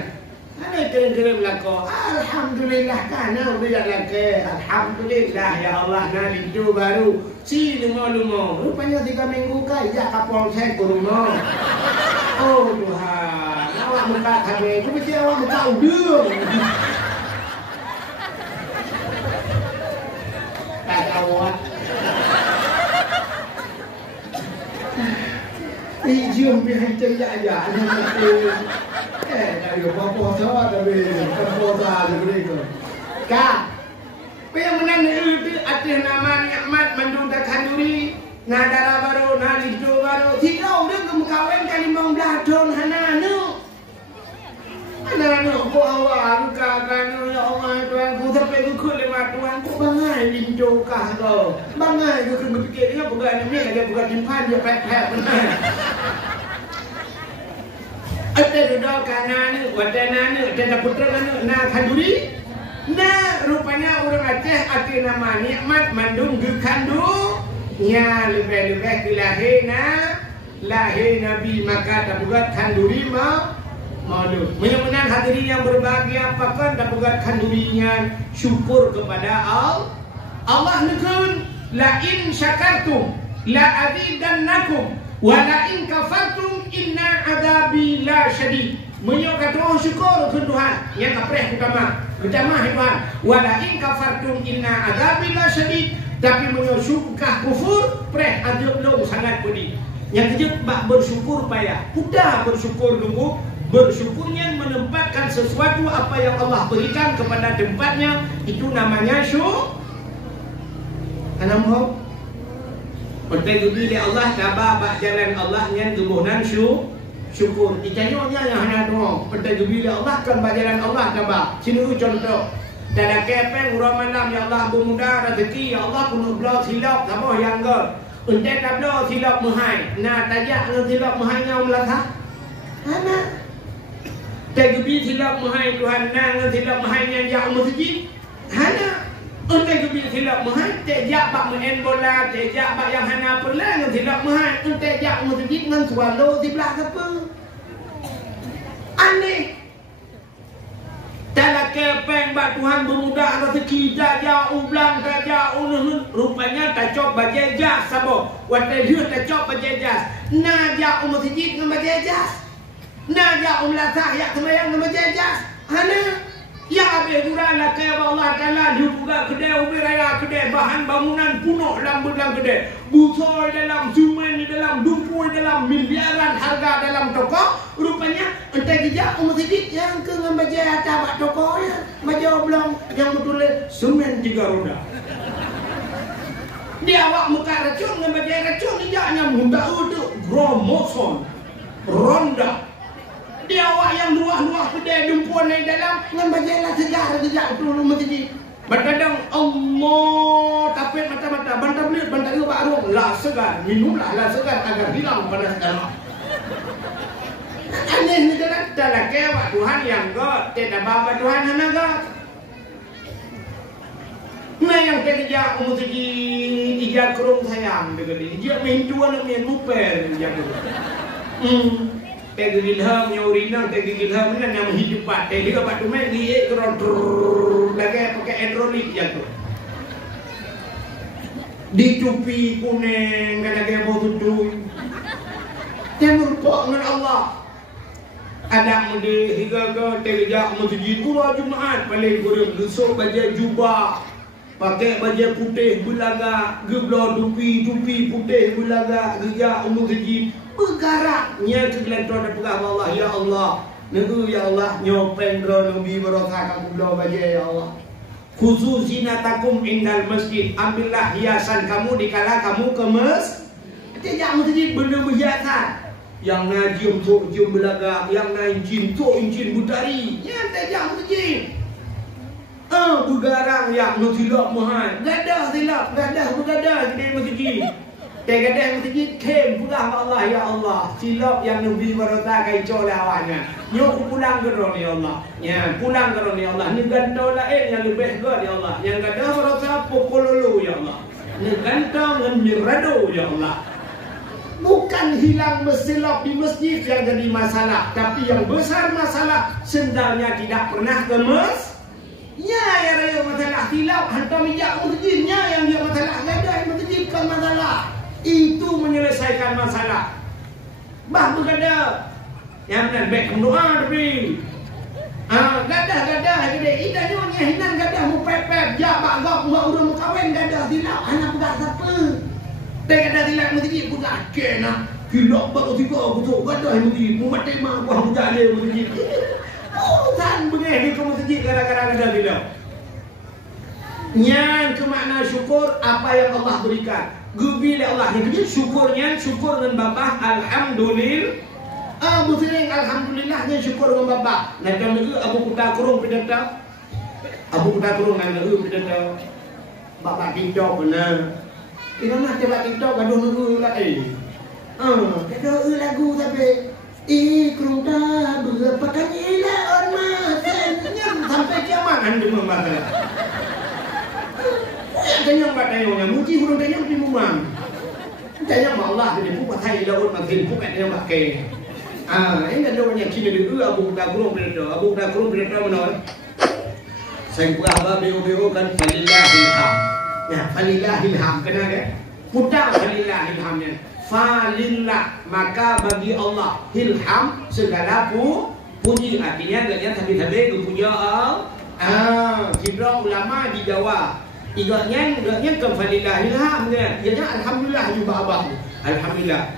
ada kirim lako alhamdulillah kana udah laki alhamdulillah ya Allah na lindo baru si lumo rupanya 3 minggu kah ijak kapal saya ke rumah oh Tuhan awak muka kami aku mesti awak muka udah tak awak Ijum bihan caya ni mesti. Dah yo apa sahaja tapi apa sahaja begitu. Kak, yang menang itu atas nama nikmat mendunda kanduri, nadara baru, nalido baru. Tiga orang kemukawin kali membladon hananu. Hananu ko awal kakanu ya Allah Tuhan ku sampai ku lewat Tuhan ku bangai lindo kah kau. Bangai ku kena fikir dia bukan ni dia bukan timpan dia pet-pet benar. Ada duduk kanan, wadana ni, ada putra kan na kanduri. Nah, rupanya orang Aceh ada nama nikmat mandung gekandu. Nya lebih-lebih lahir Nabi maka dapat kanduri malu. Menyembuhkan hadirin yang berbahagia apakah dapat kandurinya syukur kepada Allah nekun la in syakartum la azidannakum wa la in kafartum inna adabi la syadid. Menyo kata syukur ke Tuhan yang apreh utama Tuhan wala in kafartum inna adabi la syadid. Tapi menyo syukur kufur preh adab lo sangat pedih. Yang kejut bak bersyukur payah. Sudah bersyukur dulu. Bersyukurnya menempatkan sesuatu apa yang Allah berikan kepada tempatnya itu namanya syukur. Anam Penting bila Allah tabah bak jalan Allah yang kemudian syukur. Ikannya yang hanya doa. Penting bila Allah kan bak jalan Allah tabah. Sini contoh. Dalam kepeng Ramadan ya Allah bermudah rezeki ya Allah penuh belah silap sama yang ke. Untuk belah silap mahai. Nah tajak dengan silap mahai yang melakah. Mana? Tegubi silap mahai Tuhan nah dengan silap mahai yang yang masjid. Hana. Untuk tegubi silap mahai tejak bak main bola, tejak bak yang hana perlah dengan silap mahai. Untuk tejak masjid dengan swallow di belakang apa? Aneh. Dalam kepeng bak Tuhan bermudah rezeki dajak ulang dajak ulun rupanya tak cop bajejas sabo. Watai dia tak cop bajejas. Najak masjid dengan bajejas. Najak latah yak semayang dengan bajejas. Hana ya abe durala ke Allah Taala juga kedai ubi raya kedai bahan bangunan punuh dalam kedai. Busoi dalam semen dalam dumpui dalam miliaran harga dalam toko. Rupanya entah kijak masjid yang ke dengan baju atas bak toko ya. Baju oblong yang betul semen 3 roda. Dia awak muka racun dengan baju racun ijaknya muda uduk gromoson ronda. Dia awak yang luah-luah kedai dumpuan di dalam dengan baju lah segar sejak dulu masjid. Berkadang Allah tapet mata-mata bantar belit bantar ubak arung lah segar minumlah lah segar agar hilang panas darah. Aneh ni jalan dalam kewak Tuhan yang God tidak bapa Tuhan hana God. Nah yang kerja masjid ijak kerung sayang begini dia main tuan main muper ijak tu. Tegilham nyorinang tegilham kan yang hidup pat tegi apa tu main dia keron lagi pakai hidrolik ya tu. Dicupi kuning kan lagi mau tutup. Temur kok dengan Allah. Ada mudi hingga ke tegak masjid pula Jumaat paling kurang besok baju jubah. Pakai baju putih belaga, geblo dupi putih belaga, gejak masjid bergaraknya kegelantor dan pegah Allah ya Allah. Negu ya Allah nyopeng ro nabi barokah kamu geblo baju ya Allah. Khusus zinatakum indal masjid. Ambillah hiasan kamu dikala kamu ke masjid. Masjid benda berhiasan. Yang na cium belaga, yang na incin butari. Yang tajam masjid. Bergarang yang silap mahal. Gadah silap, gadah bergadah di masjid. Gadah masjid kem pulang Allah ya Allah. Silap yang Nabi berota kai cole awaknya. Nyok pulang ke ya Allah. Ya, pulang ke ya Allah. Ni gantau lain yang lebih god ya Allah. Yang gadah berota pokololo ya Allah. Ni gantau ngan mirado ya Allah. Bukan hilang bersilap di masjid yang jadi masalah, tapi yang besar masalah sendalnya tidak pernah ke masjid. Ya raya masalah silap hantar mijak masjidnya yang dia masalah gadah masjid kan masalah. Itu menyelesaikan masalah. Bah bergadah. Yang benar baik doa tapi gadah gede. Ida nyonya hilang gadah mu pep jak bak gok buat urang mu kahwin gadah silap anak budak siapa? Gadah silap masjid budak kena. Kilap baru tiga betul gadah masjid. Mati mak buah budak dia masjid. Urusan bengih dia ke masjid kadang-kadang ada tidak. Yang ke makna syukur apa yang Allah berikan. Gubili Allah yang kedua syukurnya syukur dengan babah alhamdulillah. Muslim alhamdulillahnya syukur dengan babah. Nah kalau itu Abu Kuta kurung pindah. Abu Kuta kurung dengan itu pindah. Babah TikTok benar. Ini nak coba TikTok gaduh nunggu lah gaduh lagu tapi kurung tak berpakan ilah ormas sampai kiamat anda membaca. Tanya kat tanya muji kurang tanya di rumah. Tanya mak Allah dia buat hai laut makin bukan dia pakai. Ini ada orang yang kini dulu Abu Dagrung berita. Abu Dagrung berita menol. Saya buat apa beo kan falillahil ham. Ya falillahil ham kena ke? Putar falillahil hamnya. Falillah maka bagi Allah hilham segala puji artinya agaknya tapi puja Allah. Kira ulama di Jawa igaknya ke falillah ilham dia. Ianya alhamdulillah juga abah. Alhamdulillah.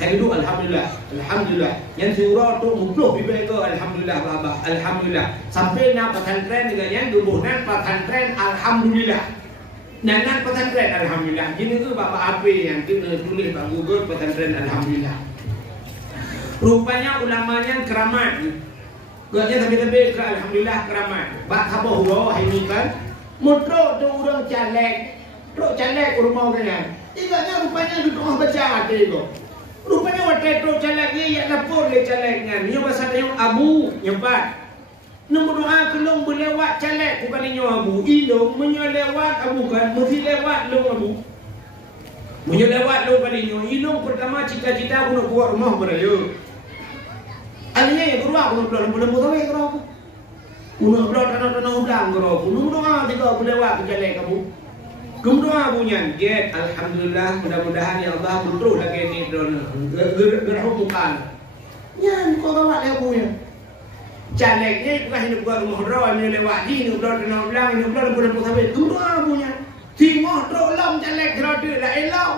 Saya dulu alhamdulillah. Yang surah tu mukluh bibir ke alhamdulillah abah. Alhamdulillah. Sampai nak pesantren igaknya dubuhnan pesantren alhamdulillah. Nanan pesantren alhamdulillah. Jadi tu bapak apa yang kita tulis kat Google pesantren alhamdulillah. Rupanya ulamanya keramat. Gaknya tapi ke alhamdulillah keramat. Bak khabar hurau ini kan. Mutro tu orang calek. Truk calek rumah kena. Igaknya rupanya duduk baca hati tu. Rupanya waktu truk calek ni yang lapor le calek dengan. Dia bahasa dia Abu nyempat. Nombor doa kelong berlewat calek bukan inyo Abu. Ilong menyelewat Abu kan. Mesti lewat long Abu. Menyelewat long pada inyo. Ilong pertama cita-cita aku nak buat rumah beraya. Alihnya yang keluar aku nak buat lembu-lembu tahu yang keluar aku. Aku nak buat tanah-tanah udang keluar aku. Nombor doa tiga aku lewat ke calek Abu. Nombor doa punya. Get alhamdulillah mudah-mudahan ya Allah betul lagi ni drone. Gerahuk bukan. Ya kau rawat dia punya. Caleknya bukan hidup buat rumah roh ni lewat di ni udah kena ulang ni udah lembu sampai tu doa punya. Timoh roh lam calek gerode lah elau.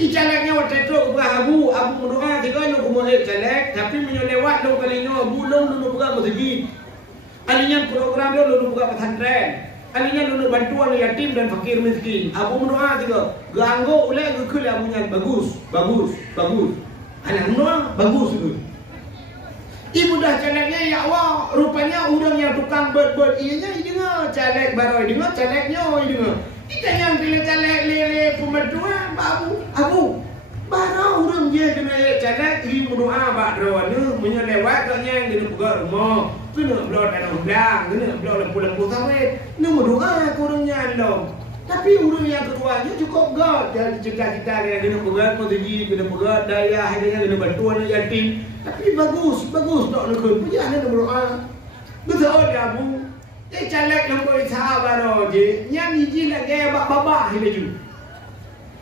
I caleknya waktu tu bukan Abu doa tiga lu kumulai calek tapi menyelewat lu kalinya Abu lu buka masjid. Alinya program lu buka pesantren. Alinya lu bantuan yatim dan fakir miskin. Abu doa tiga. Ganggu ulai gukul abunya bagus. Anak doa bagus tu. Ibu dah caleknya ya Allah rupanya orang yang tukang bird ianya dengar calek baru dengar caleknya dengar kita yang pilih calek lele pembantuan Abu baru orang dia kena calek ibu doa baru ni menyelewat katnya yang kena buka rumah kena blok tanah udang kena blok lembu-lembu sawit ni doa kurangnya dong. Tapi orang yang keduanya cukup God dan cita-cita yang kena pegat masjid, kena pegat daya, kena bantuan yatim. Tapi bagus tak nak pujian nak berdoa. Betul dia Abu. Calek nombor sahabat je. Yang biji lagi babak ni ju.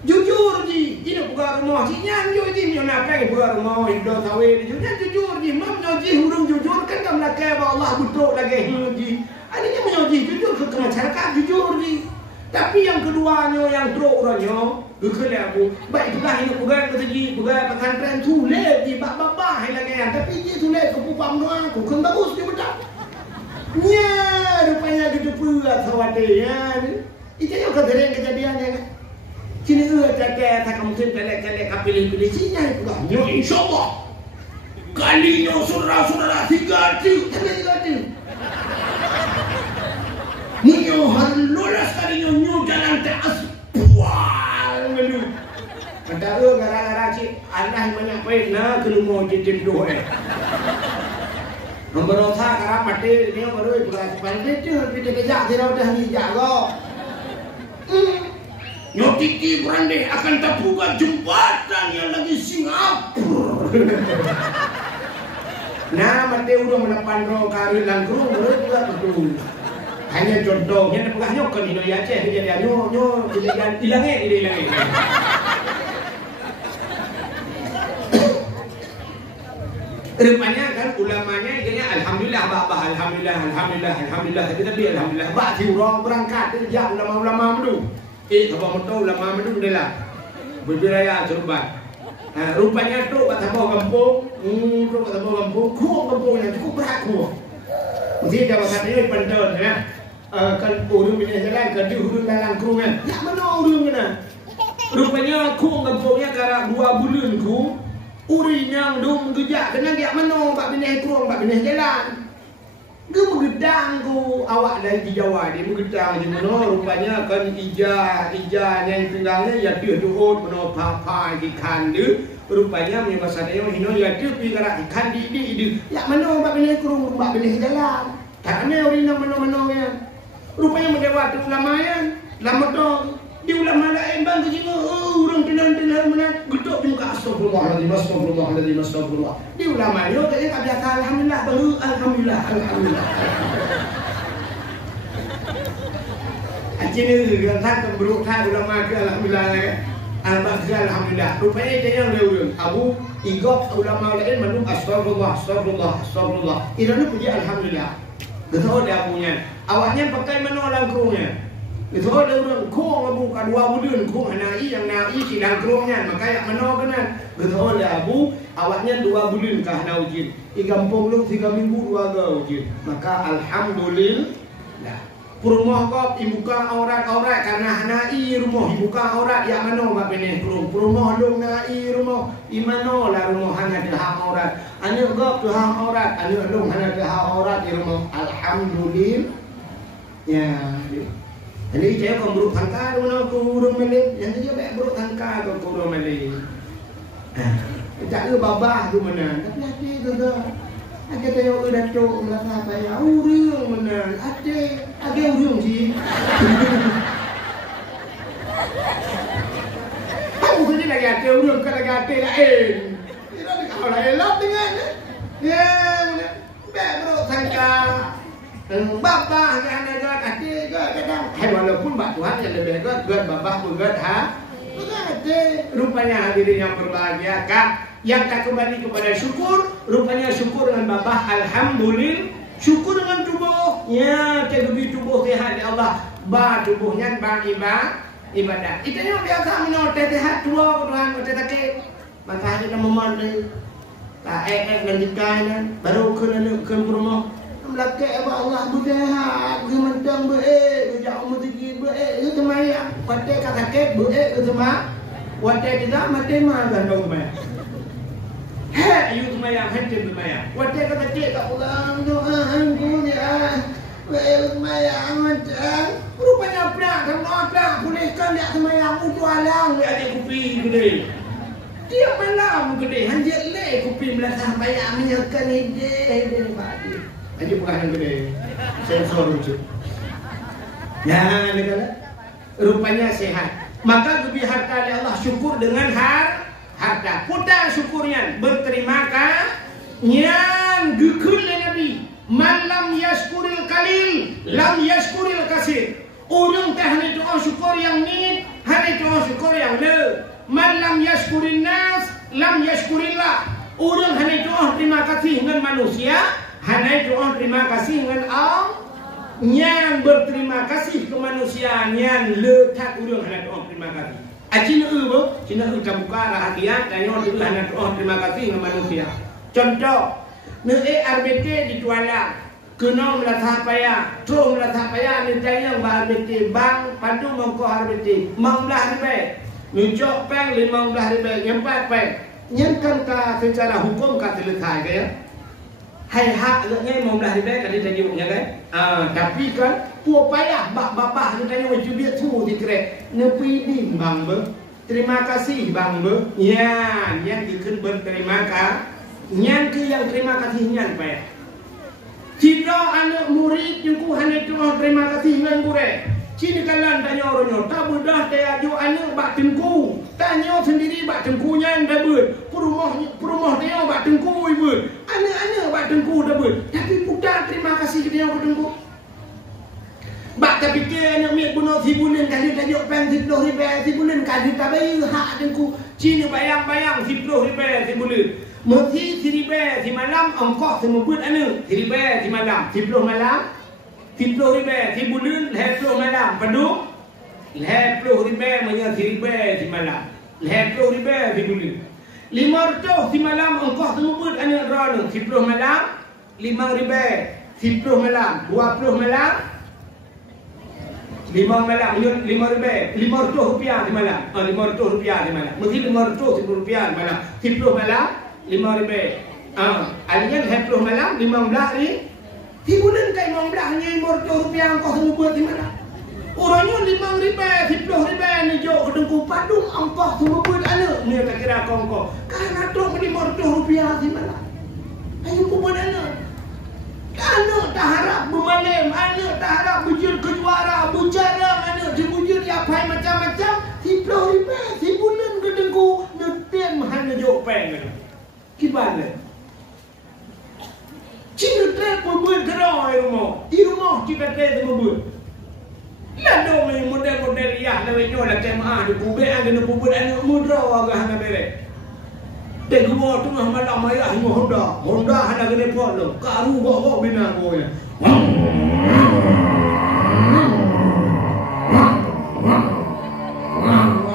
Jujur ji, ini pegat rumah si yang ji nak pakai pegat rumah hidup sawit ju. Dan jujur ji, mam ji hurung jujur kan kam lagi Allah betul lagi ji. Adanya menyoji jujur ke masyarakat jujur ji. Tapi yang keduanya yang teruk orangnya Kekala aku baik juga yang pegang masjid pegang pesantren sulit di bab-bab lagi kan tapi dia sulit ke pupam doa aku kan bagus dia betul nya rupanya gitu pula sawadnya itu yang kejadian kan sini cakap tak kamu telek kapilih sini pula nyo insyaallah kalinya saudara-saudara 3 Munyo halulas kali nyo jalan teras pual ngelu. Kadang gara-gara cik anak banyak baik na kelumo jejim doh Nombor otak karena mati dia baru beras pandai tu kita kejak dia dah ni jago. Nyotiki berandai akan terbuka jembatan yang lagi Singapura. Nah mati udah menepan roh kari langkung baru juga betul. Hanya contohnya nak pegah nyok ni ya Aceh dia nyo hilang dia. Rupanya kan ulamanya dia alhamdulillah alhamdulillah tapi alhamdulillah bak si orang berangkat dia ulama-ulama madu. Apa motor ulama madu adalah berbiraya serbat. Rupanya tu kat tabur kampung, tu kat tabur kampung, kurung kampungnya cukup berat kurung. Mesti dia katanya penton ya. Kan urung punya jalan, kan dia urung dalam kurung kan. Ya mana urung mana? Rupanya kurung kampungnya gara 2 bulan kurung. Uri yang dum gejak kena dia mana bab benih kurung, bab benih jalan. Dia menggedang ku awak dari Jawa dia menggedang di mana rupanya kan ijanya yang tinggalnya ya dia dohot mana papa ikan dia rupanya punya bahasa dia hino ya dia pergi gerak ikan di ya mana bab benih kurung bab benih jalan tak ada orang yang mana ya rupanya mendewa tu ulama lama dong di ulama lain bang ke orang tenan mana gedok muka astagfirullahaladzim astagfirullah di ulama dia kayaknya tak biasa alhamdulillah baru alhamdulillah Acini kan keberuk tha ulama ke alhamdulillah alhamdulillah rupanya dia yang leureung abu igop ulama lain manung astagfirullah irana puji alhamdulillah betul dia punya awaknya pakai mana orang kerungnya itu ada orang kong abu kan 2 bulan kong anai yang nai sidang kerungnya maka yang mana kena betul dia abu awaknya 2 bulan kah na ujin igampung lu 3 minggu 2 ga ujin maka alhamdulillah rumah kau dibuka aurat karena nai rumah dibuka aurat yang mana bab benih rumah dong nai rumah di mana lah rumah hanya ada hak aurat anu gop tu hak aurat anu dong hanya ada hak aurat di rumah alhamdulillah ya jadi saya kau buruk tangka mana kau urung melih yang dia baik buruk tangka kau urung melih tak ada babah tu mana tapi hati tu dah ada tengok ke datuk melaka payah urung mana ada urung sih kamu sendiri lagi ada urung kan lagi ada lain kita ni kau lain lah dengan ya baik buruk tangka Bapa anak hati kadang walaupun bak Tuhan yang lebih gad bapa pun gad rupanya hadirin yang berbahagia kak yang tak kembali kepada syukur rupanya syukur dengan bapa alhamdulillah syukur dengan tubuh ya lebih tubuh sehat ya Allah ba tubuhnya bang ibadah itu yang biasa minum sehat tua Tuhan kita sakit maka kita memohon tak lanjutkan baru ke rumah Melakak apa Allah berdehat Kementang berik Kejap umur-tinggi berik Itu semayang Watak kat sakit berik ke semayang Watak kita mati makan dong semayang Hei you semayang Hancur semayang Watak kat sakit tak pulang doa Ampuni berik semayang macam rupanya pelak sama pelak Bolehkan dia semayang Untuk alang dia adik kopi gede Dia malam gede Hanjir leh kopi belasah bayang Menyakan ide Dia bagi Ini bukan yang gede sensor lucu ya negara rupanya sehat maka lebih harta dari Allah syukur dengan harta putar syukurnya berterima kasih yang gukul Nabi man lam yashkuril qalil lam yashkuril kasir orang teh hari doa syukur yang nit hari doa syukur yang le man lam yashkurin nas lam yashkurillah orang hari doa terima kasih dengan manusia hanya doa terima kasih dengan Allah yang berterima kasih ke manusia yang letak urang hanya doa terima kasih. Cina Cina buka rahasia dan yang itu hanya doa terima kasih ke manusia. Contoh, RBT di Tuala, kena melatah payah, terus melatah payah ni tayang RBT bang padu mengko RBT 15 ribu, nuncuk peng 15 ribu, nyempat peng, nyangkan ka secara hukum ka selesai ya. Hai hak leknya 15 ribu kali tajuknya kan. Tapi kan puak payah bap-bap katanya wajib dia tu dikrek. Nepi di bang be. Terima kasih bang be. Ya, yang dikun berterima kasih. Yang ke yang terima kasihnya payah. Tidak anak murid yang ku hanya cuma terima kasih dengan gure. Cini kalan tanya orangnya, tak mudah dia ajuk anak bak tengku. Tanya sendiri bak tengkunya yang dah ber. Perumah dia bak tengku ibu. Anak-anak bak tengku dah ber. Tapi putar terima kasih ke dia bak tengku. Bak tak fikir anak miak bunuh si bulan kali tajuk pen 10 ribu si bulan kali tak bayar hak tengku. Cini bayang-bayang 10 ribu si bulan. Mesti 10 ribu si malam ongkos semua buat anak. 10 ribu si malam. 10 malam. 10 ribu si bulan, 10 malam penuh 10 ribu menye 10 ribu si malam 10 ribu si bulan 500 si malam engkau temubut anak drone 10 malam 5 ribu 10 malam 20 malam 5 malam 5 ribu 500 rupiah di malam 500 rupiah di malam mesti 500 rupiah di malam 10 malam 5 ribu alinya 10 malam 15 ni di bulan kai 15 ni 500 rupiah engkau temubut di malam orangnya 5 ribu 10 ribu ni jauh kedengku padung engkau temubut anak ni tak kira kongko karena tu 500 rupiah di malam ayo kubut anak anak tak harap bermalam, anak tak harap bujur kejuara, bucara, anak dibujur apa macam-macam. 10 ribu, sebulan kedengku, netian mahal jauh peng. Gimana? Cina trek membut kerana di rumah cina trek membut. Lalu main model-model ya, lawan jual kemah, di kubek ada kubut anak muda agak hana berek. Tengok gua tengah malam ayah Honda hana kena pot lo. Karu bawa bina goya. Wah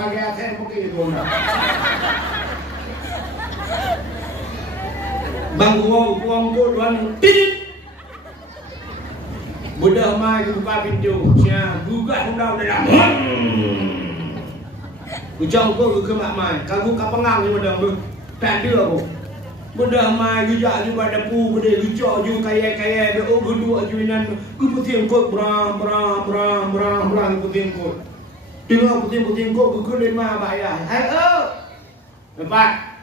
ya saya pergi Honda. Bang gua buang tuan tidit. Budak mai ke buka pintu. Sia buka Honda dalam. Ujang gua ke mak mai. Kagu kapengang ni budak tu. Tak ada aku. Benda mai gejak je pada pu benda gejak je kaya-kaya dia gedua je nan ku puting kot bram puting kot. Tengok puting kot ku lima bayar. Hai lepas.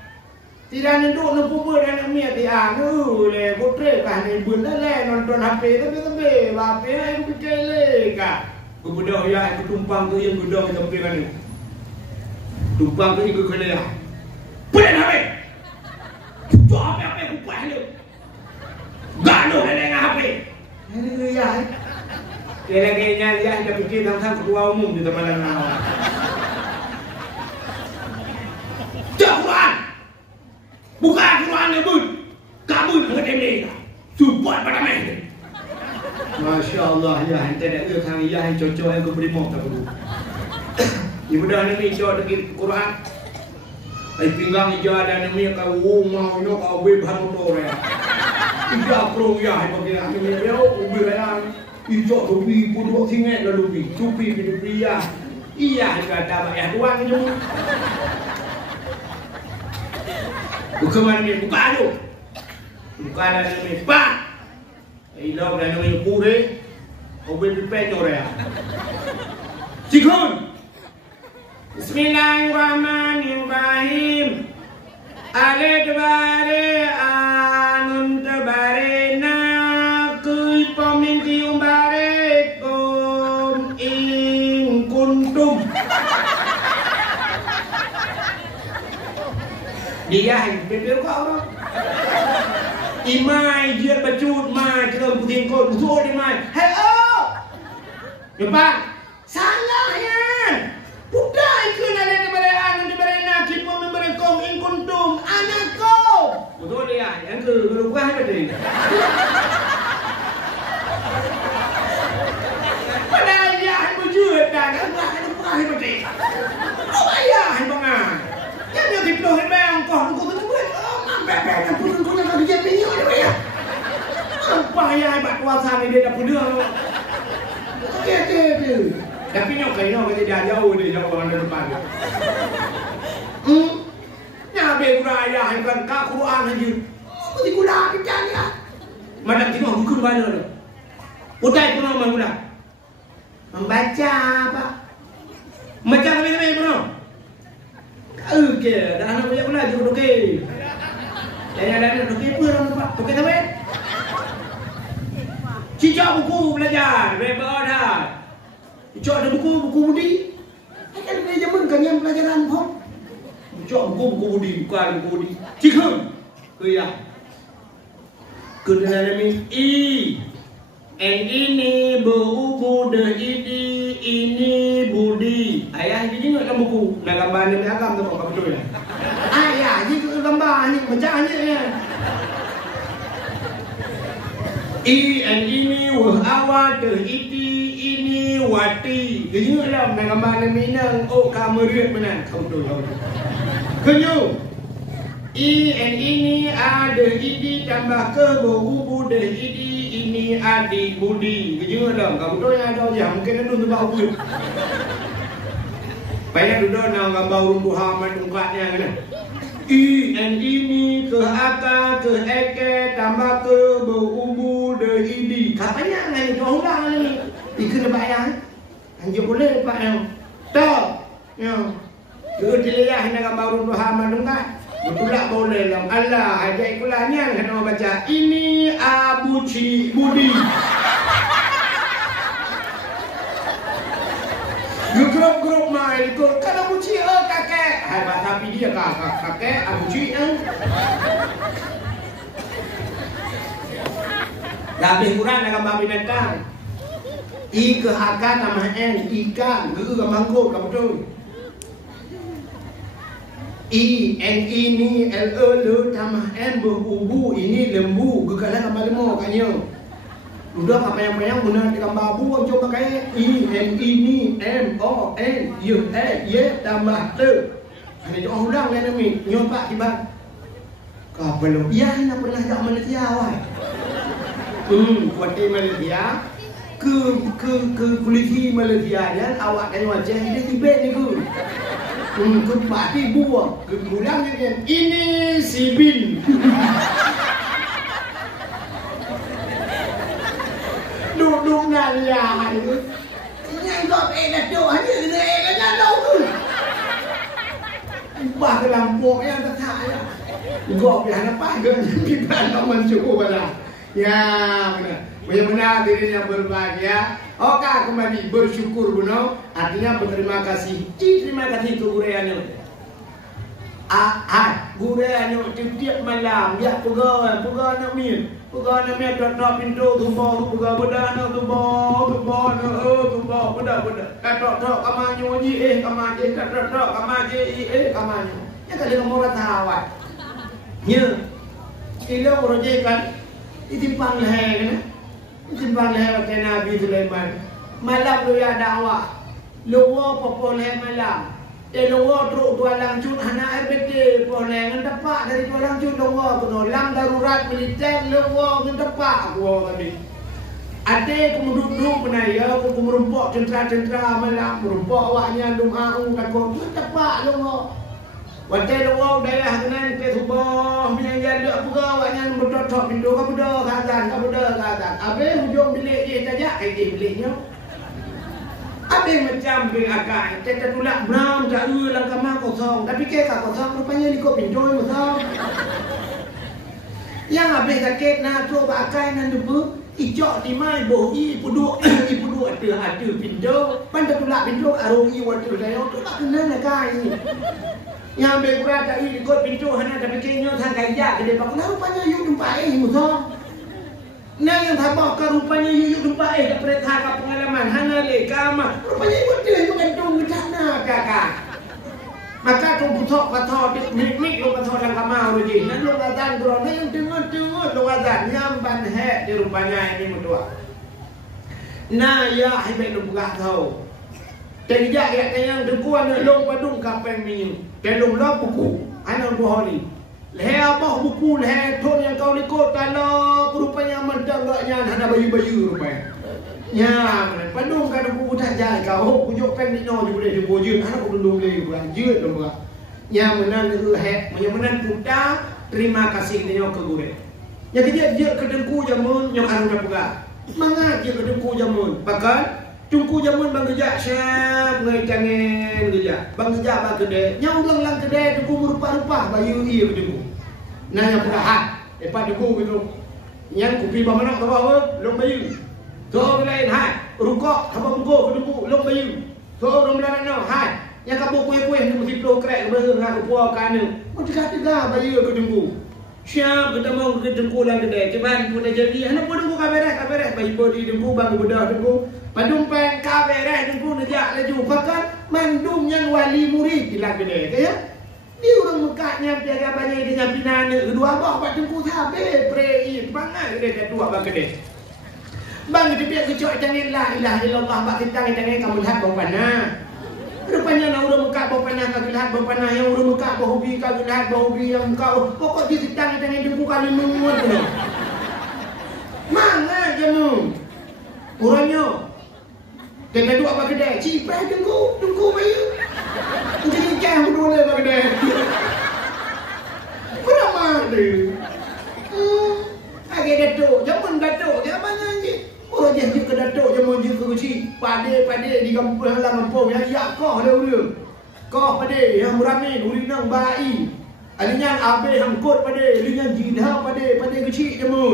Tidak nenduk nak puber dan mia dia le botre kan ni benda le nonton HP tapi bape ai fikir le ka. Ku budak ya aku tumpang ke yang budak tapi kan ni. Tumpang ke ikut kena. Pulang HP. Cuba HP aku buat ni. Gaduh dengan HP. Ini ya. Dia lagi nyali dia fikir tentang ketua umum di teman awak. Quran. Buka Quran ni bud. Kabul dengan dia. Support pada mai. Masya-Allah ya, ente dak ke kang ya cocok aku beri moh tak perlu. Ibu dah ni cocok dengan Quran. Ai pinggang ija dan ni kau mau no kau bebas motor ya. Ija pro ya hai bagi aku ni beo ubi lah. Ija rupi pun singet lalu tupi pria. Iya kata ya tuan ni. Buka mana ni buka tu. Buka dah ni pak. Ai log dah ni pure. Ubi petor ya. Sikun. Bismillahirrahmanirrahim. Ale tebare anun tebare na kui pominti umbare kum ing kuntum. Dia yang bebel kau orang. Imai dia pecut mai dalam puting kot betul dia mai. Hello. Nampak? Salah ya. Budai kena ada keberaan keberana kita memberi kaum in kuntum anak kau. Betul dia. Yang ke berubah tadi. Padahal dia yang berjud dan Allah yang berubah tadi. Oh ayah yang bangang. Yang dia diploh yang bayang kau kau kena buat. Bebek yang turun yang kerja minyak dia bayang. Apa ayah hebat kuasa ni dia dah punya. Okey. Tapi nyok kaya dia jauh dia jauh orang depan. Nabi Ibrahim kan ka Quran aja. Seperti gula kita ni ah. Madam tengok buku mana tu? Utai pun orang gula. Membaca apa? Macam apa ni pun? Okey, dah nak banyak gula je okey. Dah okey pun orang pak. Okey tak weh? Cicak buku belajar, paper dah. Cok ada buku budi. Kan dia zaman kan yang pelajaran pun. Cok buku budi, bukan buku budi. Cikun. Kuya. Kedua nama I. And ini berubu de ini budi. Ayah ini juga dalam buku. Nak gambar ni agam tu apa betul ya? Ayah ini gambar ni macam ni ya. I and ini awal de ini wati. Kena lah nak gambar ni minang. Oh kamera mana? Kau betul. Kenyu. ini ada idi tambah ke berhubung deh idi ini adik budi. Kerja dah. Kamu tu yang ada je. Mungkin ada tu sebab apa. Banyak duduk nak gambar rumbu haman ungkatnya kena. Ini ke akar ke eke tambah ke berhubung deh idi. Katanya ni kau ulang ni. Kena bayar. Hanya boleh pak yang. Tak. Ya. Ke dileyah nak gambar rumbu haman ungkat. Betul tak boleh lah. Allah ajak kulanya kena baca ini Abu Ci Budi. Grup mai ikut kan Abu Ci kakek. Hai tapi dia kakek Abu Ci yang. Lebih kurang nak gambar binatang. I ke akan nama N ikan, ke mangkuk kamu betul. Ini L tambah M berhubu ini lembu gekalan gambar lembu katnya. Udah apa yang guna di gambar abu coba pakai ini M O N Y tambah T. Ada orang ulang kan ni nyoba tiba. Kau belum ya nak pernah tak Malaysia awak. Kuat Malaysia ke polisi Malaysia dan awak kan wajah dia Tibet ni ke. Kepati buah kegulang kan ini si Bin. Duduk nanya ni yang kau dah tu hanya kena kena tahu tu bah ke lampu yang tak ya kau biar apa ke kita nak mencukup pada ya benar dirinya berbahagia. Oke, kembali bersyukur Buno, artinya berterima kasih. Terima kasih ke gureannya. Gureannya tiap malam dia pegang nak min dot pintu tumbang pegang bedana tumbang beda katok kamanyo ji kamanyo katok kamanyo kamanyo. Ya kalau kamu ratawat. Nya. Kilo roje kan ditimpang leher kan. Timbang leher macam Nabi Sulaiman. Malam lu ya dakwah. Luwa popoleh malam. Luwa teruk tualang cut hana RBT poleh ngedepak dari tualang cut luwa kuno lang darurat militer luwa ngedepak gua tadi. Ade kemuduk penaya aku merumpok centra malam merumpok awaknya doa takut ngedepak luwa. Watai luwa daya kenan ke subuh minyak ada apa awaknya bertotok pintu kamu dah kazan. Abe hujung bilik dia tajak biliknya. Abe macam bilik akak kita tulak bram tak lang kamar kosong tapi ke kosong rupanya di kau pintu kosong. Yang abe sakit nak coba akak nan debu ijok di mai boh ibu dua ada pintu pandai tulak pintu arungi waktu saya tulak kena akak ini. Yang berkurang tak ikut pintu hanya tapi kena tang gaya dia pak rupanya yuk jumpa musuh. Nah yang thabak ka rupanya yuk jumpa dak perintah ka pengalaman hana le kama rupanya ikut dia mengantung ke sana kakak. Maka tu putok patho mik lu patho lang kamau je. Nan lu azan gro nan yang tengok lu azan nyam ban he di rupanya ini mutua. Nah ya hibai lu buka tahu. Terjak yang dekuan long padung kapeng minyu. Telung lah buku, anak dua hari. Leher apa buku leher ton yang kau likut kalau rupanya mendagaknya hana bayu rupanya. Ya, padung kan buku tak jadi kau pujuk pen di no juga dia bojun anak aku dulu lagi bulan jut dong bukan. Ya menan leher, menan puta terima kasih dia ke gue. Jadi dia kedengku jamun yang anu dah buka. Mangga dia kedengku jamun, bahkan tungku jamun bang gejak siap ngai cangen gejak bang gejak bang kedai nyau ulang lang kedai tungku merupa-rupa bayu iya tungku nanya perahat depan tungku gitu yang kopi bang mana tahu apa long bayu tu lain hai rukok apa tungku tungku long bayu tu orang benar no hai yang kamu kuih mesti pro krek bereng aku puak kan tiga bayu ke tungku siap kita mau ke tungku lang kedai cuman pun jadi anak pun tungku kaberes bayu bodi tungku bang bedah tungku Padumpan kabereh tunggu nejak laju bahkan mandum yang wali murid di lagu dia ya. Dia orang mekaknya tiada banyak dia pinana kedua abah buat tunggu sabe prei bangai dia dua bang gede. Bang gede dia kecok jangan la ilaha illallah bak kita jangan kamu lihat bang mana. Rupanya nak urang Mekah berpanah kau lihat berpanah yang urang Mekah berhobi kau lihat berhobi yang kau pokok dia tang dengku kali menguat tu. Mana jamu? Urangnya tengah dua apa kedai? Cipai tunggu bayu. Jadi kau boleh apa kedai? Berapa tu? Agak datuk, zaman datuk, zaman ni. Orang yang ke datuk jamu je ke kecil. Pade di kampung kampung yang yak kau dah ulu. Kau pade yang muramin urinang bai. Alinya abe hangkut pade, alinya jidha pade kecil jamu.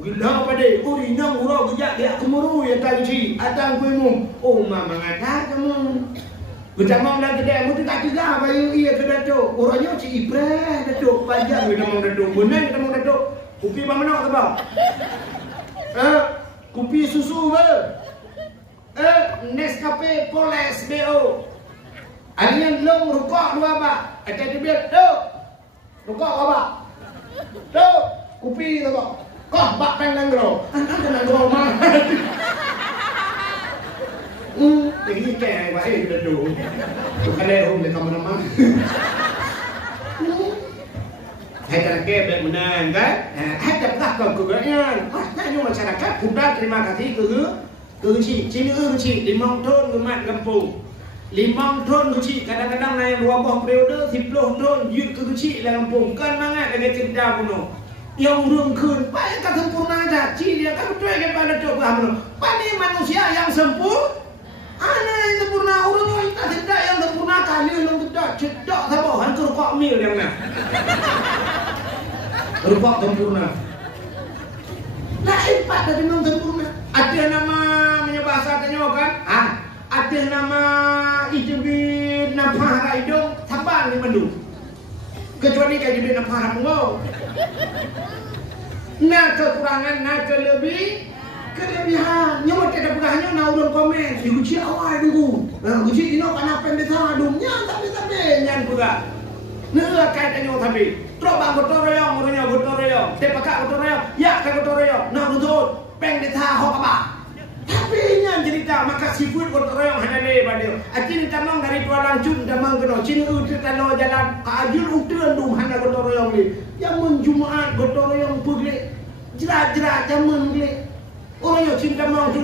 Gila pade urinang urang gejak dia kemuru yang tak kecil. Atang kuimu. Oh mama ngata jamu. Berjamang dah kedai mu tak tiga bayu ia ke datuk. Orangnya cik Ibrah datuk pajak kita mau datuk. Benar kita mau datuk. Kopi mana tak bang? Kopi susu ke? Nescafe Poles BO. Alian long rukok dua bak. Ada dia duk. Rukok apa? Duk. Kopi tu bak. Kau bak peng nanggro. Nanggro mah. Jadi kayak apa? Kita duk. Tu kalau home dekat mana-mana. Hai terkait benar kan? Hai terkait keguguran. Hanya masyarakat sudah terima kasih ke cini cini limang tahun kemat kampung. Limang tahun kecil kadang-kadang naik 20 periode 10 tahun yud ke kecil dalam kampung. Kan mangat dengan cerita puno. Yang urung kun, payah kan sempurna aja. Cili dia kan betul kepada coba puno. Pani manusia yang sempurna. Ana yang sempurna urung kita tidak yang sempurna kali urung tidak cedak sabo hancur kok mil yang nak. Rukuk sempurna. Nah, empat dari non sempurna. Ada nama bahasa tanya kan? Ada nama ijibin napahara hidung tambang ni mandu. Kecuali kayak ijibin napahara pungo. Nah kekurangan, nah kelebihan. Nyawa tidak pegahnya nak urang komen. Uji awal dulu. Uji ino kan apa yang ditadumnya tapi nyan pegah. Nela kaitannya tapi. Terus bang gotong royong, orangnya gotong royong. Tepakak gotong royong, ya kan gotong royong. Nak betul, peng ditah hok apa? Tapi yang cerita maka sifut gotong royong hanya le pada. Acin tamang dari tua langsung tamang keno. Cin utu talo jalan kajul utuan dum hanya gotong royong ni. Yang menjumaat gotong royong pergi jerat jaman ni. Orangnya cin tamang tu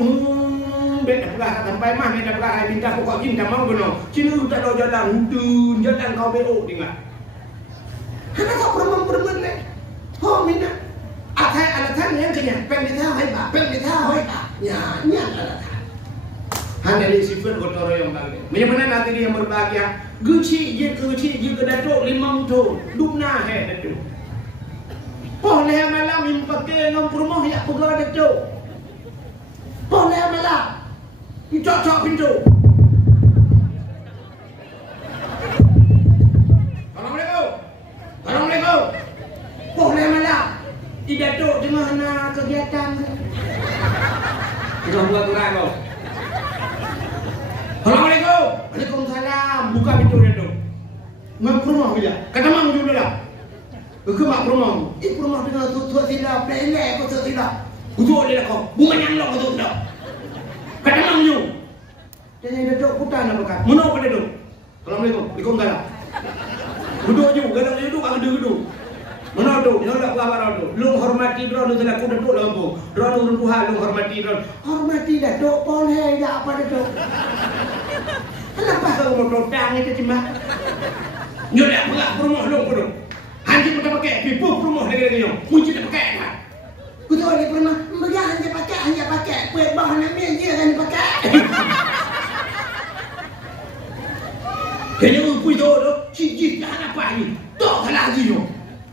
benda pelah sampai mah benda pelah minta pokok cin tamang keno. Cin utu talo jalan utuan jalan kau beok dengar. Hana kau perempuan le, ho mina. Atai alatan yang kenya, peng ditah hai ba, ya alatan. Hana le sifat gotong royong kali. Macam mana nanti dia berbahagia? Guci je ke datuk 5 tahun, dupna he datuk. Poh le malam impake ngam rumah ya pegawai datuk. Poh le malam, cocok pintu. Assalamualaikum. Boleh malam. Di datuk tengah nak kegiatan. Kita buat turang kau. Assalamualaikum. Waalaikumsalam. Buka pintu datuk. Ngam rumah bila. Kata mang dulu lah. Ke mak rumah. Rumah dengan tua tidak. Pelek kau tua tidak. Ujuk dia kau. Bukan yang lo kau tidak. Kata mang you. Jadi datuk putan apa kan? Mana pada datuk? Assalamualaikum. Waalaikumsalam. Duduk je, gadang duduk, aku duduk. Mana tu? Yang nak apa tu? Lu hormati drone tu lah, aku duduk lampu. Drone urun Tuhan, lu hormati drone. Hormati dah, dok boleh tak apa dah dok. Kenapa kau mau protang itu cuma? Nyodak pengak rumah lu pun. Hanji pun tak pakai, pipu rumah lagi yang. Kunci tak pakai kan? Kutu ni pernah, mereka hanya pakai. Kuat bahan nak mian dia hanya pakai. Kena upui tu, cicit jangan apa ni? Tak lagi yo.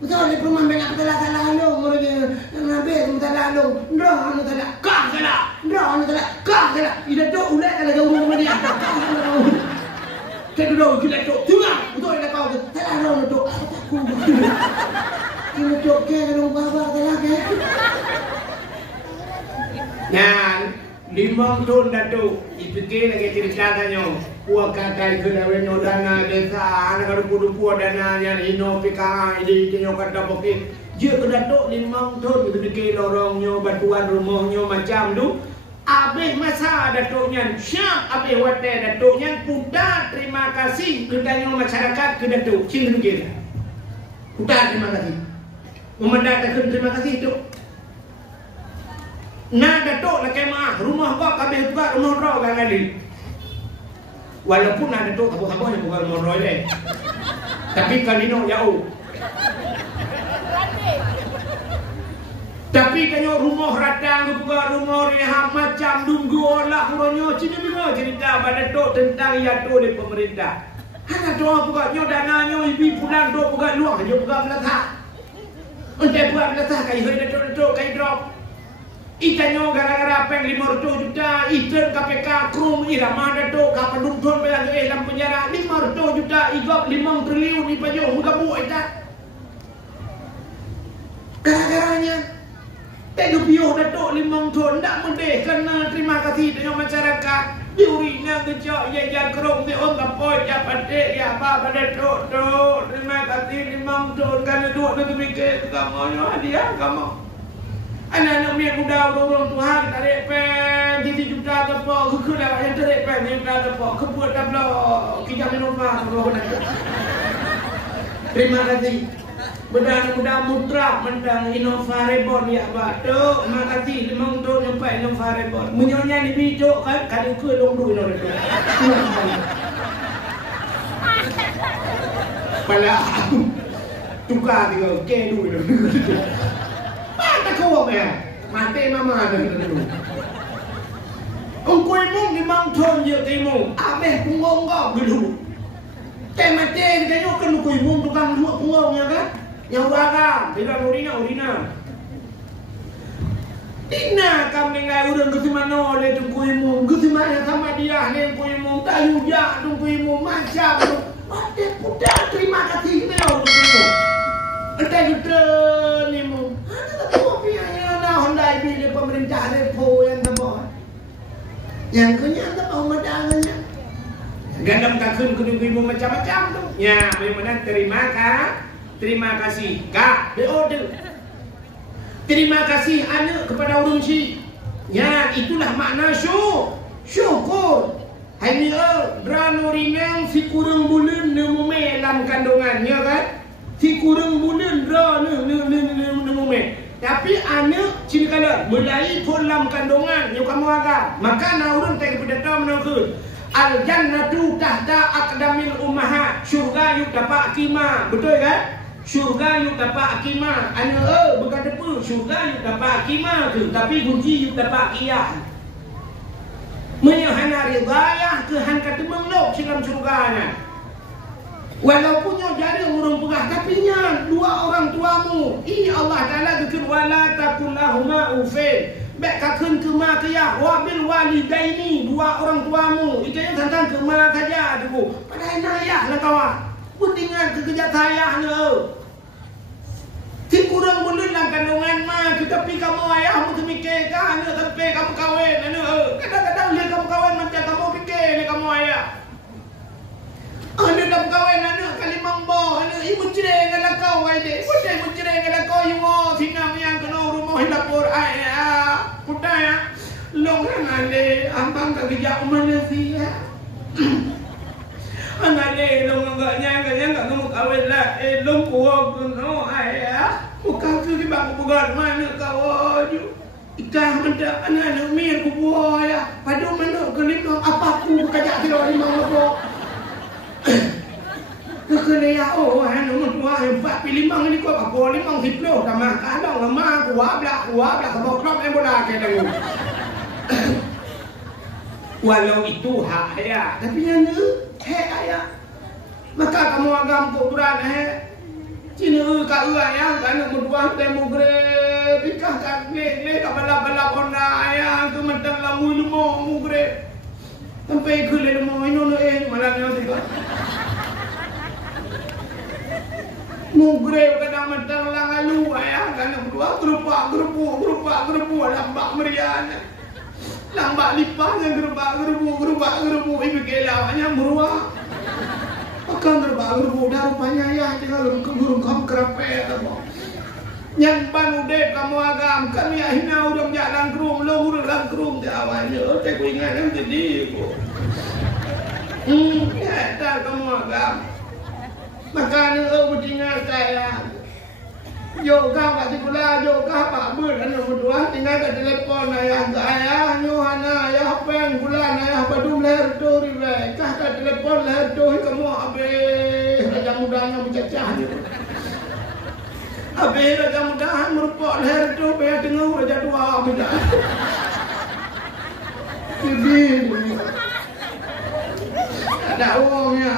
Betul ni perumahan banyak salah lu, mereka nabe salah lu, dah anu salah, kah salah, dah anu salah, kah salah. Ida tu ulek kalau jauh rumah dia. Kita dulu kita tu tengah, betul ida kau salah lu tu. Aku. Kita tu ke kalau bapa salah ke? Yang 5 tahun datuk, dipikir lagi cerita tanya. Puak katai kedawen dana desa, anak ada pudu dana yang ino PKA ini tanya kata bukit. Dia kedatuk 5 tahun itu dikira orangnya batuan rumahnya macam tu. Habis masa datuknya Syam, habis wadah datuknya Putar terima kasih kedanya masyarakat ke datuk Cing Nugir. Putar terima kasih. Memandatakan terima kasih itu. Nah datuk nak kemah rumah kau habis juga rumah roh kan ada. Walaupun ada datuk apa-apa yang bukan rumah roh deh. Tapi kan ini jauh. Tapi kanyo rumah radang buka rumah rehab macam dunggu olah kuronyo cina cerita pada dok tentang yato di pemerintah. Hana doa buka nyo dana nyo ibi pulang dok buka luang nyo buka meletak. Untuk buat meletak kai hoi dato kai drop. Ikanyo gara-gara peng 500 juta ikan KPK krum irama dato ka penuntuan belang dalam penjara 500 juta igop 5 triliun ni pajo buka bu eta. Gara-garanya Tengok datuk 5 tahun tak mendeh kena terima kasih dengan masyarakat. Diurinya kejak ya jagrong di on kapoi ya patik ya apa pada datuk terima kasih 5 tahun karena duk nak mikir kamu hadiah kamu. Anak-anak muda orang tua tarik pen 3 juta ke apa ke dah yang tarik pen 3 juta ke apa kebut tablo kijam rumah terima kasih. Mudah mutra mentang Innova Reborn ya Pak. Tok, makasih memang tok nyampai Innova Reborn. Munyonya ni bidok kan kali ke long du no tok. Pala. Tukar dia ke du no. Apa kau apa? Mati mama ada tu. Ongkoi mung di mang thon je timu. Abeh pungong kau dulu. Mati kita yo kan ongkoi mung tukang dua pungong ya kan? Yang warga, tidak urina. Tina kami ngai urang ke mana oleh tungkuimu, ke mana sama dia ni tungkuimu, tayu jak tungkuimu macam. Mati putar terima kasih ni tungkuimu. Entai kita ni mu. Ada tak pianya na Hyundai bil pemerintah repo yang tebal. Yang kenyang tak mau madangannya. Gandam kakun tungkuimu macam-macam tu. Ya, memang terima kasih Kak beorder. Terima kasih anak kepada orang si. Ya itulah makna syukur. Hai ni drano rinang si kurang bulan nemume dalam kandungan ya kan. Si kurang bulan drano nemume. Tapi anak cini kala mulai pun dalam kandungan yang kamu agak. Maka na urang tak kepada tahu menakut. Al jannatu tahta aqdamil ummahat. Syurga yuk dapat kima. Betul kan? Syurga yuk dapat akimah. Anya bukan depu. Syurga yuk dapat akimah tu. Tapi kunci yuk dapat kiyah. Menyahana ridayah ke han kata menglok dalam syurganya. Walaupun nyo jadi orang pegah tapi nya dua orang tuamu. Ini Allah Taala kekun wala takullahuma ufin. Baik kakun ke ma kiyah wa bil walidaini dua orang tuamu. Ikanya tentang ke ma saja tu. Padahal nayah lah kawan. Putingan kekejat sayahnya. Si kurang bulan dalam kandungan mah. Tetapi kamu ayahmu semikirkan. Sampai kamu kahwin. Kadang-kadang dia kamu kahwin macam kamu fikir ni kamu ayah. Anak dalam kahwin anak kali mambo. Anak ibu cerai dengan kau adik. Putai ibu cerai dengan kau. Ibu sinam yang kena rumah hilapur ayah. Putai ya. Long adik. Ambang tak bijak manusia. Anak ni long enggaknya enggak kamu kahwin lah. Long kuah kuno ayah. Bukan tu di bang bukan mana kau ju. Ikah mendak anak mir ku buah ya. Padu mana kelima apa aku kajak kilo 5 apa. Kekelea anu tua 4 pilih 5 ni kau apa 5 10 tambah kadang lama kuah belak kebok bola ke dah. Walau itu hak ayah, tapi yang ni hak ayah. Maka kamu agam kuburan Cina ka ayah kan berbuah temu gre bikah tak le ka bala ponda ayah tu mentang lamu lumo mu gre. Sampai ke le lumo ino malam ni tiga. Mu gre kadang mentang langalu ayah kan berbuah gerupa lambak merian. Lambat lipasnya gerubak ibu kelawanya meruah. Akan gerubak dah rupanya ya tinggal burung kamu kerape atau Yang ban udah kamu agam kami ahina udah jalan kerung lo udah dalam kerung di awalnya tak ku ingat yang jadi ya tak kamu agam makanya bertinggal saya yoga kat sekolah yoga pak ber kan berdua tinggal kat telefon ayah Yohana ayah pen bulan ayah badung leher tu ribe kah kat telefon leher tu kamu habis raja mudanya bercacah habis raja mudahan merupok leher tu biar tengah raja tua muda jadi ada uangnya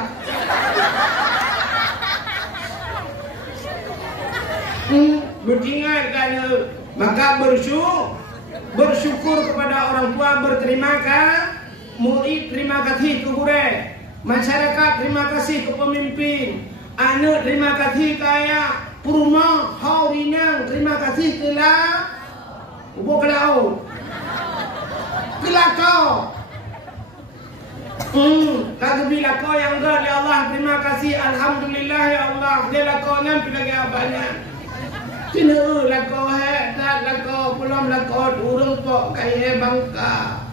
bertingat kan maka bersyukur kepada orang tua berterima kasih murid terima kasih ke guru masyarakat terima kasih ke pemimpin anak terima kasih ke ayah Purma, Haurinang, terima kasih telah Ubo kelau Kelakau Kagbi lakau yang enggak ya Allah terima kasih Alhamdulillah ya Allah dia lakau nampi lagi abahnya Cina lakau tak lakau pulang lakau urung pok kaya bangka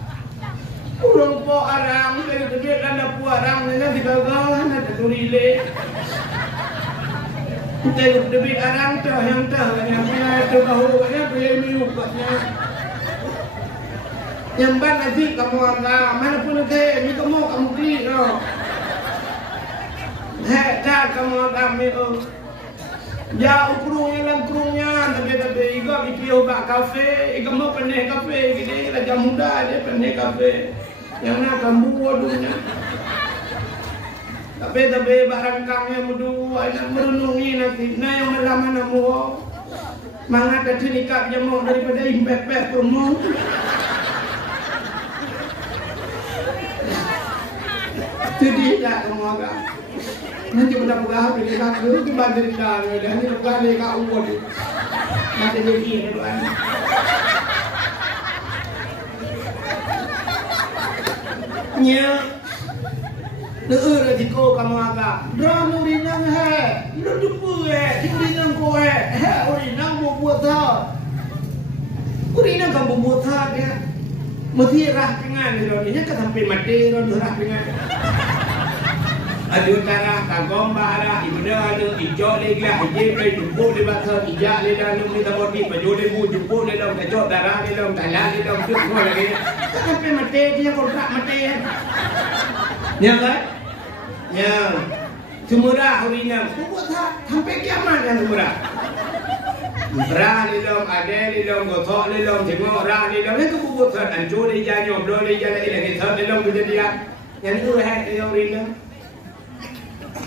urung pok arang dari kedua landa pu arang dengan digagal nak turile Kita lebih arang dah yang punya tu bahu kan punya miu katnya. Yang ban nanti kamu ada mana pun ke mi kamu beri no. Dah kamu ada mi ya ukurungnya tapi iga itu bak kafe iga mau pandai kafe gini raja muda dia pandai kafe yang nak kamu wadunya. Tapi barangkangnya mudu anak merenungi nanti na yang melama namu mangat ada nikah jamu daripada impet-pet promo jadi tak kamu agak nanti benda pegah pilih kaku itu bandar dah dan ini pegah dia kau buat nanti jadi ni tuan nya Lỡ thì cô cầm hoa cả Ra mô đi năng hè Nó đúng mưa hè Chứ đi năng cô hè Hè ô đi năng bộ buộc thơ Cô đi năng cầm bộ buộc thơ kìa Mà thi rah pingan thì rồi Nhắc ka sampai mati rồi Dia rah pingan Aduh cara Kagom bahara Ibadah ada Ijok lagi lah Ijek lagi Jumpuh di bathơ Ijak lagi dalam Kita bodi Baju lagi Jumpuh lagi dalam Kacok darah lagi dalam Talak lagi dalam Semua lagi Ka sampai mati Dia kontrak mati Ya kan? Ya. Semurah urina. Buat sampai kiamat yang semurah. Rah ni dom, ada ni dom, gotok ni dom, tengok rah ni dom. Itu buat hancur ni jangan nyom, ni jangan lagi thot ni dom kejadian. Yang itu hat ni urina.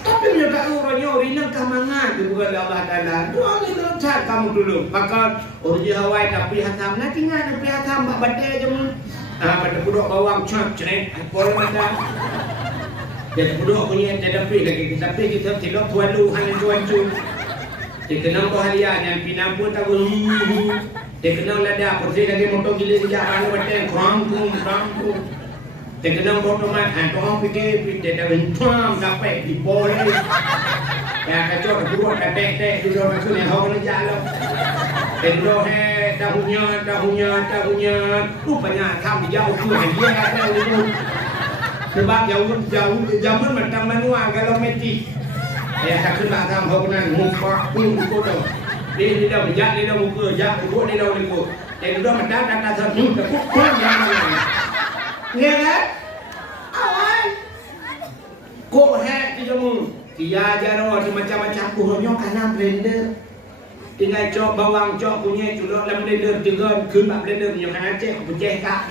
Tapi dia tak urina kamangan tu bukan Allah Taala. Doa ni dom cat kamu dulu. Maka urji Hawaii tapi hatam nak tinggal tapi hatam bak badai je mun. Pada budak bawang cak cenek. Apa macam dia budak punya tetapi lagi tapi kita tidak tuan lu hanya tuan cu dia kenal bahaya yang pinam pun tak dia kenal lada porsi lagi motor gila sejak lalu batang kurang dia kenal motor mat orang fikir dia dah bentam sampai di boleh ya kacau budak tek duduk masuk ni orang jalan duduk dahunya rupanya tham jauh tu dia ada dulu sebab jauh zaman macam manual kalau mati tak kena tham hokunan muka pun tu dia dah menjak dia dah muka jak buat dia dah lingkup dia dah mendak tak satu pun jangan ni kan awal kok hack di jamu dia jaro macam-macam punya karena blender tinggal cok bawang cok punya culok dalam blender tegan kun bak blender punya kan aceh pecah kak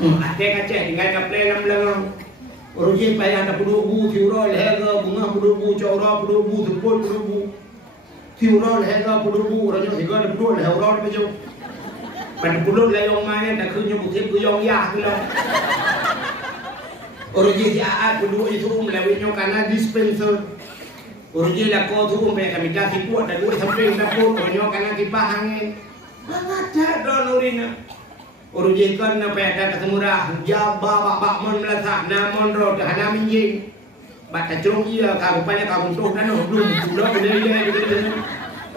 aceh tinggal kaple dalam belakang urusi payah ada pudubu tiuro leher bunga pudubu cora pudubu tempur pudubu tiuro leher pudubu orang tiga ada pudubu leher orang macam pada pudubu layong mana dah kunyuk putih kuyong ya tu lah urusi dia pudubu itu melawitnya karena dispenser urusi lah kau tu sampai kami dah tipu ada dua sampai dapur konyok karena kipas angin ada donurina urusi kan sampai ada kesemurah jabah bak mon melasak namon roh hana minjing bata cerong ia kau rupanya kau untuk dan belum pulau benda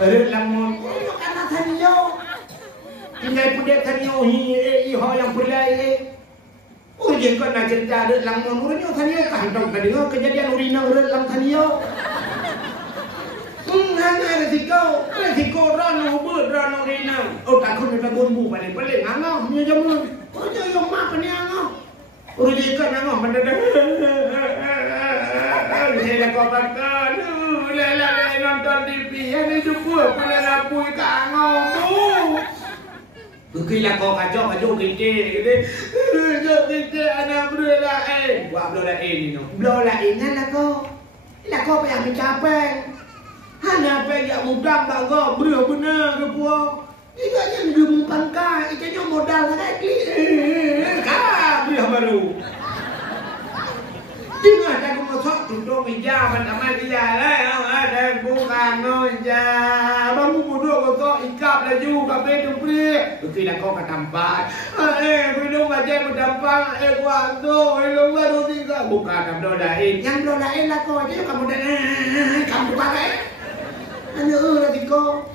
Lamun anak tanyo. Tinggal pudak tanyo hi yang perlai. Ujung kau nak cerita lamun urutnya tanyo kantong tadi kejadian urina urut lang tanyo. Resiko rano ubud rano urina. Oh takut nak gumbu paling angau punya jamu. Oh yang mak ni angau. Urut ikan angau mendadak. Saya kau bakar. Lelai nonton TV yang itu buat pada rapui ke angau. Kukila kau kacau kita anak berlain. Wah berlain ni no. Berlain lah kau. Lah kau payah mencapai. Hana payah mudah tak kau benar ke puak. Ika yang gemukkan kau. Ika yang modal kan klik. Kau beri baru. Tengah tak masuk tutup meja mana dia lah. Ada bukan noja. Bangun bodoh kau ikap laju kafe tu beri. Kukila kau ketampak. Minum aja berdampang. Waktu minum baru tiga. Bukan kamu lain. Yang lain lah kau aja kamu dah. Kamu pakai. Anda lagi kau.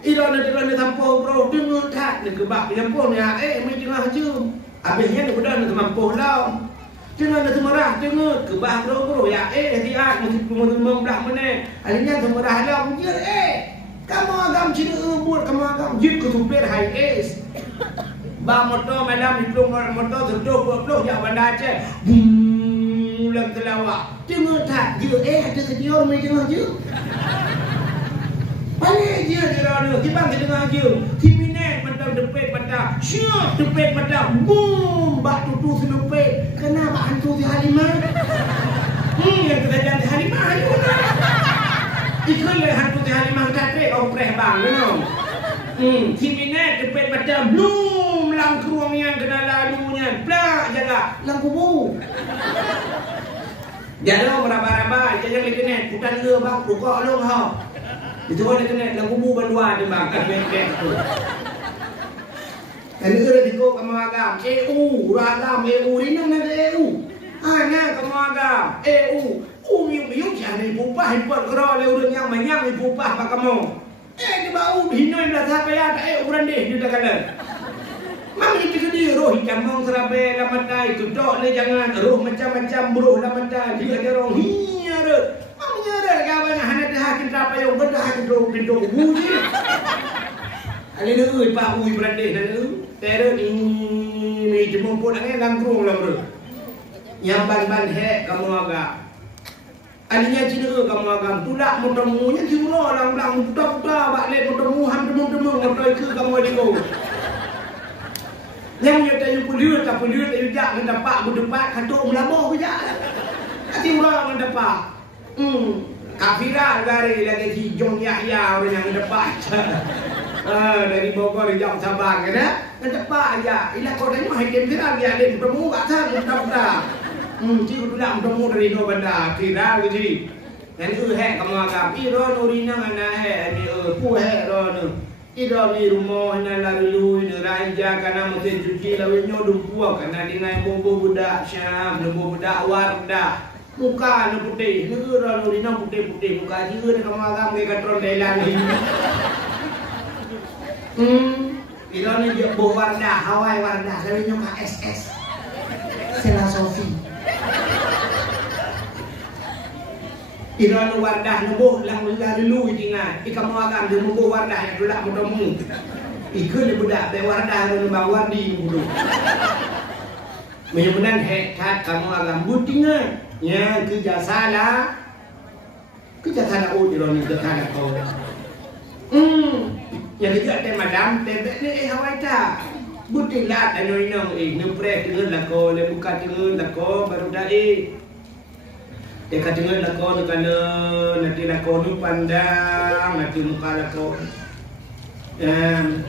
Ilo nak tampung bro. Dengar tak? Nak kebab tampung ya. Mesti tengah jum. Habisnya nak dah nak mampu lah. Jangan ada semarah, tengok kebah bro ya dia mesti membelah mana. Akhirnya semarah lah punya kamu agam Cina buat kamu agam jid ke supir high es. Ba motor madam itu motor sedok blok ya bandar Aceh. Bulan telawak. Tengok tak je ada sedia mai tengah je. Balik je dia orang ni bang tengah je. Timinat mentang depet patah. Syok depet patah. Boom bak tutu senupet. Kenapa hantu si Halimah? Yang kerajaan si Halimah ayo lah. Ikut le hantu si Halimah kata kau preh bang benar. Timinat depet patah. Boom lang keruang yang kena lalunya. Plak jaga lang kubu. Jangan meraba-raba, jangan lekenet. Bukan ke bang, buka long ha. Itu orang kena lang kubu bandua dia bang. Bek tu. Ini sudah dikau kamu agam. Ragam EU ini nama EU. Hanya kamu agam EU. Miu jangan pupah import kerana orang yang banyak pupah pak kamu. Di bau hinoi belah siapa ya? Orang deh di dekat. Mang itu dia roh camong serabe lamatai kedok le jangan roh macam-macam roh lamatai dia ada roh hiara. Mang nyara kawan hana dah hakin apa yang bedah roh pintu buji. Ali nu pak ui berande dah Tera ni jemung pun angin langkrung lah bro. Yang ban-ban hek kamu agak. Alinya Cina kamu agak. Tulak motomunya Cina lang-lang buta-buta balik motomu ham-demung-demung motor ke kamu adiko. Yang nyata yang puliut tak puliut tak yujak mendapat berdebat katuk melabur kejap. Hati orang mendapat. Kafirah lagi hijau Yahya orang yang mendapat. Dari Bogor jauh Sabang kan mendapat aja. Ila kau tanya hai game viral dia ada bertemu kat sana mudah-mudah. Cikgu tu nak bertemu dari dua benda viral gitu. Dan tu hek kamu agam. Iron urina mana hek ni pu hek ron. Iron ni rumah na lalu ni raja kana mesti cuci lalu nyodum puak kana dengan bobo budak Syam, bobo budak Wardah. Muka ni putih, ni ron urina putih-putih. Muka dia ni kamu agam ke katron Thailand ni. Itu ni dia Wardah, Hawaii Wardah, lalu nyoka SS, Sela Sofi. Itu ni Wardah nubuh lang lalu tinggal. Ikamu agam dia nubuh Wardah yang dulu mudamu. Ikut dia budak, be Wardah lalu bang Wardi dulu. Menyebutkan hekat kamu agam butingan. Ya kerja salah itu ni kerja salah kau. Yang dia ada madam tebek ni Hawaii tak. Butik lat anu inong nuprek dengan lako le buka dengan lako baru dah dekat dengan lako ni kana nanti lako nu pandang nanti muka lako.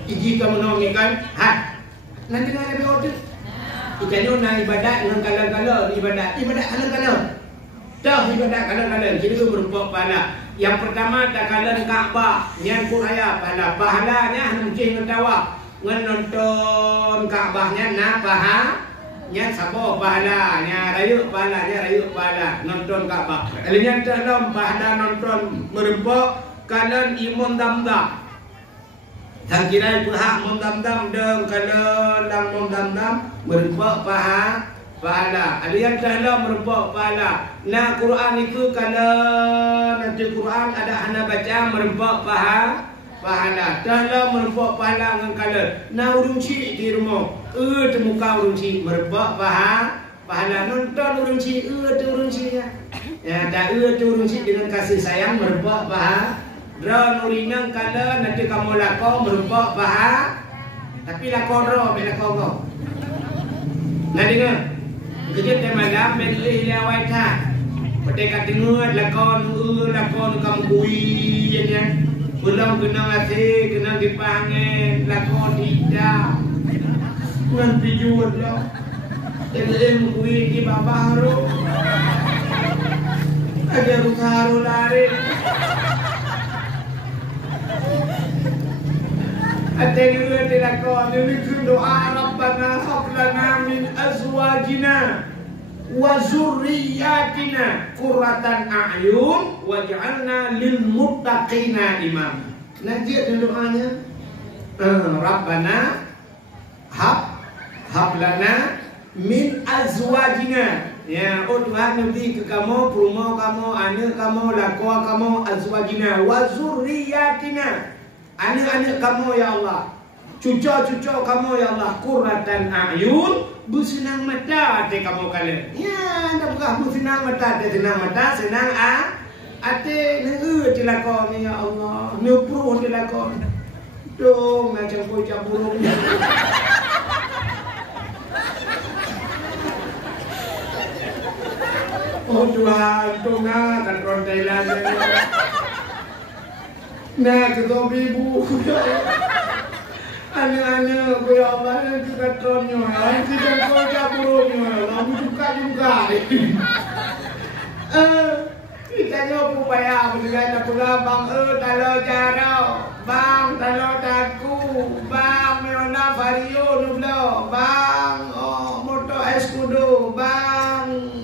Iji kamu nong kan nanti nak ada order. Ikannya nak ibadat dengan kala-kala ibadat kala-kala. Dah ibadat kala-kala jadi tu berupa pahala. Yang pertama tak kalah Kaabah, yang kuraya pahalanya mungkin ngetawa nonton Kaabahnya nak nya sabo pahalanya rayu pahala nonton Kaabah. Alinya dalam pahala nonton merempok kalian imun dam-dam. Thang kira pihak mom dam-dam deng kalian lang mom dam-dam merupa pahala. Ada yang telah merupa pahala. Nah Quran itu kalau nanti Quran ada anak baca merupa pahala. Telah merupa pahala dengan kalian. Nah urung cik di rumah. Temuka urung cik merupa pahala. Nonton urung cik. Urung cik ya. Tak urung cik dengan kasih sayang merupa pahala. Dra nurinang kala nanti kamu lako merupa tapi lako dra lako kau. Nah dengar. Kerja malam beli lawai tak. Mereka dengar lako kamu kui ya. Belum kena hati kena dipanggil lako tidak. Nanti jual lah. Jadi kui di babaru. Ada rusaru lari. Atengah dilakon ini doa Rabbana hab lana min azwajina wa zurriyyatina qurratan a'yun waj'alna lil muttaqina imam. Nanti ada doanya. Rabbana hab lana min azwajina. Ya, oh Tuhan nanti ke kamu, rumah kamu, anak kamu, lakwa kamu, azwajina wa zurriyyatina. Anak-anak kamu ya Allah, cucu-cucu kamu ya Allah, qurratan a'yun, bersenang mata hati kamu kalian. Ya, anda bukan bersenang mata, senang hati dilakon ya Allah, nupruh dilakon. Dong macam bocah burung. Oh Tuhan, tunggu kan rontelan. Nah, ketua ibu, anak-anak, ya Allah, nanti katronnya, nanti kau caburnya, kamu juga. Kita nyoba upaya, dengan apa bang, talo jaro, bang, talo taku, bang, meona vario nublo, bang, moto escudo, bang,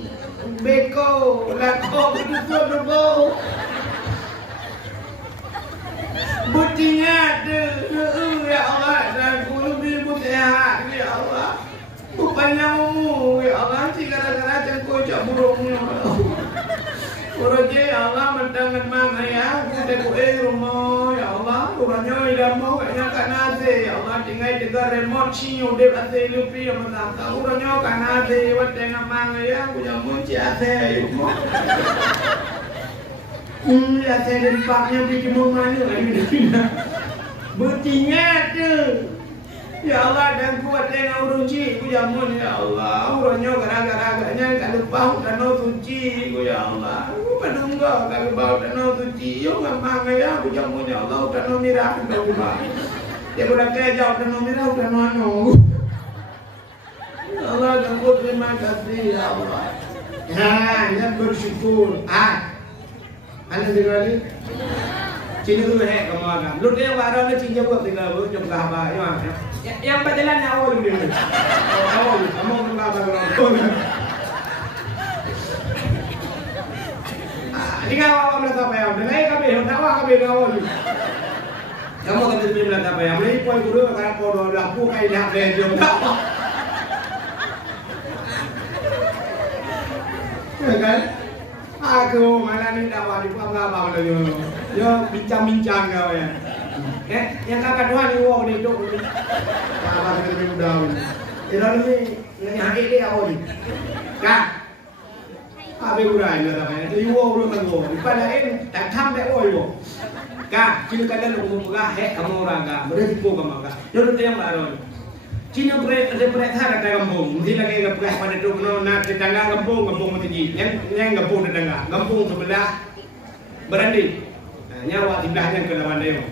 beko, lako, betul. Butinya ya Allah dan guru ibu sehat ya Allah. Bukannya ya Allah si gara-gara cengko cak burungnya. Oroje ya Allah mendangan mana ya kita rumah ya Allah. Urangnya ilam mau kayaknya kanase ya Allah tinggal juga remote sinyo dep ate lupi yang menang. Urangnya kanase wat dengan mana ya punya munci ate yuk. Ya saya dari paknya bikin mau mana lagi. Betinya tu. Ya Allah dan kuat dengan urung ci ku jamun ya Allah. Urangnya gara-garanya kalau bau dan suci ku ya Allah. Ku penunggu kalau bau dan suci yo ngamang ya ku jamun ya Allah dan mirah dan ubah. Ya udah kejauh dan mirah dan anu. Ya Allah dan ku terima kasih ya Allah. Ya bersyukur. Anda dengar ni? Cina tu hek kamu agam. Lu dia warna ni Cina buat tinggal buat jom kahaba. Yang berjalan awal dia. Awal, kamu jom kahaba orang. Ini kau awak melata apa yang? Dengar kami, hendak awak kami awal. Kamu kata tu melata apa yang? Ini poin guru kerana podo lapu kai dah bejom. Kan? Aku malah ni dah wali pun apa malah yo bincang-bincang kau ya. Yang kakak dua ni wong ni dok ni. Apa kita ni dah. Ira ni hari dia awal ni. Kak. Apa gurai ni apa? Tu wong belum tahu. Pada ini tak tham tak wong. Kak, cina kalian lu mugah hek kamu orang kak. Beresiko kamu kak. Yo tu yang baru. Cina ada perhatian kata kampung, mesti lagi keperas pada tu kena nak tetangga kampung mesti yang kampung tetangga, kampung sebelah berandi, nyawa sebelahnya ke lawan dia.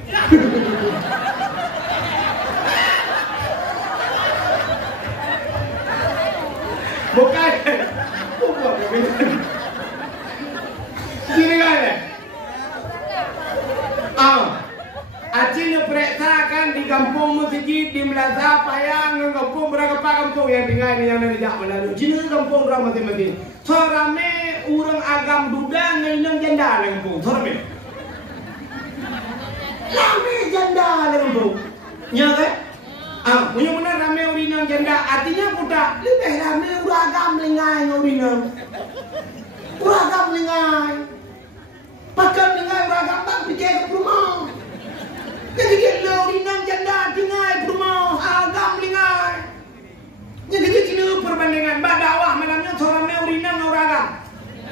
Bukan, kiri kan? Acil periksakan di kampung masjid di Melaka Payang kampung berapa kampung yang tinggal ni yang nak melalui. Cina kampung ramai mati. Sorame orang agam duda ngeneng janda kampung. Sorame. Rame janda dalam tu. Ya kan? Punya benar rame urinang janda. Artinya putar lebih rame uragam lengai urinang. Uragam lengai. Pakai lengai uragam tak pergi ke rumah. Jadi dia urinang janda tinggal ke rumah. Agam lengai. Jadi kena perbandingan. Bak dakwah malamnya seorang rame urinang uragam.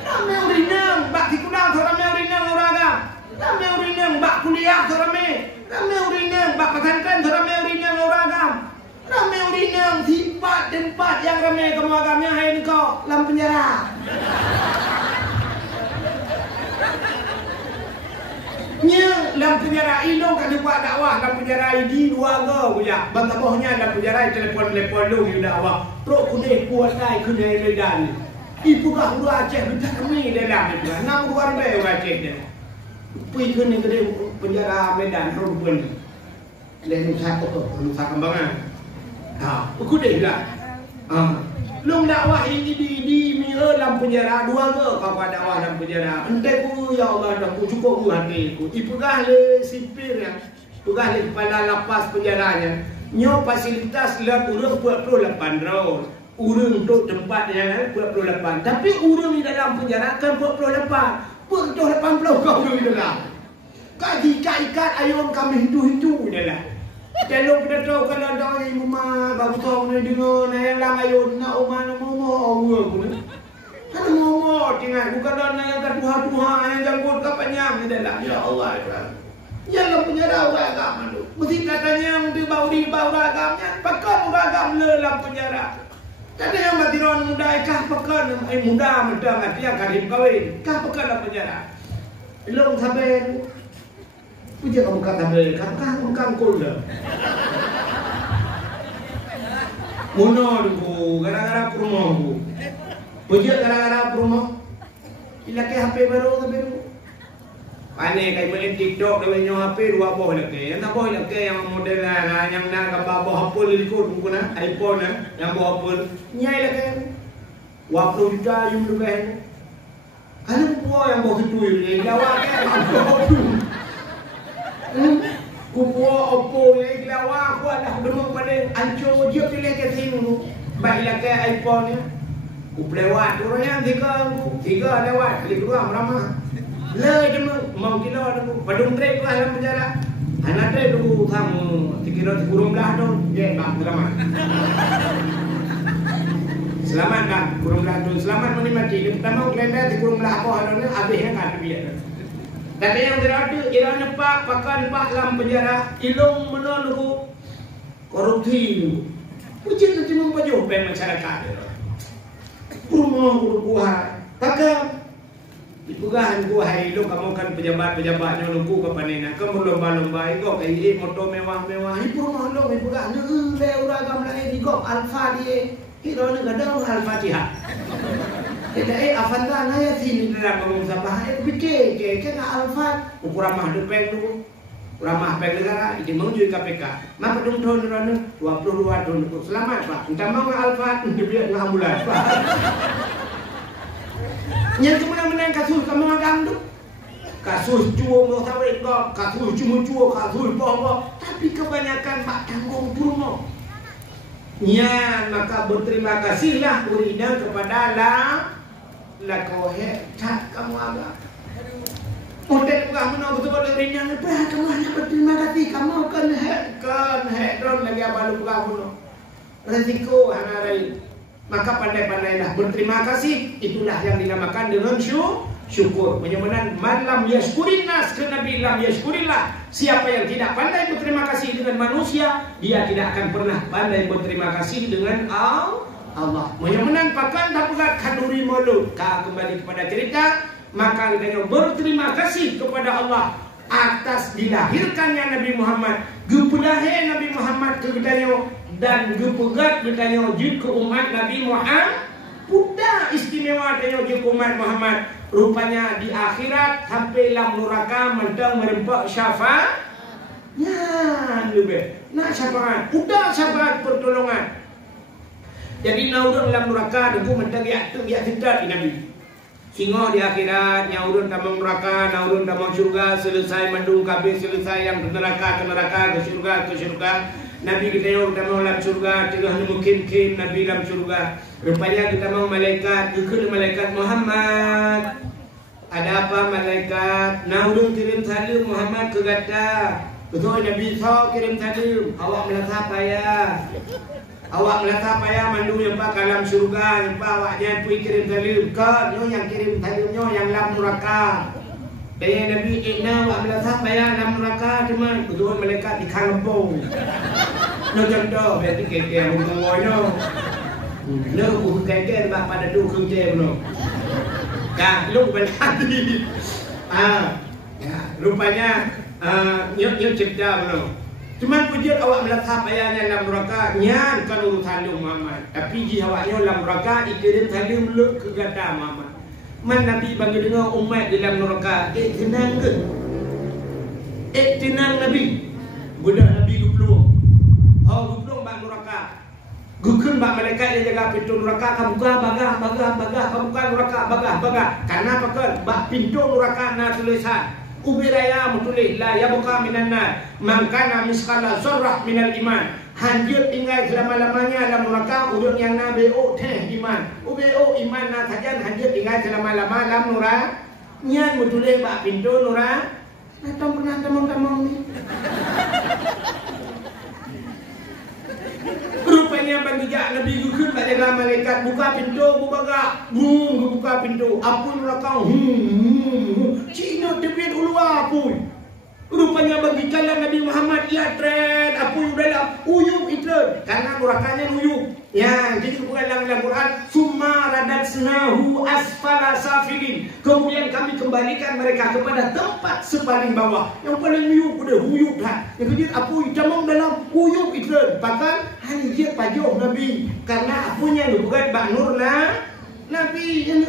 Rame urinang. Bak tikudang seorang rame urinang uragam. Rame urinang. Bak kuliah seorang rame urinang. Bak pesantren seorang rame urinang uragam. Rame urinang. Tempat yang ramai kamu agamnya hari ni kau dalam penjara. Nya dalam penjara ilong kat buat dakwah dalam penjara di dua go punya. Bantabohnya dalam penjara telefon lu di dakwah. Pro kudeh kuat dai kudeh ledan. Ibu kah urang Aceh minta kami dalam itu. 6 luar be urang Aceh dia. Pergi ke negeri penjara Medan Rubun. Leh satu tu, Nusa Kambangan. Kudeh lah. Long dakwah ini di Mira dalam penjara 2 ke kau dakwah dalam penjara. Entai ku ya Allah dah ku cukup ku hati ku. Ipegah le sipir yang pegah le kepala lapas penjaranya. Nyo fasilitas lah urang 48 round. Urang untuk tempat yang 48. Tapi urang di dalam penjara kan 48. 80 kau urang di dalam. Kaji ikat ayam kami hidup dalam. Kalau kita tahu kalau ada yang rumah baru tahu ni dengar ni lang ayun nak rumah nak momo orang pun. Kan momo tinggal bukan dah nak kat Tuhan yang janggut kapanya ni dalam ya Allah ya. Jangan penjara orang agama tu. Mesti katanya mesti bau agamanya pakai agam le dalam penjara. Katanya mati orang muda kah pakai muda mentang artinya karim kawin kah pakai dalam penjara. Long sampai puja kamu kata mereka, kamu kangkul dah. Mono dulu, gara-gara promo dulu. Puja gara-gara promo. Ilaki HP baru tapi dulu. Panik kayak main TikTok, kalau nyawa HP 2 boh lagi. Yang tak boh lagi yang model lah, yang nak gambar boh Apple ikut buku na, iPhone na, yang boh Apple. Nyai lagi. 20 juta yang lebih. Kalau buah yang boh itu ini, jawab kan? Kupuo Oppo ni lawa aku ada dulu pada anco dia pilih ke sini baiklah ke iPhone ni kuplewat orangnya tiga lewat beli keluar ramah le cuma mau kilo aku padung trek lah dalam penjara anak trek tu kamu dikira kurung belah tu dia bak ramah selamat dah kurung belah tu selamat menikmati dia pertama kelenda di kurung belah apa halnya habis yang ada biar. Tapi yang berada Iran pak pakan pak dalam penjara ilung menolak korupsi. Ujian nanti memperjauh masyarakat. Rumah buah pakai dipegahan buah ilung kamu kan pejabat-pejabatnya luku kepanena kamu lomba-lomba itu kayak motor mewah-mewah ini rumah lo dipegahan le uragam lagi di gok alfa dia kira ni kadang al-Fatihah. Kita afanda naya sini dalam bangun sabah fikir ke alfa ukuran depan tu ramah peng negara ini menuju KPK maka dong tahun 22 tahun selamat Pak minta mau alfa dia ngah bulan Pak yang kemudian kasus kamu agam tu kasus cuo mau tahu kok kasus cuo kasus bohong tapi kebanyakan Pak tanggung turun nya maka berterima kasihlah urinang kepada la kohe tak kamu agak model kamu nak betul-betul urinang apa kamu hanya berterima kasih kamu kan don lagi apa lu kamu resiko hanarai maka pandai-pandailah berterima kasih itulah yang dinamakan dengan syukur menyebutkan malam yashkurin nas ke nabi lam yashkurillah siapa yang tidak pandai berterima kasih dengan manusia dia tidak akan pernah pandai berterima kasih dengan Allah menyebutkan pakan dapat kanduri mulut kembali kepada cerita maka kita berterima kasih kepada Allah atas dilahirkannya Nabi Muhammad gepulahe Nabi Muhammad ke kita dan gepegat kita ke umat Nabi Muhammad Buddha istimewa tanya je umat Muhammad rupanya di akhirat sampai lam neraka mentang merempak syafaat ya lebih nak syafaat Buddha syafaat pertolongan jadi nak orang lam neraka deku mentang ya sedar Nabi Singo di akhirat, nyaurun tamang neraka, naurun tamang syurga, selesai mandung kabeh, selesai yang ke neraka, ke syurga. Nabi kita yang tamang dalam syurga, tidak hanya mungkin Nabi dalam syurga. Rupanya kita mau malaikat, ikut malaikat Muhammad. Ada apa malaikat? Naurun kirim salam Muhammad ke gata. Betul Nabi SAW kirim salam. Awak melata payah. Awak melata payah mandu yang pak dalam syurga, yang pak awaknya pun kirim salam. Kau yang kirim salamnya yang dalam neraka. Daya Nabi Ikna awak melata payah dalam neraka cuma betul malaikat di kampung. No contoh berarti keke ngomong no. No bukan keke bak pada du kerja no. Dah lu berhati. Ya, rupanya nyok cerita no. Cuman pujud awak melata payahnya dalam neraka nyan kan urusan lu Muhammad. Tapi ji awaknya dalam neraka ikirim salim lu ke gata Muhammad. Man Nabi bagi dengar umat dalam neraka, tenang ke? Tenang Nabi. Budak Nabi guplung. Guplung bak neraka. Gukun bak malaikat yang jaga pintu neraka, kamu buka bagah, kamu buka neraka bagah. Karena apa kan? Bak pintu neraka na tulisan. Ubiraya mutulis la yabuka minan nar man kana miskala zarrah minal iman. Hanjut tinggal selama-lamanya dalam neraka udut yang na BO teh iman. UBO iman na sajan hanjut tinggal selama-lama dalam neraka. Nyan mutulis bak pintu neraka. Natong pernah tamang-tamang ni. Rupanya bangijak Nabi gukun pada dalam malaikat buka pintu bubaga. Buka pintu. Apun neraka. Cina tebet ulua pun. Rupanya bagi jalan Nabi Muhammad ia tren apa dalam uyub itu karena nerakanya uyub. Ya, jadi bukan dalam Quran summa radatsnahu asfala safilin. Kemudian kami kembalikan mereka kepada tempat sepaling bawah. Yang paling uyub dah. Yang kedua apa jamang dalam uyub itu. Bahkan hanya dia pajuh Nabi karena apunya bukan bak nurna Nabi yang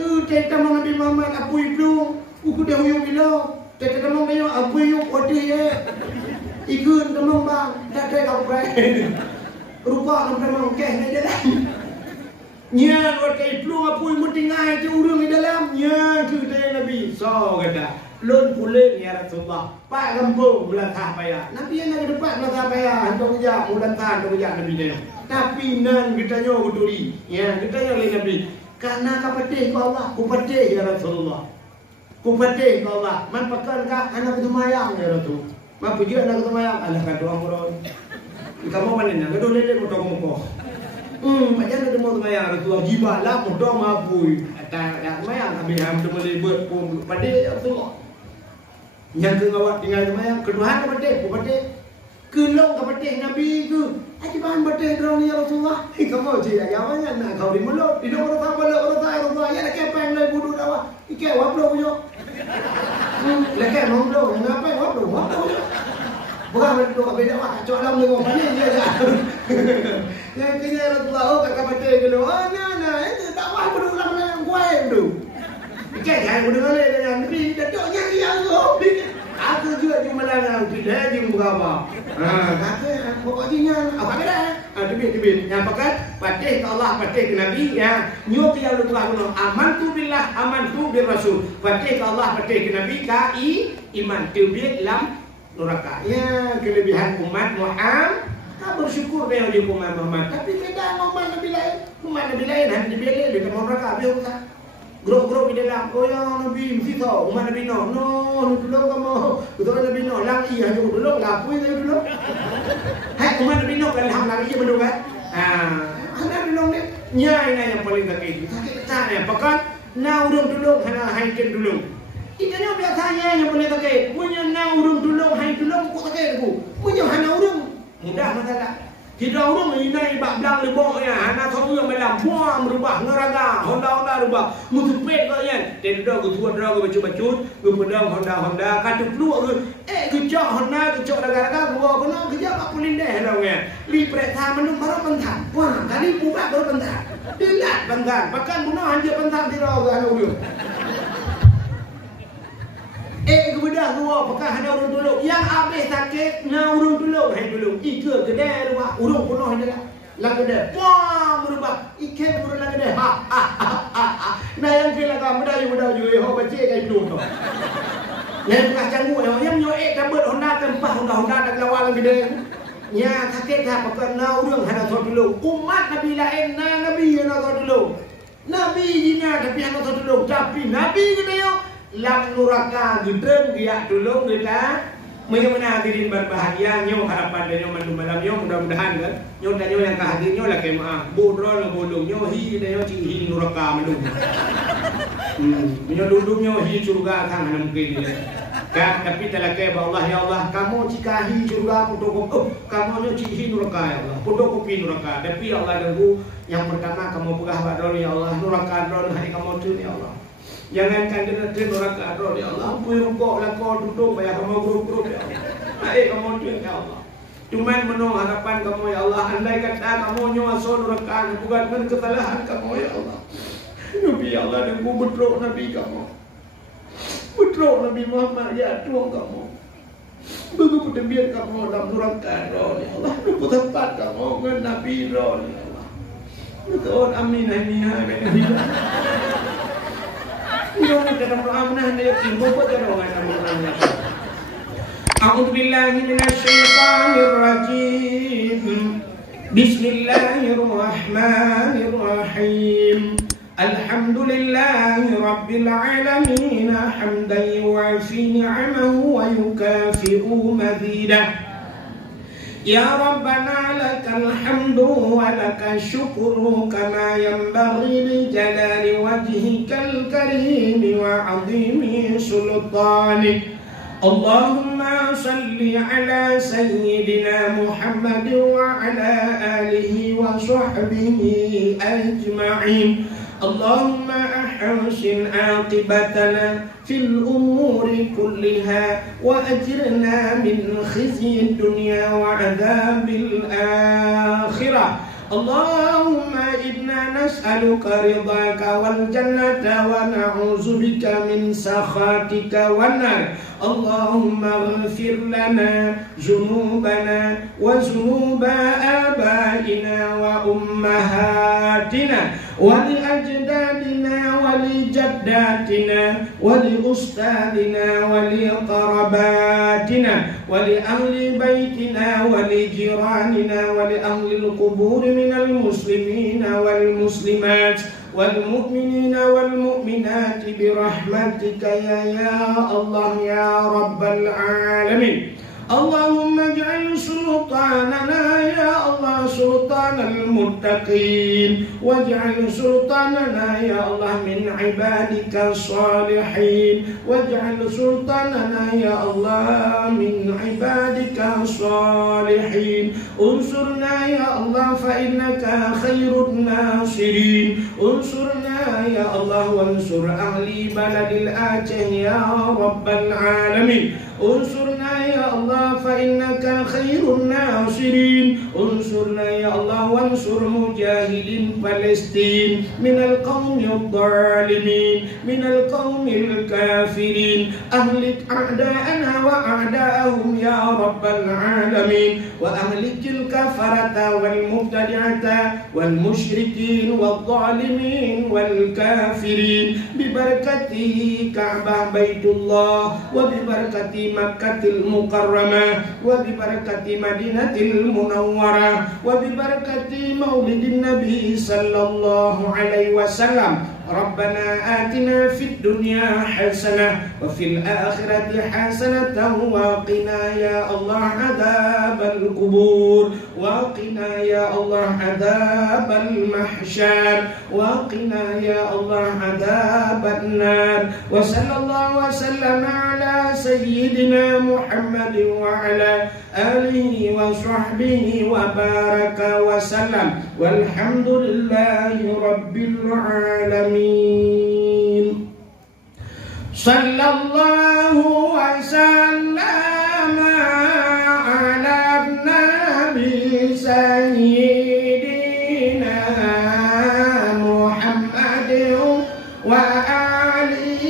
tamang Nabi Muhammad apa itu. Uku dah uyub bilo. Tete tamang kayo apa yung odi ikun tamang bang tete kau berani rupa tamang keh ni dalam nya wat kai plung apa yung mutingai tu urang di dalam nya tu dia Nabi so kata lon pulen ya Rasulullah pak kampung melantah payah Nabi yang ada depan melantah payah hantu kerja melantah Nabi dia tapi nan kita nyo kuturi ya kita nyo oleh Nabi karena kapatih ku Allah ku patih ya Rasulullah. Kupatih kau Allah, man pakan kah anak ketumayang ya Ratu. Man puji anak ketumayang, anak kaduang koron. Kamu mana ni? Kau lele mutong muko. Macam ada mau ketumayang Ratu. Jiba lah mutong mapui. Tak ketumayang kami ham tu boleh buat pun pada tu. Yang kengawat tinggal ketumayang, keduhan kupatih. Kelong kapatih Nabi ke. Aji bahan patih drone ya Rasulullah. Kamu je agaknya nak kau di mulut. Di nomor apa Rasulullah ya nak kepeng lagi budu dawa. Ike waplo puyo. Leke monglo, ngapa waplo? Bukan betul beda wah cok dalam dengan apa ni dia dah. Yang kena Rasulullah kakak patih kelo. Nah, itu tak wah budu dalam yang kuai budu. Ike jangan budu le dengan Nabi datuknya dia tu. Aku juga di Malang tidak di Mugama. Kata pokoknya apa beda? Tibit. Yang pakat patih ke Allah, patih ke Nabi ya. Nyok yang lu tahu amantu billah, amantu bir Rasul. Patih ke Allah, patih ke Nabi iman tibit lam neraka. Ya, kelebihan umat Muhammad. Kita bersyukur dengan umat Muhammad. Tapi beda umat Nabi lain. Umat Nabi lain hanya dibeli di neraka biar usah. Grup-grup di dalam, oh ya Nabi mesti tahu, umat Nabi no, dulu kamu, betul Nabi no, lagi hanya dulu, lapui saya dulu. Hai umat Nabi no kan ham lagi je betul kan? Nabi no ni, nyai yang paling sakit ni, pakat, na urung dulu, hana haikin dulu. Ini biasanya yang paling sakit, punya na urung dulu, hai dulu, kok sakit aku, punya hana urung, mudah masalah. Kita orang ini ibak belang leboknya, anak orang yang malam buang berubah ngeraga, Honda berubah, mutupet kau yang, tidak ketua draga bacut, kemudian Honda, kata keluar kejak Honda, kejak raga, keluar kena kejak tak boleh deh, dongnya, lipret tham menung baru pentan, wah kali buka baru pentan, dilat pentan, bahkan bunuh hanya pentan di raga anak dia. Kemudian dua pekan hanya urung dulu. Yang habis sakit, na urung dulu. Hai dulu. Ika kedai rumah urung penuh dia. Lagade, wah berubah, ikan berubah lagade, nah yang kira kamu dah juga, ho baca kayak belum tu. Yang kacang mu, yang nyoek kabut Honda tempah Honda nak lawan lagade. Ya kakek dah pakai naurang hana tu dulu. Umat Nabi lain, Nabi yang nak dulu. Nabi jinya tapi hana tu dulu. Tapi Nabi kita yo, lam nuraka gudeng dia dulu kita. Bagaimana hadirin berbahagia, nyo harapan dan nyo malam nyo mudah-mudahan kan, nyo dan nyo yang kehadir nyo lah kemah, bodrol bolong nyo hi dan nyo hi neraka melung. Nyo duduk nyo hi surga kan mana mungkin dia. Kan tapi telah ke Allah ya Allah, kamu jika hi surga putuk kamu nyo hi neraka ya Allah, putuk kopi neraka. Tapi Allah dulu yang pertama kamu pegah badol ya Allah, neraka dol hari kamu tu ya Allah. Jangan kandil neraka roh ya Allah. Ampun rukuk lah kau duduk bayar kamu grup-grup ya Allah. Baik kamu tu ya Allah. Cuman menung harapan kamu ya Allah. Andai kata kamu nyuasul neraka bukan kesalahan kamu ya Allah. Nabi ya Allah dan ku betrok Nabi kamu. Betrok Nabi Muhammad ya Tuhan kamu. Begitu tembiar kamu dalam neraka roh ya Allah. Begitu tempat kamu dengan Nabi roh ya Allah. Begitu amin amin amin. أعوذ بالله من الشيطان الرجيم بسم الله الرحمن الرحيم الحمد لله رب العالمين حمدا يوافي نعمه ويكافئ مزيده يا ربنا لك الحمد ولك الشكر كما ينبغي لجلال وجهك الكريم وعظيم سلطانك اللهم صل على سيدنا محمد وعلى آله وصحبه أجمعين اللهم أحسن عاقبتنا في الأمور كلها وأجرنا من خزي الدنيا وعذاب الآخرة اللهم إنا نسألك رضاك والجنة ونعوذ بك من سخطك والنار اللهم اغفر لنا ذنوبنا وذنوب آبائنا وأمهاتنا ولأجدادنا ولجداتنا ولأستاذنا ولقرباتنا ولأهل بيتنا ولجيراننا ولأهل القبور من المسلمين والمسلمات والمؤمنين والمؤمنات برحمتك يا الله يا رب العالمين اللهم اجعل سلطاننا يا الله سلطان المتقين واجعل سلطاننا يا الله من عبادك الصالحين واجعل سلطاننا يا الله من عبادك الصالحين انصرنا يا الله فإنك خير الناصرين انصرنا يا الله وانصر أهل بلد الآتين يا رب العالمين انصرنا يا الله فإنك خير الناصرين انصرنا يا الله وانصر مجاهدين فلسطين من القوم الظالمين من القوم الكافرين أهلك أعداءنا وأعداءهم يا رب العالمين وأهلك الكفرة والمبتدعة والمشركين والظالمين والكافرين ببركة كعبة بيت الله وببركة مكة المكرمة وببركة مدينة المنورة وببركة مولد النبي صلى الله عليه وسلم ربنا آتنا في الدنيا حسنة وفي الآخرة حسنة وقنا يا الله عذاب القبور وقنا يا الله عذاب المحشر وقنا يا الله عذاب النار وصلى الله وسلم على سيدنا محمد وعلى آله وصحبه وبارك وسلم والحمد لله رب العالمين صلى الله وسلم على النبي سيدنا محمد وآله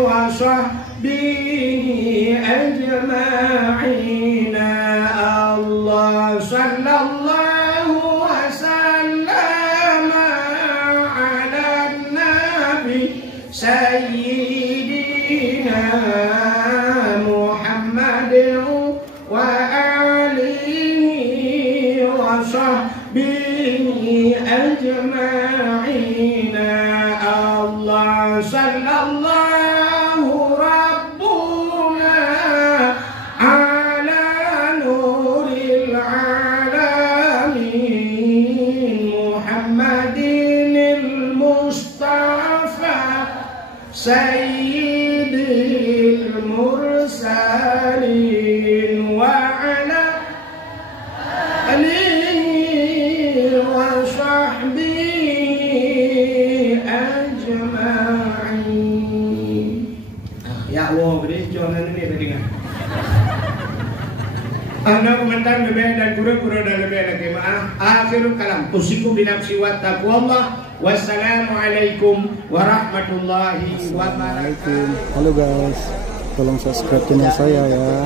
وصحبه أجمعين الله صلى الله sahbihi ajma'ina. Allah sallallahu rabbuna ala nuril alamin Muhammadinil Mustafa sayyidil mursalin wa ala alihi wa sahbihi ajma'in. Ya Allah, beri jonan ini beringat. Anak komentar lebih dan guru-guru dan lebih lagi maaf. Akhirul kalam. Usikum binafsi wa taqwallah. Wassalamualaikum warahmatullahi wabarakatuh. Halo guys, tolong subscribe channel saya ya.